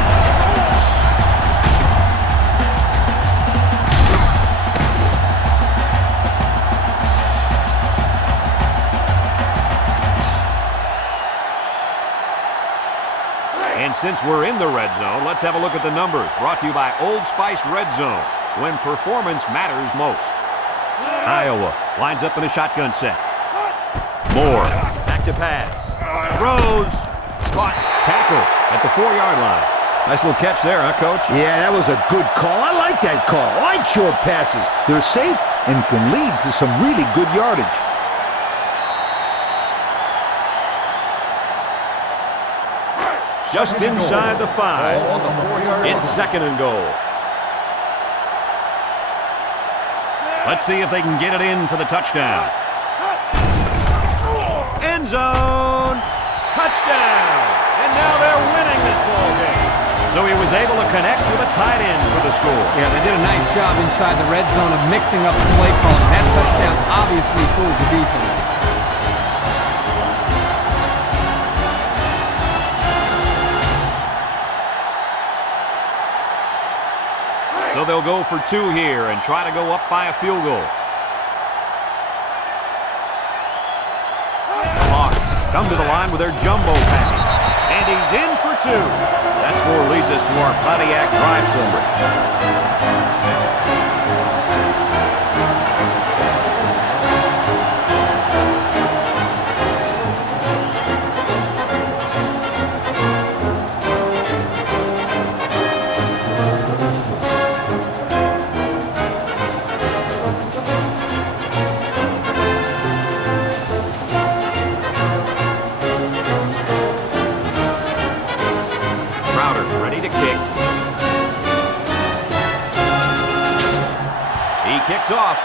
And since we're in the red zone, let's have a look at the numbers. Brought to you by Old Spice Red Zone, when performance matters most. Iowa lines up in a shotgun set. Moore, back to pass. Throws. Caught. Tackle at the 4-yard line. Nice little catch there, huh, Coach? Yeah, that was a good call. I like that call. I like short passes. They're safe and can lead to some really good yardage. Just inside the 5. Ball on the 4-yard line. It's 2nd and goal. Let's see if they can get it in for the touchdown. End zone. Touchdown. And now they're winning this ball game. So he was able to connect with a tight end for the score. Yeah, they did a nice job inside the red zone of mixing up the play calling. That touchdown obviously fooled the defense. So they'll go for 2 here and try to go up by a field goal. The Hawks come to the line with their jumbo package. And he's in for 2. That score leads us to our Pontiac drive summary. Kicks off.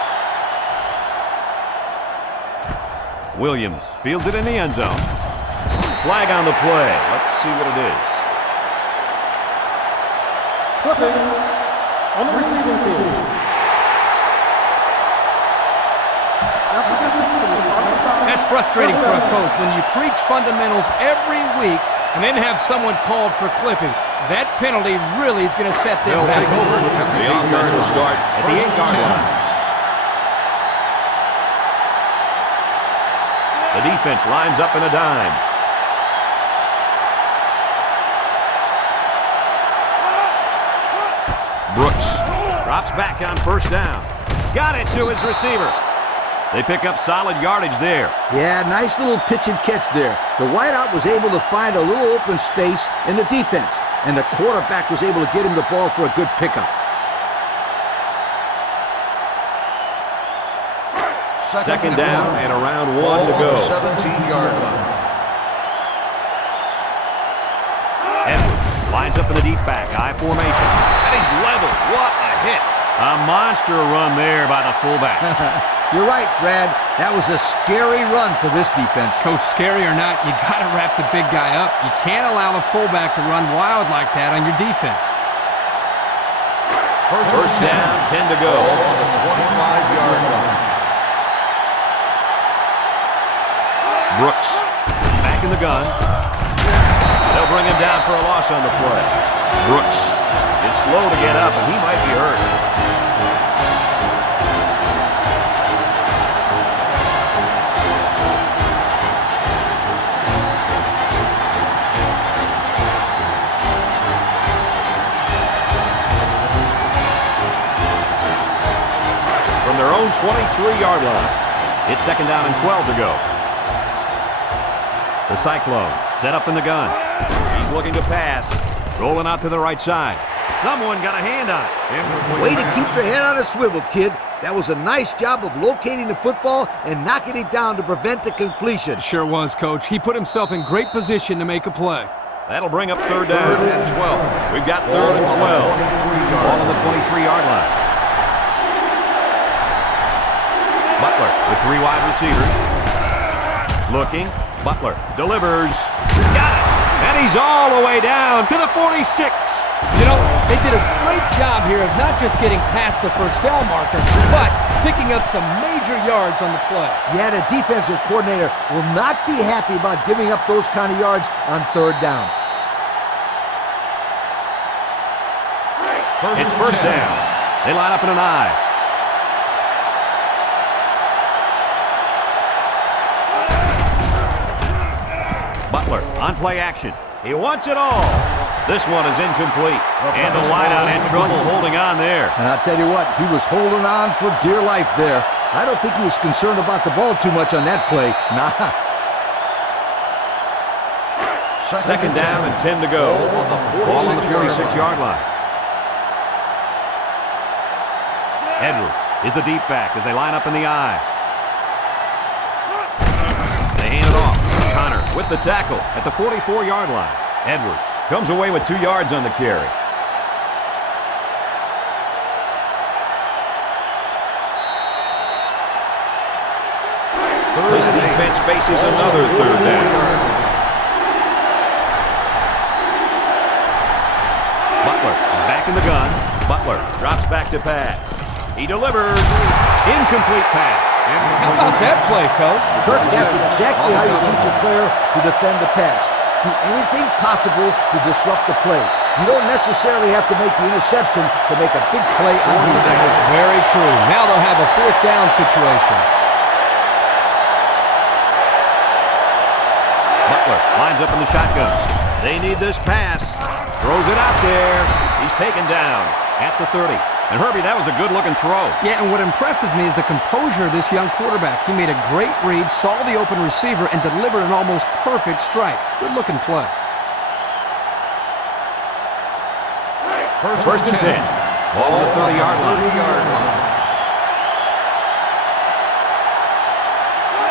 Williams fields it in the end zone. Flag on the play. Let's see what it is. Clipping on the receiving team. After distance to the spot of foul. That's frustrating for a coach when you preach fundamentals every week and then have someone called for clipping. That penalty really is going to set them They'll back. take over. The offense will start at the 8-yard line. The defense lines up in a dime. Brooks drops back on 1st down. Got it to his receiver. They pick up solid yardage there. Yeah, nice little pitch and catch there. The wideout was able to find a little open space in the defense, and the quarterback was able to get him the ball for a good pickup. Second down and around 1 to go. 17-yard line. Edwards lines up in the deep back, I formation. And he's level. What a hit. A monster run there by the fullback. You're right, Brad. That was a scary run for this defense. Coach, scary or not, you got to wrap the big guy up. You can't allow the fullback to run wild like that on your defense. First down, 10 to go. Ball on the 25-yard line. Brooks back in the gun. They'll bring him down for a loss on the play. Brooks is slow to get up, and he might be hurt. From their own 23-yard line, it's 2nd down and 12 to go. The Cyclone set up in the gun. He's looking to pass. Rolling out to the right side. Someone got a hand on it. Way to keep your head on a swivel, kid. That was a nice job of locating the football and knocking it down to prevent the completion. Sure was, Coach. He put himself in great position to make a play. That'll bring up 3rd down and 12. We've got 3rd and 12. Ball on the 23-yard line. Butler with 3 wide receivers. Looking. Butler delivers. Got it. And he's all the way down to the 46. You know, They did a great job here of not just getting past the first down marker, but picking up some major yards on the play. Yeah, the defensive coordinator will not be happy about giving up those kind of yards on third down. It's first down. They line up in an I. Butler on play action. He wants it all. This one is incomplete. And the wideout in trouble holding on there. And I'll tell you what, he was holding on for dear life there. I don't think he was concerned about the ball too much on that play. Nah. Second down and 10 to go. Ball on the 46-yard line. Edwards is the deep back as they line up in the I. They hand it off. Connor with the tackle at the 44-yard line. Edwards comes away with 2 yards on the carry. This defense faces another third down. Butler is back in the gun. Butler drops back to pass. He delivers. Incomplete pass. How about that play, Coach? Kirk, that's exactly how you teach a player to defend the pass. Do anything possible to disrupt the play. You don't necessarily have to make the interception to make a big play on defense. That's very true. Now they'll have a fourth down situation. Butler lines up in the shotgun. They need this pass. Throws it out there. He's taken down at the 30. And Herbie, that was a good-looking throw. Yeah, and what impresses me is the composure of this young quarterback. He made a great read, saw the open receiver, and delivered an almost perfect strike. Good-looking play. First and 10. Ball on the 30-yard line.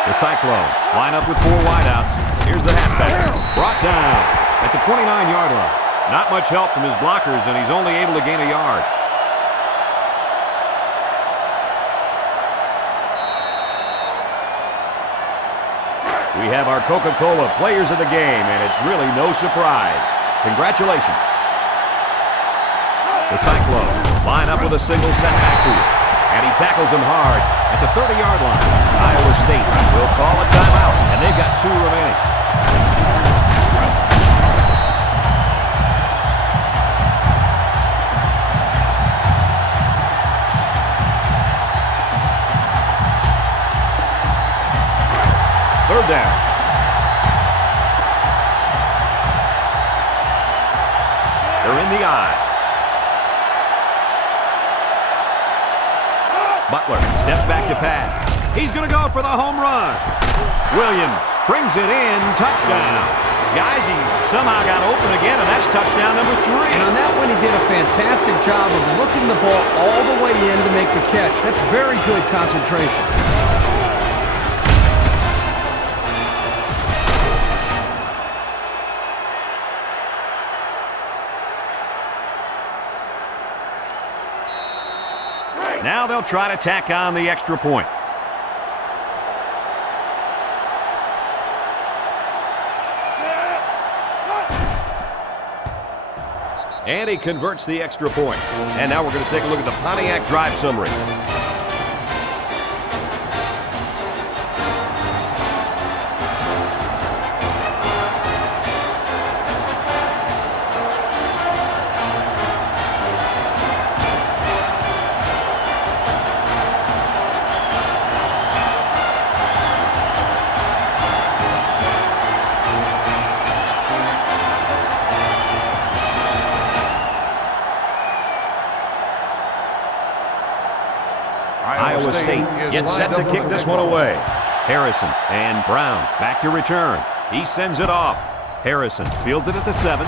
The Cyclones line up with 4 wideouts. Here's the halfback. Brought down at the 29-yard line. Not much help from his blockers, and he's only able to gain a yard. We have our Coca-Cola Players of the Game, and it's really no surprise. Congratulations. The Cyclones line up with a single set backfield, and he tackles him hard at the 30-yard line. Iowa State will call a timeout, and they've got 2 remaining. Third down. They're in the I. Butler steps back to pass. He's going to go for the home run. Williams brings it in. Touchdown. Guys, he somehow got open again, and that's touchdown number 3. And on that one, he did a fantastic job of looking the ball all the way in to make the catch. That's very good concentration. Now they'll try to tack on the extra point. And he converts the extra point. And now we're going to take a look at the Pontiac drive summary. Iowa State gets set to kick this one away. Harrison and Brown back to return. He sends it off. Harrison fields it at the 7.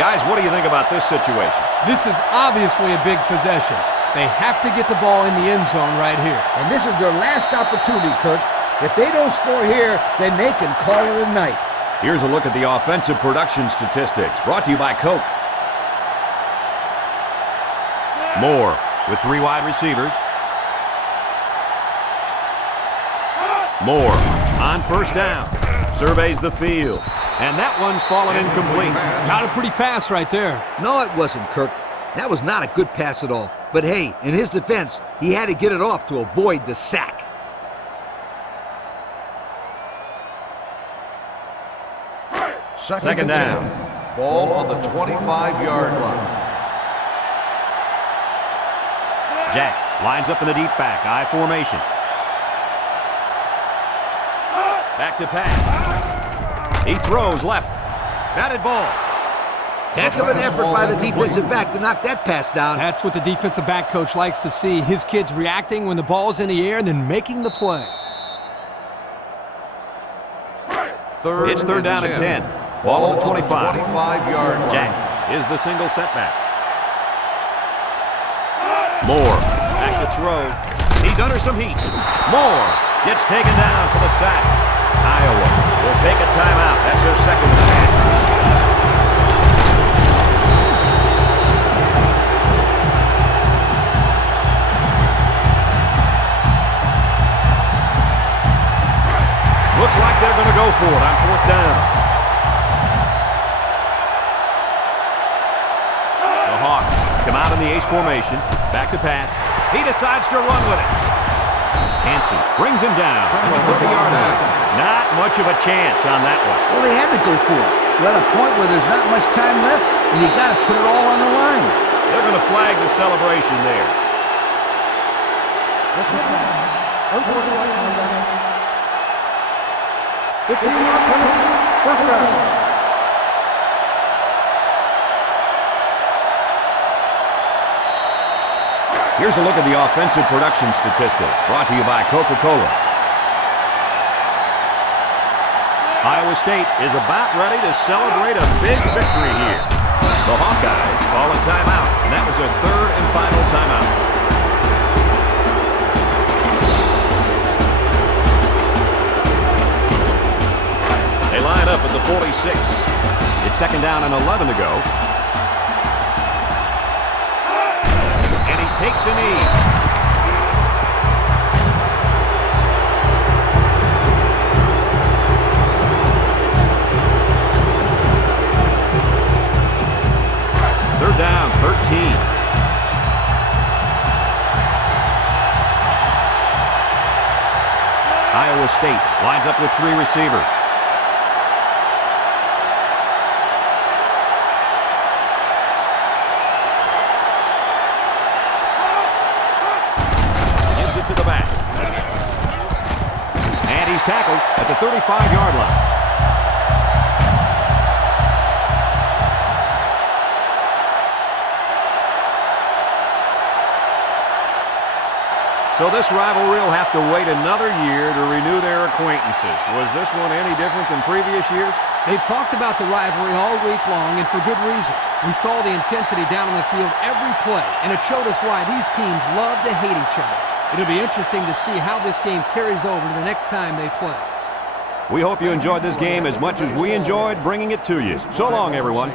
Guys, what do you think about this situation? This is obviously a big possession. They have to get the ball in the end zone right here. And this is their last opportunity, Kirk. If they don't score here, then they can call it a night. Here's a look at the offensive production statistics, brought to you by Coke. Moore with 3 wide receivers. Moore on first down. Surveys the field. And that one's fallen incomplete. Not a pretty pass right there. No, it wasn't, Kirk. That was not a good pass at all. But hey, in his defense, he had to get it off to avoid the sack. Second down. Ball on the 25-yard line. Jack lines up in the deep back, I formation. Back to pass. He throws left. Batted ball. Heck of an effort by the defensive back to knock that pass down. That's what the defensive back coach likes to see. His kids reacting when the ball's in the air and then making the play. It's third down and 10. Ball on the 25. 25-yard line. Jack is the single setback. Moore back to throw. He's under some heat. Moore gets taken down for the sack. Iowa will take a timeout. That's their second and a half. Looks like they're going to go for it on fourth down. The Hawks come out in the ace formation. Back to pass. He decides to run with it. Hansen brings him down at the 30-yard line. Not much of a chance on that one. Well, they had to go for it. We're at a point where there's not much time left, and you got to put it all on the line. They're going to flag the celebration there. That's the flag. Unsportsmanlike conduct. 15-yard penalty. First down. Here's a look at the offensive production statistics, brought to you by Coca-Cola. Iowa State is about ready to celebrate a big victory here. The Hawkeyes call a timeout, and that was their third and final timeout. They line up at the 46. It's second down and 11 to go. And he takes a knee. Third down, 13. Iowa State lines up with three receivers. Gives it to the back. And he's tackled at the 35-yard line. So this rivalry will have to wait another year to renew their acquaintances. Was this one any different than previous years? They've talked about the rivalry all week long, and for good reason. We saw the intensity down on the field every play, and it showed us why these teams love to hate each other. It'll be interesting to see how this game carries over to the next time they play. We hope you enjoyed this game as much as we enjoyed bringing it to you. So long, everyone.